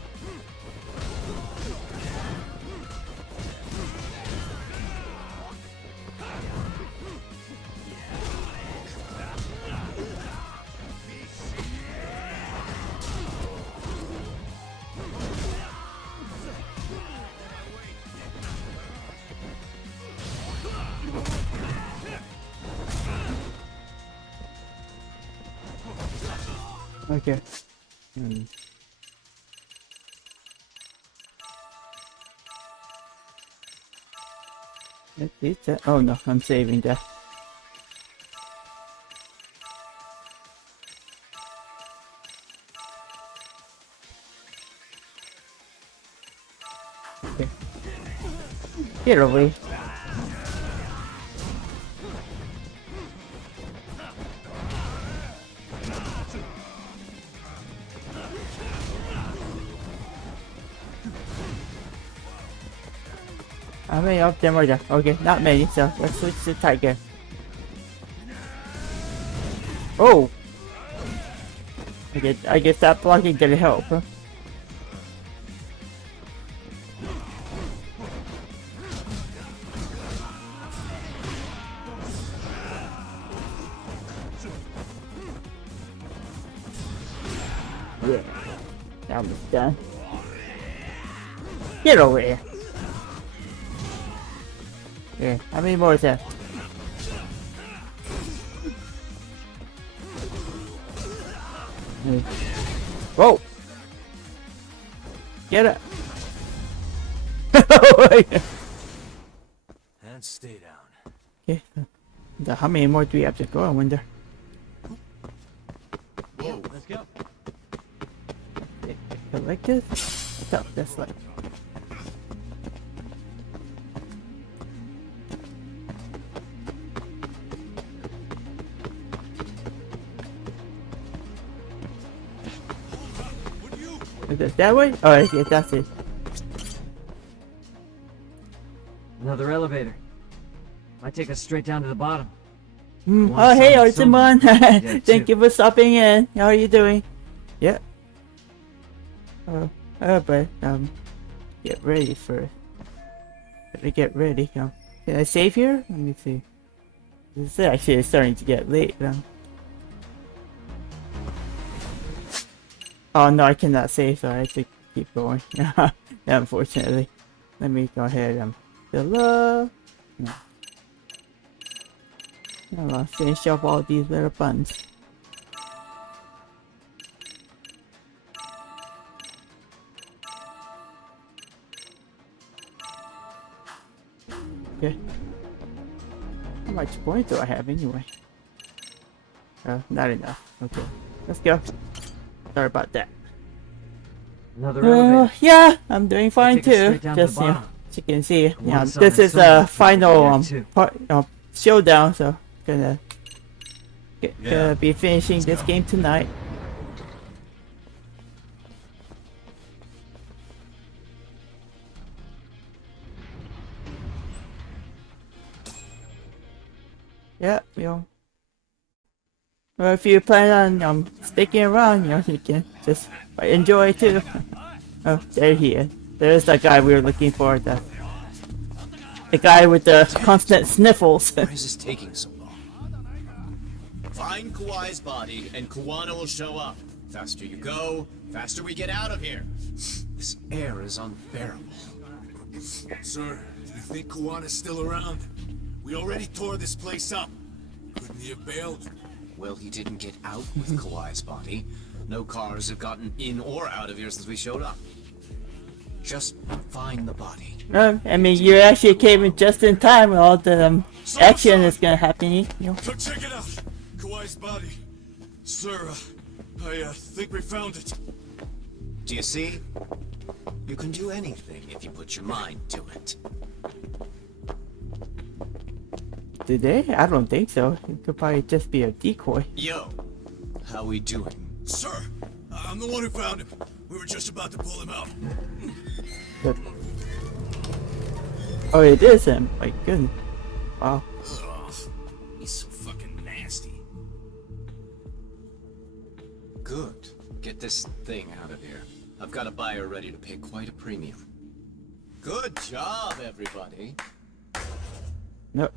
Okay. It's oh no, I'm saving that. Okay. Get away. How many of them are there? Okay, not many, so let's switch to Tiger. Oh! I guess that blocking didn't help, huh? Yeah, that was done. Get over here. Yeah, how many more is there? Whoa! Get it! And stay down. Okay, how many more do we have to go? I wonder. Whoa, let's go. Like this? I thought that's like. Is it that way? Oh, yeah, that's it. Another elevator. Might take us straight down to the bottom. Oh, hey, Artemon. Thank you for stopping in. How are you doing? Yeah. But get ready first. Better get ready. Can I save here? Let me see. This is actually starting to get late. Oh no, I cannot save, so I have to keep going. Unfortunately. Let me go ahead and fill up. I'll finish up all these little buttons. Okay. How much points do I have anyway? Not enough. Okay. Let's go. Sorry about that. Another elevator. Yeah, I'm doing fine too. Just As you can see, this is the final part, showdown. So gonna be finishing this game tonight. Yeah, well, if you plan on sticking around, you can just enjoy too. Oh, there he is. There's that guy we were looking for. The guy with the constant sniffles. Why is this taking so long? Find Kawai's body, and Kuwana will show up. Faster you go, faster we get out of here. This air is unbearable. Sir, do you think Kuwana's still around? We already tore this place up. Couldn't he have bailed? Well, he didn't get out with Kawai's body. No cars have gotten in or out of here since we showed up. Just find the body. I mean, you actually came in just in time with all the action that's gonna happen. Check it out! Kawai's body. Sir, I think we found it. Do you see? You can do anything if you put your mind to it. Did they? I don't think so. It could probably just be a decoy. Yo, how we doing? Sir, I'm the one who found him. We were just about to pull him out. But... oh, it is him. My goodness. Wow. Ugh, he's so fucking nasty. Good. Get this thing out of here. I've got a buyer ready to pay quite a premium. Good job, everybody. Nope.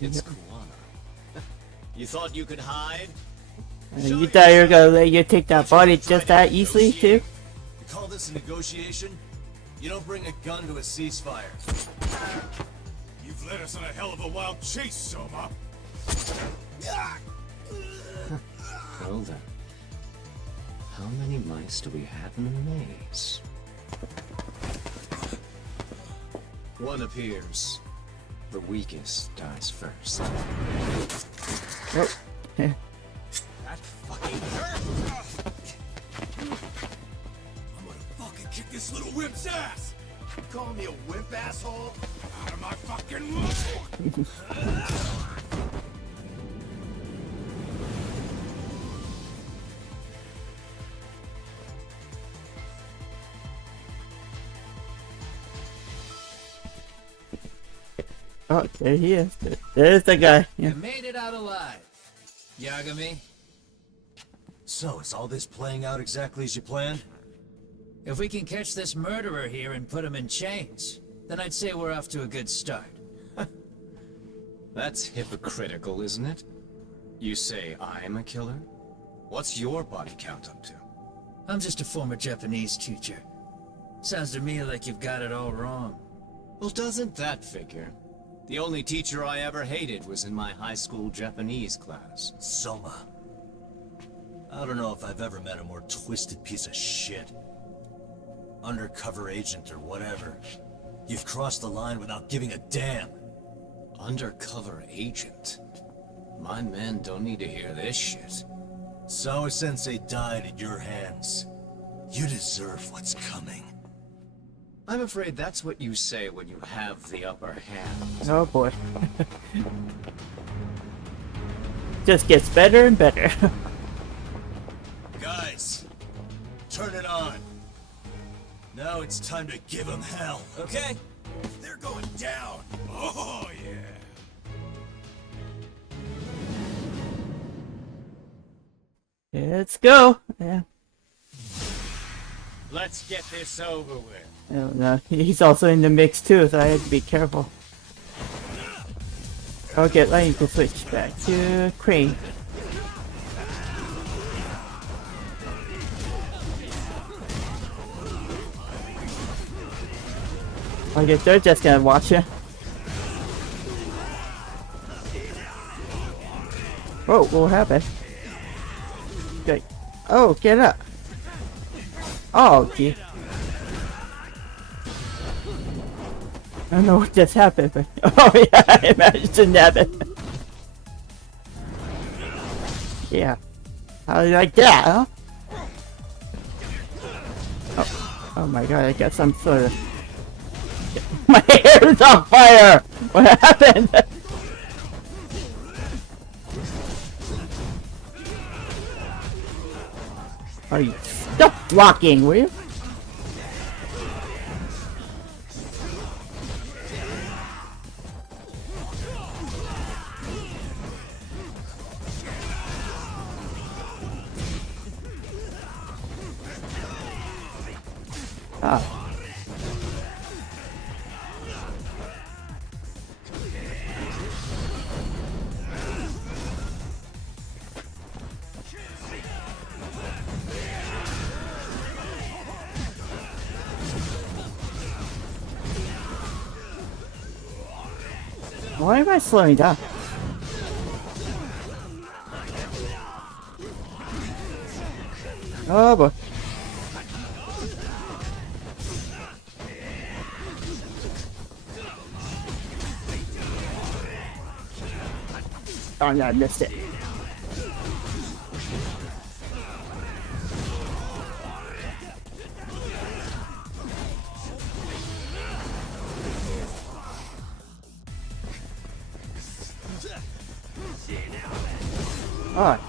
It's Kuwana. You thought you could hide? You thought you were gonna let you take that body just that easily, too? You call this a negotiation? You don't bring a gun to a ceasefire. You've led us on a hell of a wild chase, Soma. Well then. How many mice do we have in the maze? One appears. The weakest dies first. Oh. Yeah. That fucking hurt! I'm gonna fucking kick this little wimp's ass! You calling me a wimp, asshole? Out of my fucking mouth! Oh, there he is. There's the guy. Yeah. You made it out alive, Yagami. So, is all this playing out exactly as you planned? If we can catch this murderer here and put him in chains, then I'd say we're off to a good start. That's hypocritical, isn't it? You say I'm a killer? What's your body count up to? I'm just a former Japanese teacher. Sounds to me like you've got it all wrong. Well, doesn't that figure? The only teacher I ever hated was in my high school Japanese class. Soma. I don't know if I've ever met a more twisted piece of shit. Undercover agent or whatever. You've crossed the line without giving a damn. Undercover agent? My men don't need to hear this shit. Sawa-sensei died at your hands. You deserve what's coming. I'm afraid that's what you say when you have the upper hand. Oh boy. Just gets better and better. Guys, turn it on. Now it's time to give them hell. Okay, they're going down. Oh, yeah. Let's go. Yeah. Let's get this over with. Oh, no. He's also in the mix too, so I have to be careful. Okay, I need to switch back to Crane. I guess they're just gonna watch it. Whoa, what happened? Okay. Oh, get up. Oh, gee. I don't know what just happened, but oh yeah, I imagine that. Yeah. How you like that, huh? Oh my god, I got some sort of... My hair is on fire! What happened? Are you... Stop blocking, will you? Ah. Why am I slowing down? Oh boy. Oh yeah, I missed it. Alright.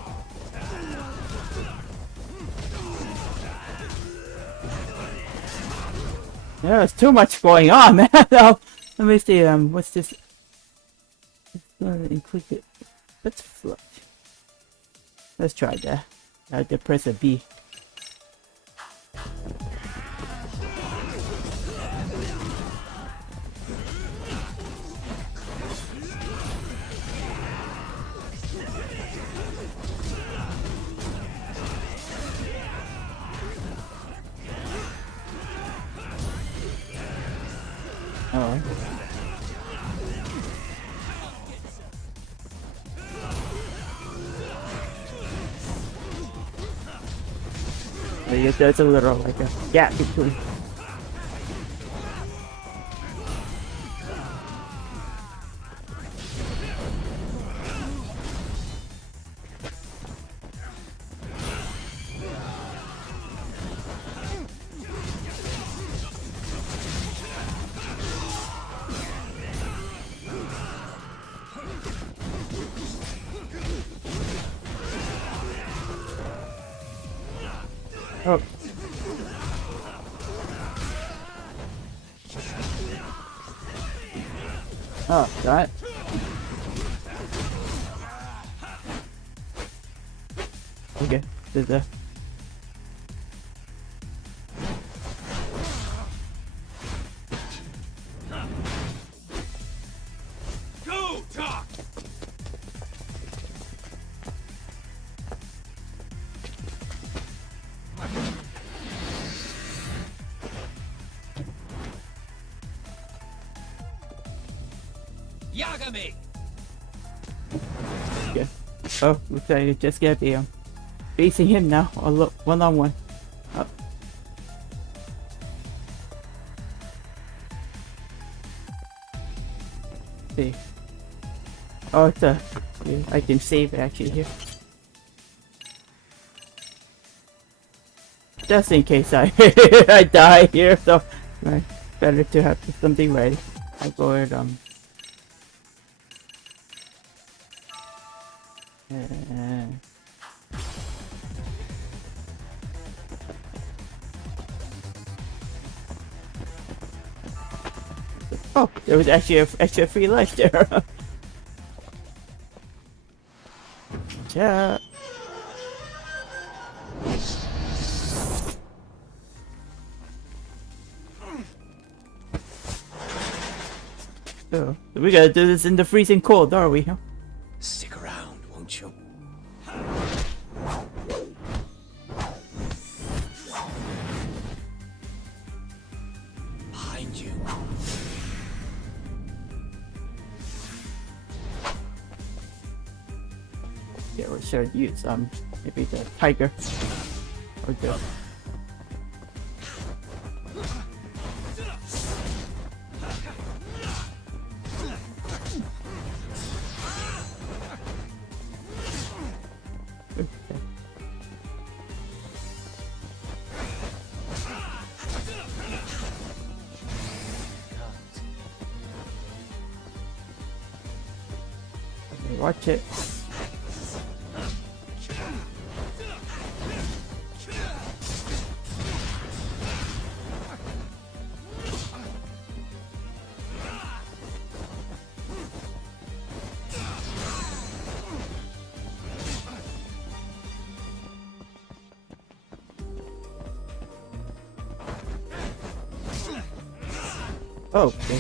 Yeah, there's too much going on, man. Let me see, what's this? Click it. Let's flush. Let's try that. I have to press a B. Oh. I guess there's a little like a gap between. Oh. Oh, that. Okay, there's a. Go, Doc! Yagami! Yeah. Oh, looks like it's just gonna be facing him now. Oh, look, one-on-one. Oh. See. Oh, it's a. Yeah, I can save it actually here. Just in case I I die here, so right, better to have something ready. I go ahead oh, there was actually a extra free life there. Yeah. So we gotta do this in the freezing cold, are we? Huh? Stick around, won't you? Behind you. Yeah, we should use maybe the tiger or the. Watch it. Oh, okay.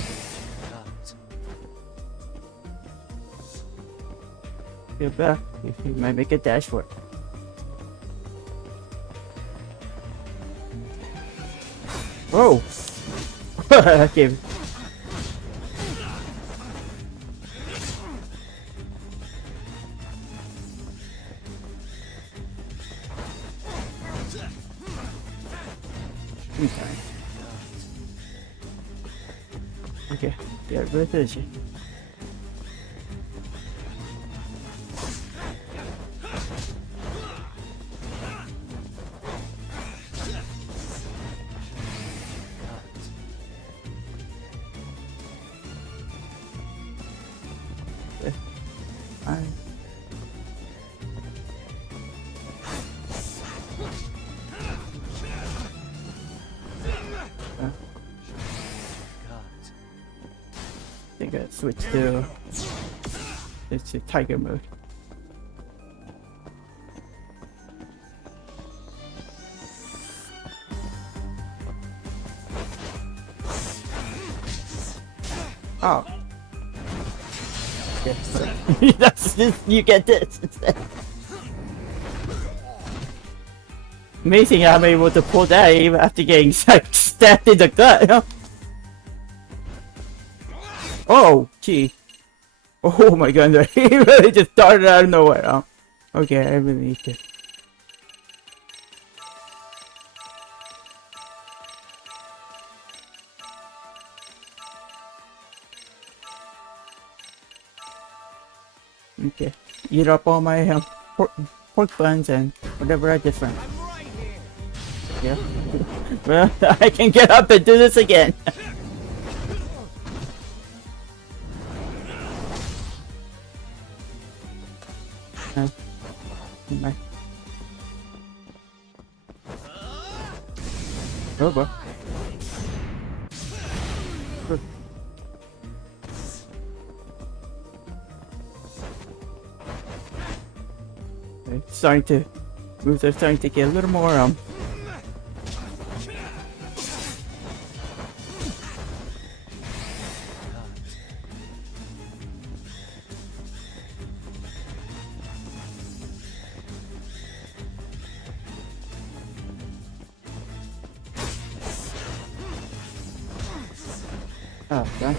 Feel better. You might make a dash for it. Whoa! Okay. Okay, get rid of this. I think I switch to tiger mode. Oh. Okay. That's just, you get this instead. Amazing I'm able to pull that even after getting stabbed in the gut, huh? Oh, gee. Oh my goodness, he really just started out of nowhere. Huh? Okay, I really need to. Okay, eat up all my pork buns and whatever I did from. Yeah. Well, I can get up and do this again. My. Oh boy. It's starting to moves are starting to get a little more oh, done.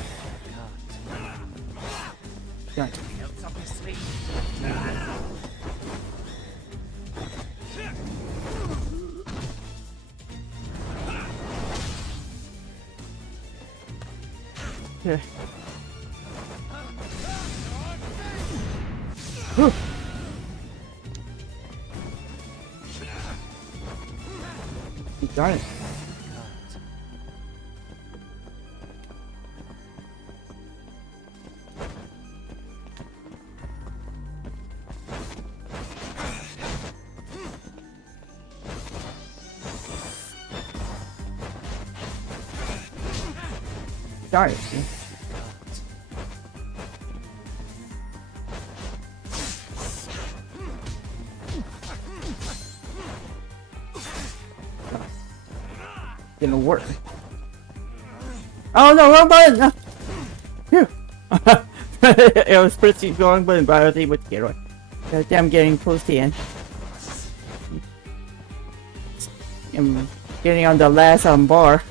Done. Yeah. Whew. Got it. Got it. Yeah. Gonna work. Oh no, wrong button! No. Phew. I was pressing the wrong button, but I was able to get away. I'm getting close to the end. I'm getting on the last bar.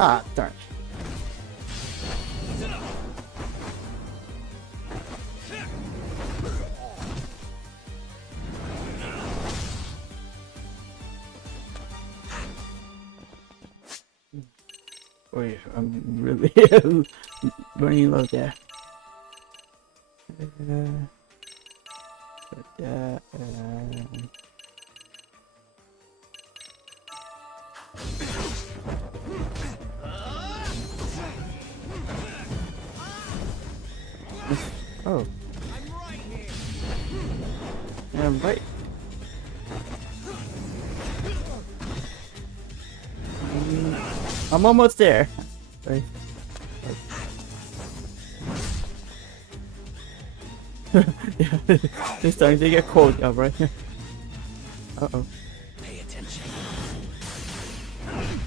Ah, darn. Wait, I'm really running low there. Oh. Yeah, right. I'm almost there. Right. Yeah, it's starting to get cold up right here. Uh-oh. Pay attention.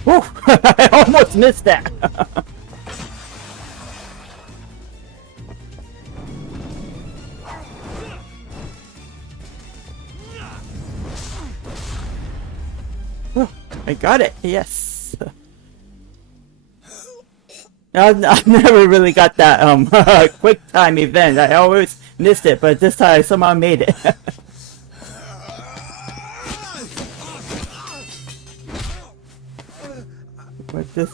Woo! I almost missed that. I got it. Yes. I never really got that quick time event. I always missed it, but this time I somehow made it. What's this?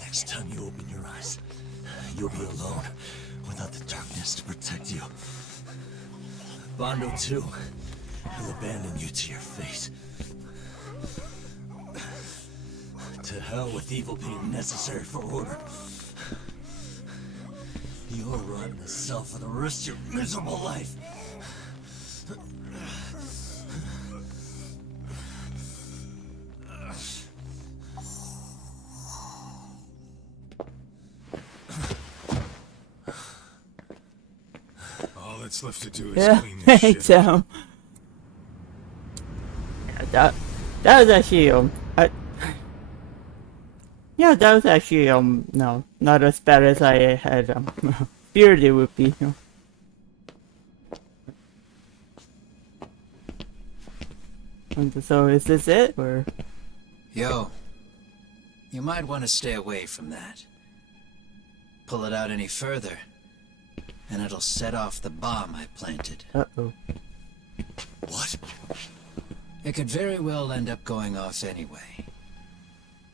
Next time you open your eyes, you'll be alone, without the darkness to protect you. Bondo, too, will abandon you to your fate. To hell with evil being necessary for order. You'll rot in a cell for the rest of your miserable life. All that's left to do is Yeah, clean this shit up. that was actually yeah, that was actually no, not as bad as I had feared it would be. And so is this it, or? Yo, you might want to stay away from that. Pull it out any further, and it'll set off the bomb I planted. Uh-oh. What? It could very well end up going off anyway.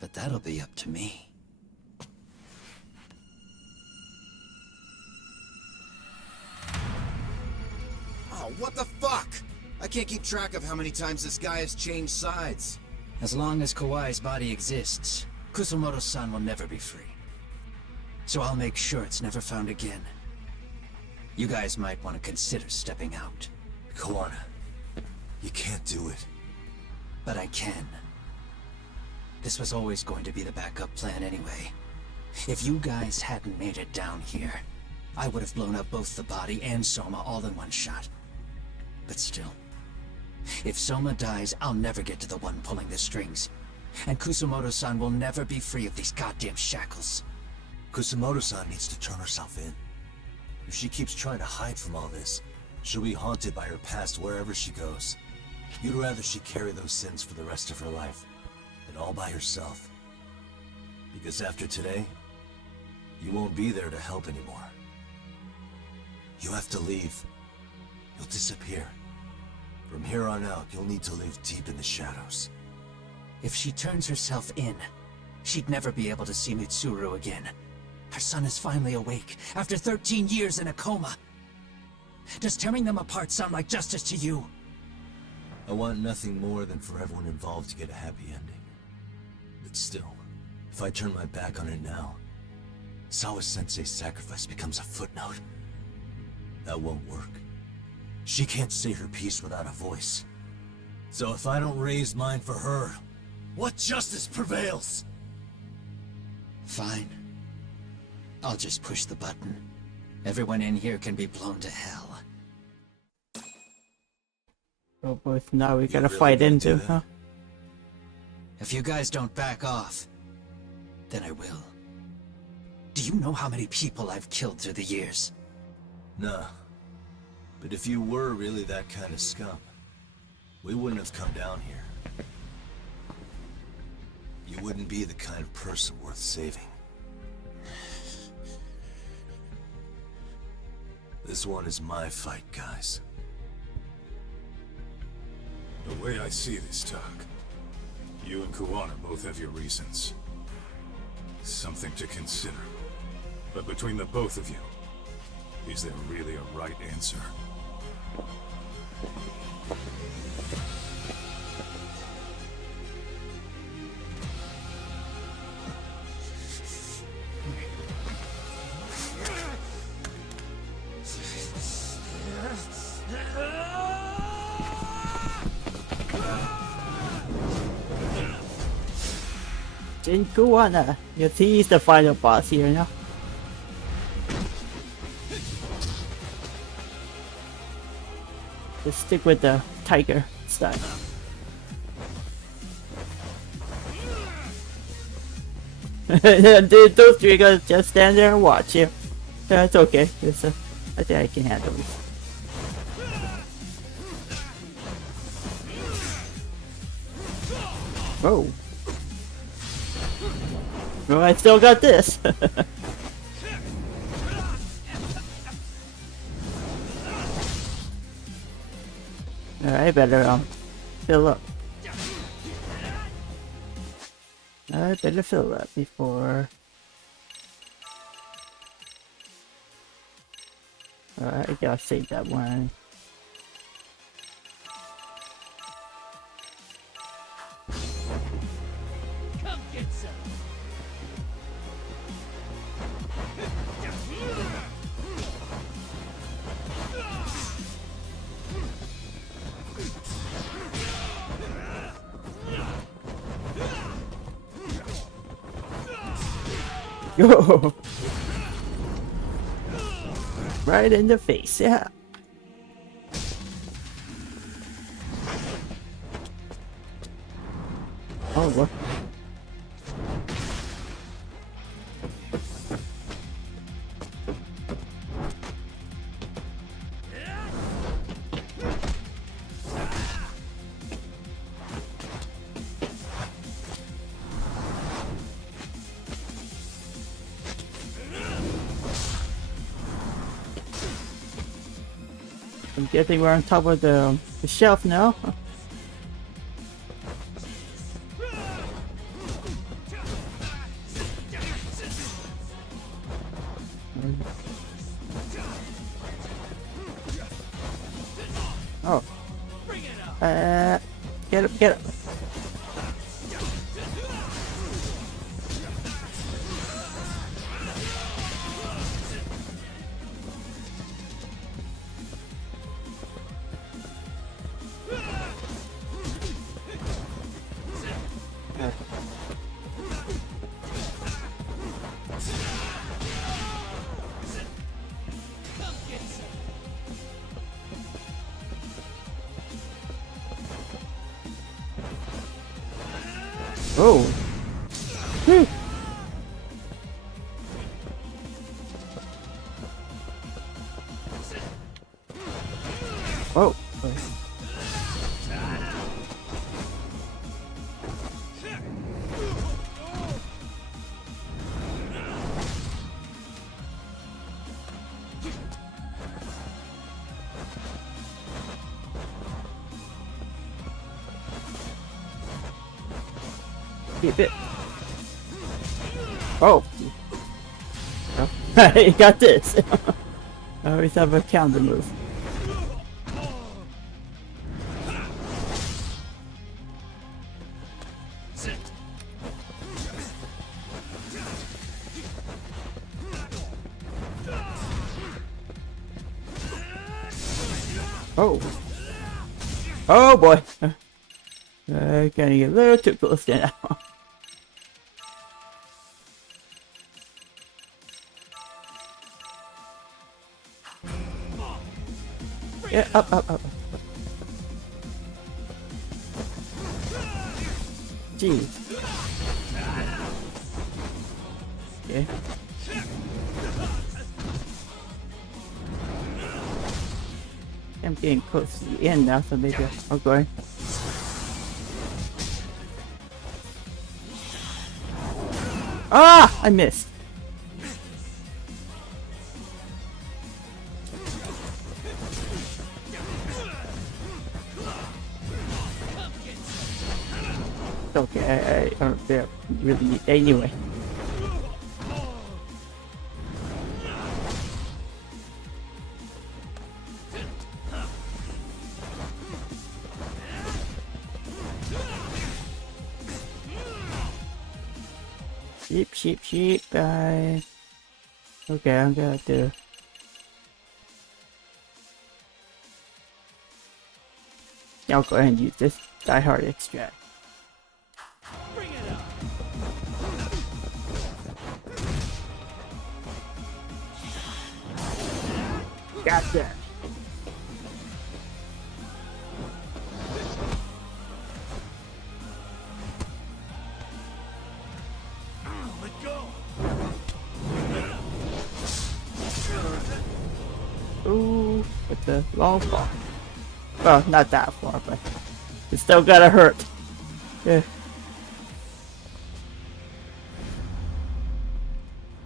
But that'll be up to me. Oh, what the fuck? I can't keep track of how many times this guy has changed sides. As long as Kawai's body exists, Kusumoto-san will never be free. So I'll make sure it's never found again. You guys might want to consider stepping out. Kawana, you can't do it. But I can. This was always going to be the backup plan anyway. If you guys hadn't made it down here, I would have blown up both the body and Soma all in one shot. But still, if Soma dies, I'll never get to the one pulling the strings. And Kusumoto-san will never be free of these goddamn shackles. Kusumoto-san needs to turn herself in. If she keeps trying to hide from all this, she'll be haunted by her past wherever she goes. You'd rather she carry those sins for the rest of her life, and all by herself. Because after today, you won't be there to help anymore. You have to leave. You'll disappear. From here on out, you'll need to live deep in the shadows. If she turns herself in, she'd never be able to see Mitsuru again. Her son is finally awake, after 13 years in a coma. Does tearing them apart sound like justice to you? I want nothing more than for everyone involved to get a happy ending. But still, if I turn my back on it now, Sawa-sensei's sacrifice becomes a footnote. That won't work. She can't say her piece without a voice. So if I don't raise mine for her, what justice prevails? Fine. I'll just push the button. Everyone in here can be blown to hell. Oh boy, now we gotta fight into, huh? If you guys don't back off, then I will. Do you know how many people I've killed through the years? Nah. But if you were really that kind of scum, we wouldn't have come down here. You wouldn't be the kind of person worth saving. This one is my fight, guys. The way I see this, Tak, you and Kawana both have your reasons. Something to consider. But between the both of you, is there really a right answer? Jin Kawana, you see he's the final boss here now. Just stick with the tiger style. Dude, those three guys just stand there and watch you. That's okay. I think I can handle this. Whoa. Well, I still got this. I better fill up. I better fill up before. I gotta save that one. Come get some. Go! Right in the face, yeah. Oh boy. I'm guessing we're on top of the shelf now. Oh. Get up, get up. Oh. Hmm. Oh. Keep it. Oh. I got this. I always have a counter move. Oh. Oh boy. Gonna get a little too close there now. Yeah, up, up, up. Jeez. Okay. I'm getting close to the end now, so maybe I'll go. Ah! I missed. Okay, I don't really need anyway. Sheep, sheep, sheep, guys. Okay, I'm gonna have to. I'll go ahead and use this Die Hard extract. Gotcha. Let go. Ooh, with the long fall. Well, not that far, but it's still gotta hurt. Yeah.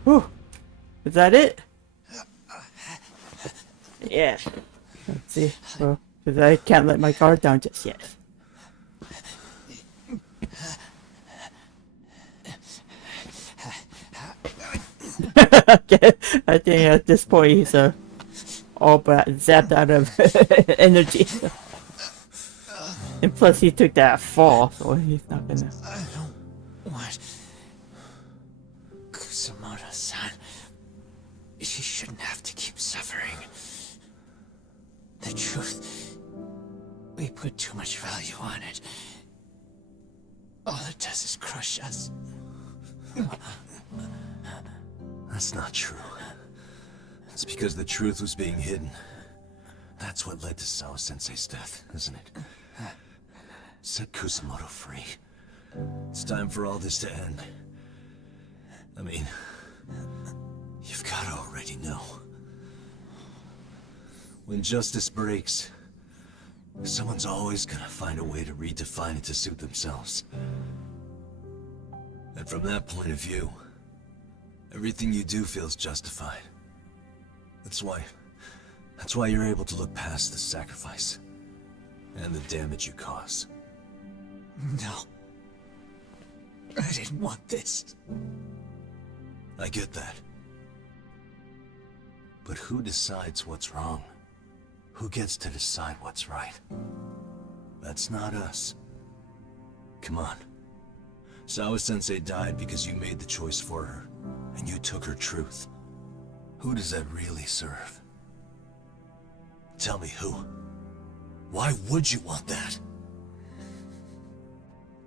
Whew. Is that it? Yeah. Let's see. Well, because I can't let my guard down just yet. Okay. I think at this point he's all but zapped out of energy. And plus he took that fall, so he's not gonna. I don't want Kusamoto-san. She shouldn't have to keep suffering. The truth, we put too much value on it. All it does is crush us. That's not true. It's because the truth was being hidden. That's what led to Sao Sensei's death, isn't it? Set Kusamoto free. It's time for all this to end. I mean, you've gotta already know. When justice breaks, someone's always gonna find a way to redefine it to suit themselves. And from that point of view, everything you do feels justified. That's why you're able to look past the sacrifice and the damage you cause. No. I didn't want this. I get that. But who decides what's wrong? Who gets to decide what's right? That's not us. Come on. Sawa-sensei died because you made the choice for her, and you took her truth. Who does that really serve? Tell me who. Why would you want that?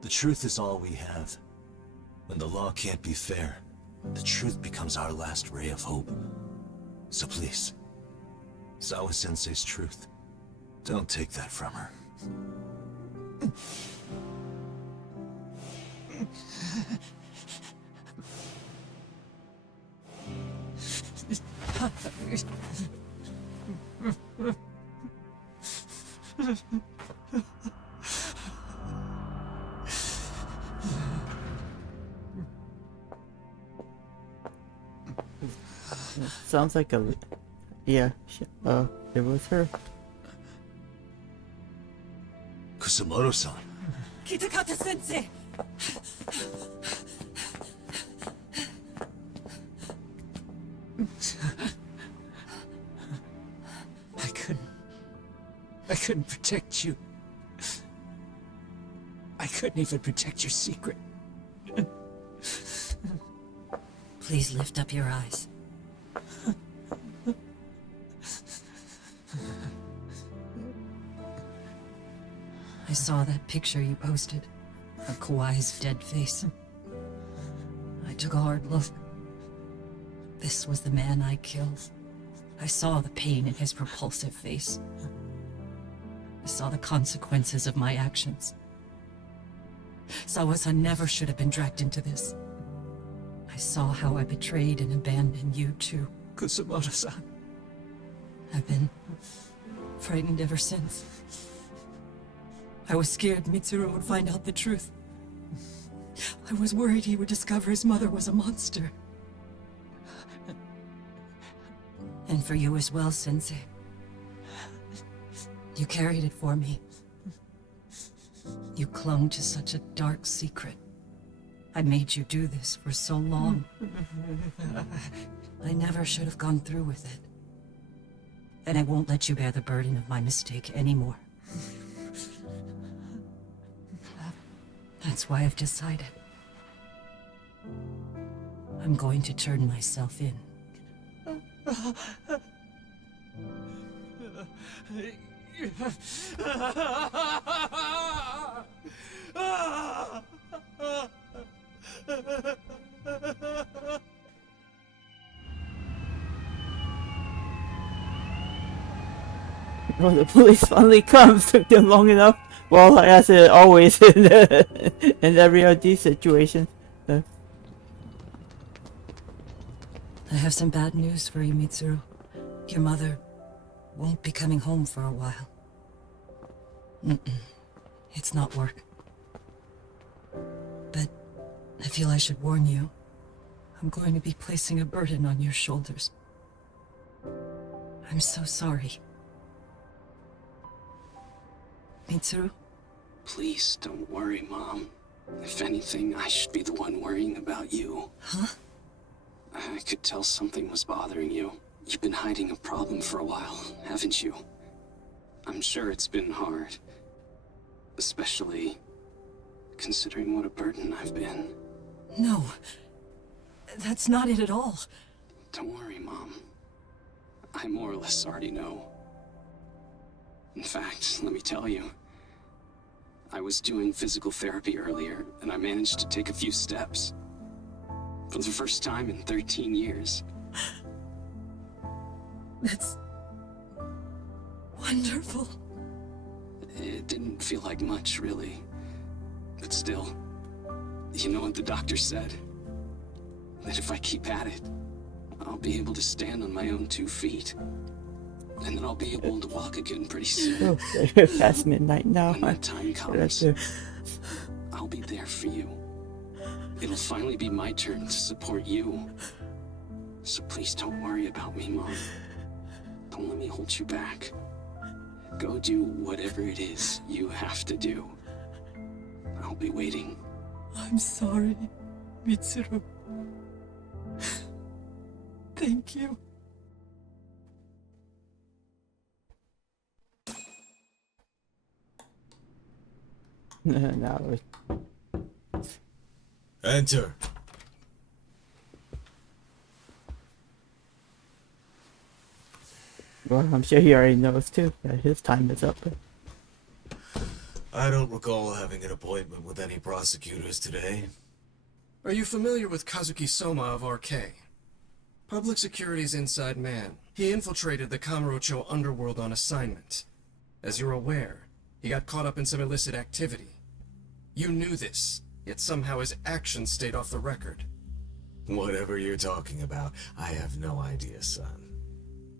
The truth is all we have. When the law can't be fair, the truth becomes our last ray of hope. So please, Sawa-sensei's truth, don't take that from her. Sounds like a... Yeah, it was her. Kusumoto-san. Kitakata-sensei! I couldn't protect you. I couldn't even protect your secret. Please lift up your eyes. I saw that picture you posted of Kawai's dead face. I took a hard look. This was the man I killed. I saw the pain in his repulsive face. I saw the consequences of my actions. Sawa-san never should have been dragged into this. I saw how I betrayed and abandoned you too. Kusumoto-san. I've been frightened ever since. I was scared Mitsuru would find out the truth. I was worried he would discover his mother was a monster. And for you as well, Sensei. You carried it for me. You clung to such a dark secret. I made you do this for so long. I never should have gone through with it. And I won't let you bear the burden of my mistake anymore. That's why I've decided. I'm going to turn myself in. Well, the police finally comes. Took them long enough. Well, as it always in every of these situations. I have some bad news for you, Mitsuru. Your mother won't be coming home for a while. It's not work. But I feel I should warn you. I'm going to be placing a burden on your shoulders. I'm so sorry. Mitsuru? Please don't worry, Mom. If anything, I should be the one worrying about you. Huh? I could tell something was bothering you. You've been hiding a problem for a while, haven't you? I'm sure it's been hard. Especially considering what a burden I've been. No. That's not it at all. Don't worry, Mom. I more or less already know. In fact, let me tell you. I was doing physical therapy earlier, and I managed to take a few steps. For the first time in 13 years. That's wonderful. It didn't feel like much, really. But still, You know what the doctor said? That if I keep at it, I'll be able to stand on my own 2 feet. And then I'll be able to walk again pretty soon. Oh, past midnight now. When that time comes, I'll be there for you. It'll finally be my turn to support you. So please don't worry about me, Mom. Don't let me hold you back. Go do whatever it is you have to do. I'll be waiting. I'm sorry, Mitsuru. Thank you. No. Enter. Well, I'm sure he already knows too that his time is up. I don't recall having an appointment with any prosecutors today. Are you familiar with Kazuki Soma of RK? Public Security's inside man. He infiltrated the Kamurocho underworld on assignment. As you're aware, he got caught up in some illicit activity. You knew this, yet somehow his actions stayed off the record. Whatever you're talking about, I have no idea, son.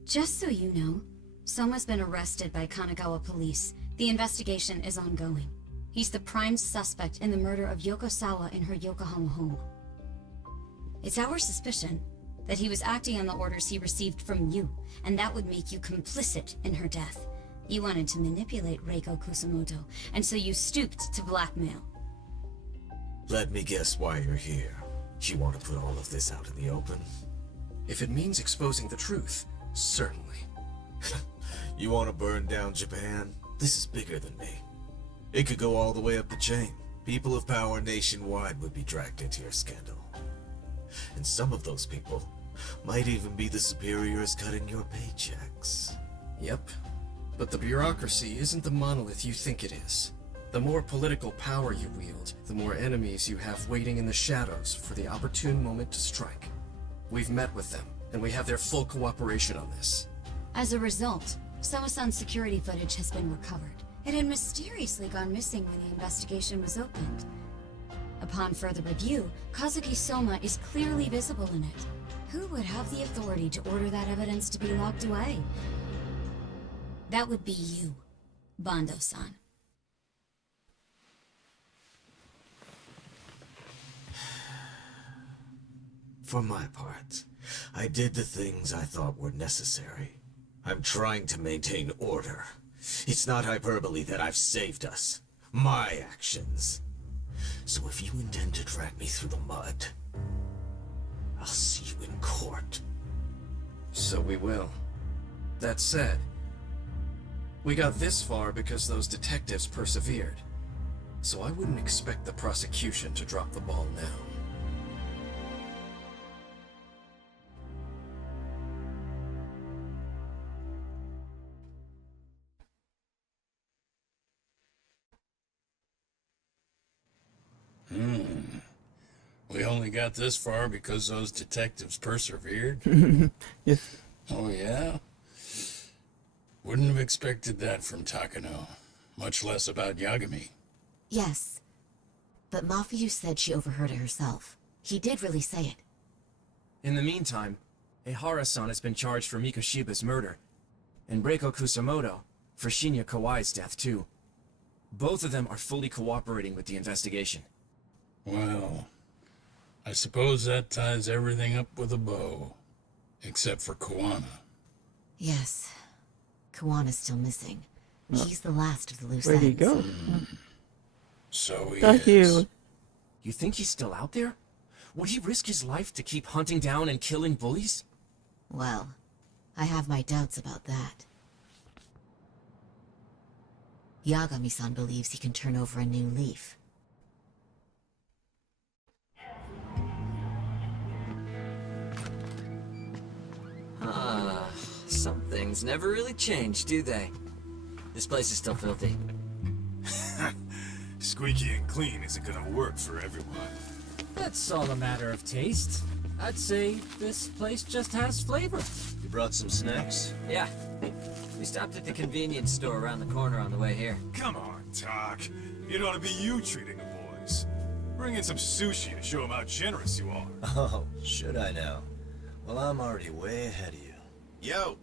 Just so you know, Soma's been arrested by Kanagawa police. The investigation is ongoing. He's the prime suspect in the murder of Yoko Sawa in her Yokohama home. It's our suspicion that he was acting on the orders he received from you, and that would make you complicit in her death. You wanted to manipulate Reiko Kusamoto, and so you stooped to blackmail. Let me guess why you're here. You want to put all of this out in the open? If it means exposing the truth, certainly. You want to burn down Japan? This is bigger than me. It could go all the way up the chain. People of power nationwide would be dragged into your scandal. And some of those people might even be the superiors cutting your paychecks. Yep. But the bureaucracy isn't the monolith you think it is. The more political power you wield, the more enemies you have waiting in the shadows for the opportune moment to strike. We've met with them, and we have their full cooperation on this. As a result, Soma-san's security footage has been recovered. It had mysteriously gone missing when the investigation was opened. Upon further review, Kazuki Soma is clearly visible in it. Who would have the authority to order that evidence to be locked away? That would be you, Bando-san. For my part, I did the things I thought were necessary. I'm trying to maintain order. It's not hyperbole that I've saved us. My actions. So if you intend to drag me through the mud, I'll see you in court. So we will. That said, we got this far because those detectives persevered. So I wouldn't expect the prosecution to drop the ball now. We only got this far because those detectives persevered? Yes. Oh, yeah? Wouldn't have expected that from Takano, much less about Yagami. Yes, but Mafuyu said she overheard it herself. He did really say it. In the meantime, Ehara-san has been charged for Mikoshiba's murder, and Reiko Kusamoto for Shinya Kawai's death too. Both of them are fully cooperating with the investigation. Well, I suppose that ties everything up with a bow. Except for Kawana. Yes. Kawana's still missing. He's the last of the loose Where'd he ends. go? So he Thank is. you. You think he's still out there? Would he risk his life to keep hunting down and killing bullies? Well, I have my doubts about that. Yagami-san believes he can turn over a new leaf. Some things never really change, do they? This place is still filthy. Squeaky and clean isn't gonna work for everyone. That's all a matter of taste. I'd say this place just has flavor. You brought some snacks? Yeah. We stopped at the convenience store around the corner on the way here. Come on, Doc. It ought to be you treating the boys. Bring in some sushi to show him how generous you are. Oh, should I now? Well, I'm already way ahead of you. Yo!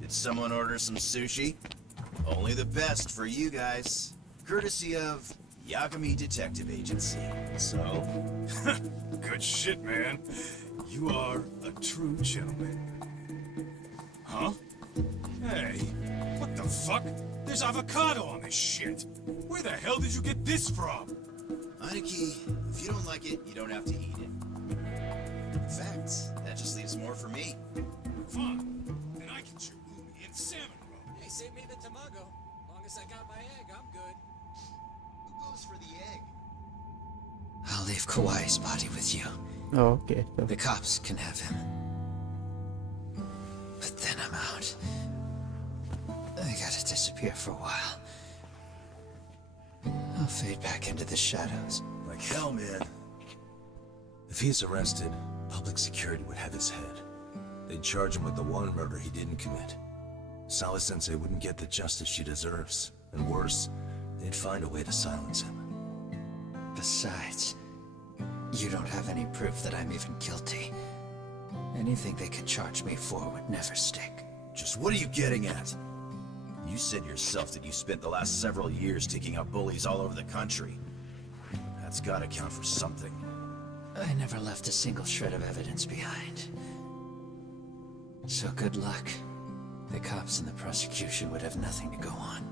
Did someone order some sushi? Only the best for you guys. Courtesy of Yagami Detective Agency. So? Good shit, man. You are a true gentleman. Huh? Hey, what the fuck? There's avocado on this shit. Where the hell did you get this from? Aniki, if you don't like it, you don't have to eat it. In fact, that just leaves more for me. Fine. Then I get your uni and salmon roll. Hey, save me the tamago. Long as I got my egg, I'm good. Who goes for the egg? I'll leave Kawai's body with you. Oh, okay. So, The cops can have him. But then I'm out. I gotta disappear for a while. I'll fade back into the shadows. Like hell, man. If he's arrested, public security would have his head. They'd charge him with the one murder he didn't commit. Sawa-sensei wouldn't get the justice she deserves. And worse, they'd find a way to silence him. Besides, you don't have any proof that I'm even guilty. Anything they could charge me for would never stick. Just what are you getting at? You said yourself that you spent the last several years taking out bullies all over the country. That's gotta count for something. I never left a single shred of evidence behind. So good luck. The cops and the prosecution would have nothing to go on.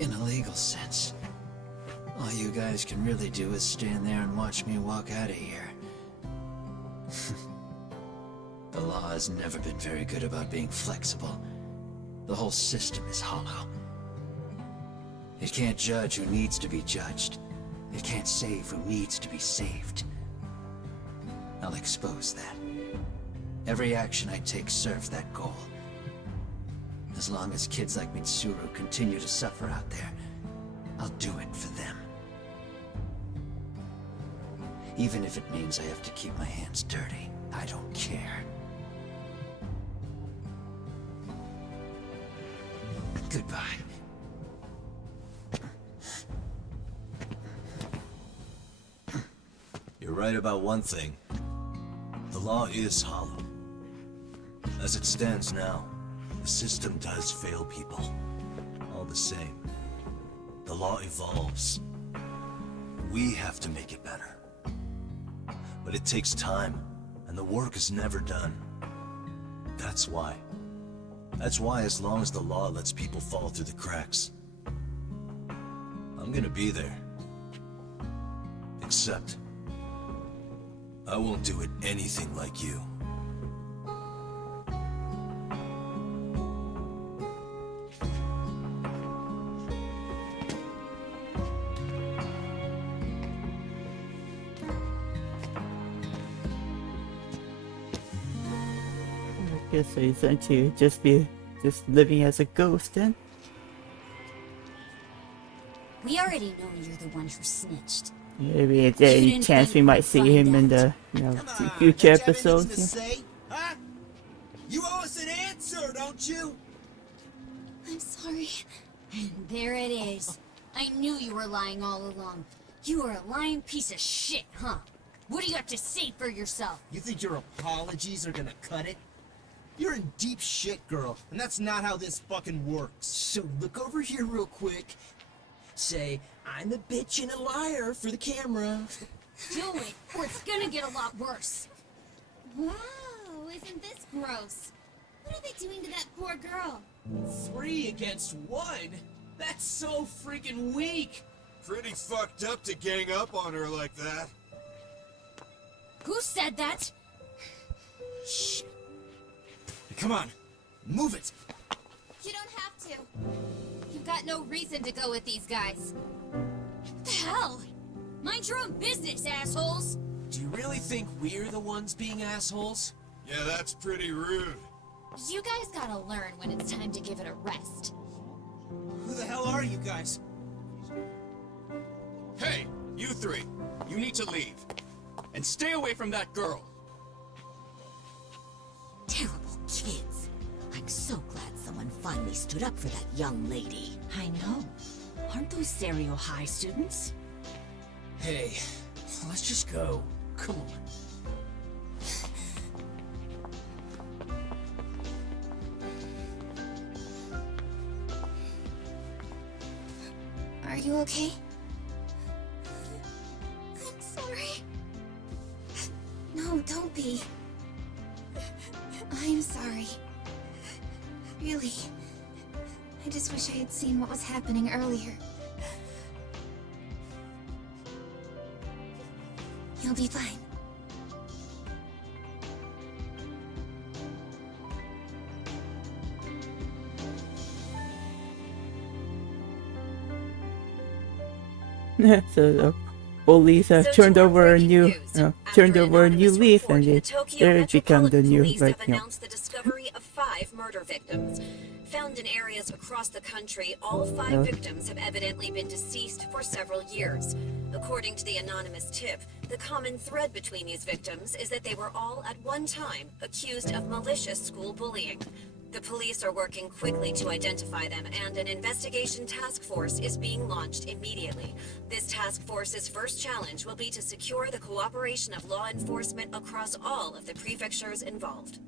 In a legal sense, all you guys can really do is stand there and watch me walk out of here. The law has never been very good about being flexible. The whole system is hollow. It can't judge who needs to be judged. It can't save who needs to be saved. I'll expose that. Every action I take serves that goal. As long as kids like Mitsuru continue to suffer out there, I'll do it for them. Even if it means I have to keep my hands dirty, I don't care. Goodbye. You're right about one thing. The law is hollow. As it stands now, the system does fail people. All the same, the law evolves. We have to make it better. But it takes time, and the work is never done. That's why, as long as the law lets people fall through the cracks, I'm gonna be there. Except, I won't do it anything like you. I guess he's going to just be living as a ghost then. We already know you're the one who snitched. Maybe it's a chance we might see him in the future episodes. Yeah. Huh? You owe us an answer, don't you? I'm sorry. And there it is. I knew you were lying all along. You are a lying piece of shit, huh? What do you have to say for yourself? You think your apologies are gonna cut it? You're in deep shit, girl, and that's not how this fucking works. So look over here real quick. Say, I'm a bitch and a liar for the camera. Do it, or it's gonna get a lot worse. Wow, isn't this gross? What are they doing to that poor girl? 3 against 1? That's so freaking weak! Pretty fucked up to gang up on her like that. Who said that? Shit. Come on, move it! You don't have to. You've got no reason to go with these guys. What the hell? Mind your own business, assholes! Do you really think we're the ones being assholes? Yeah, that's pretty rude. You guys gotta learn when it's time to give it a rest. Who the hell are you guys? Hey, you 3. You need to leave. And stay away from that girl. Terrible kids. I'm so glad someone finally stood up for that young lady. I know. Aren't those Serio High students? Hey, let's just go. Come on. Are you okay? I'm sorry. No, don't be. I'm sorry. Really. I just wish I had seen what was happening earlier. You'll be fine. So the police have turned over a new leaf, and they become the new, like, you know. Announced the discovery of 5 murder victims. Found in areas across the country, all 5 victims have evidently been deceased for several years. According to the anonymous tip, the common thread between these victims is that they were all at one time accused of malicious school bullying. The police are working quickly to identify them, and an investigation task force is being launched immediately. This task force's first challenge will be to secure the cooperation of law enforcement across all of the prefectures involved.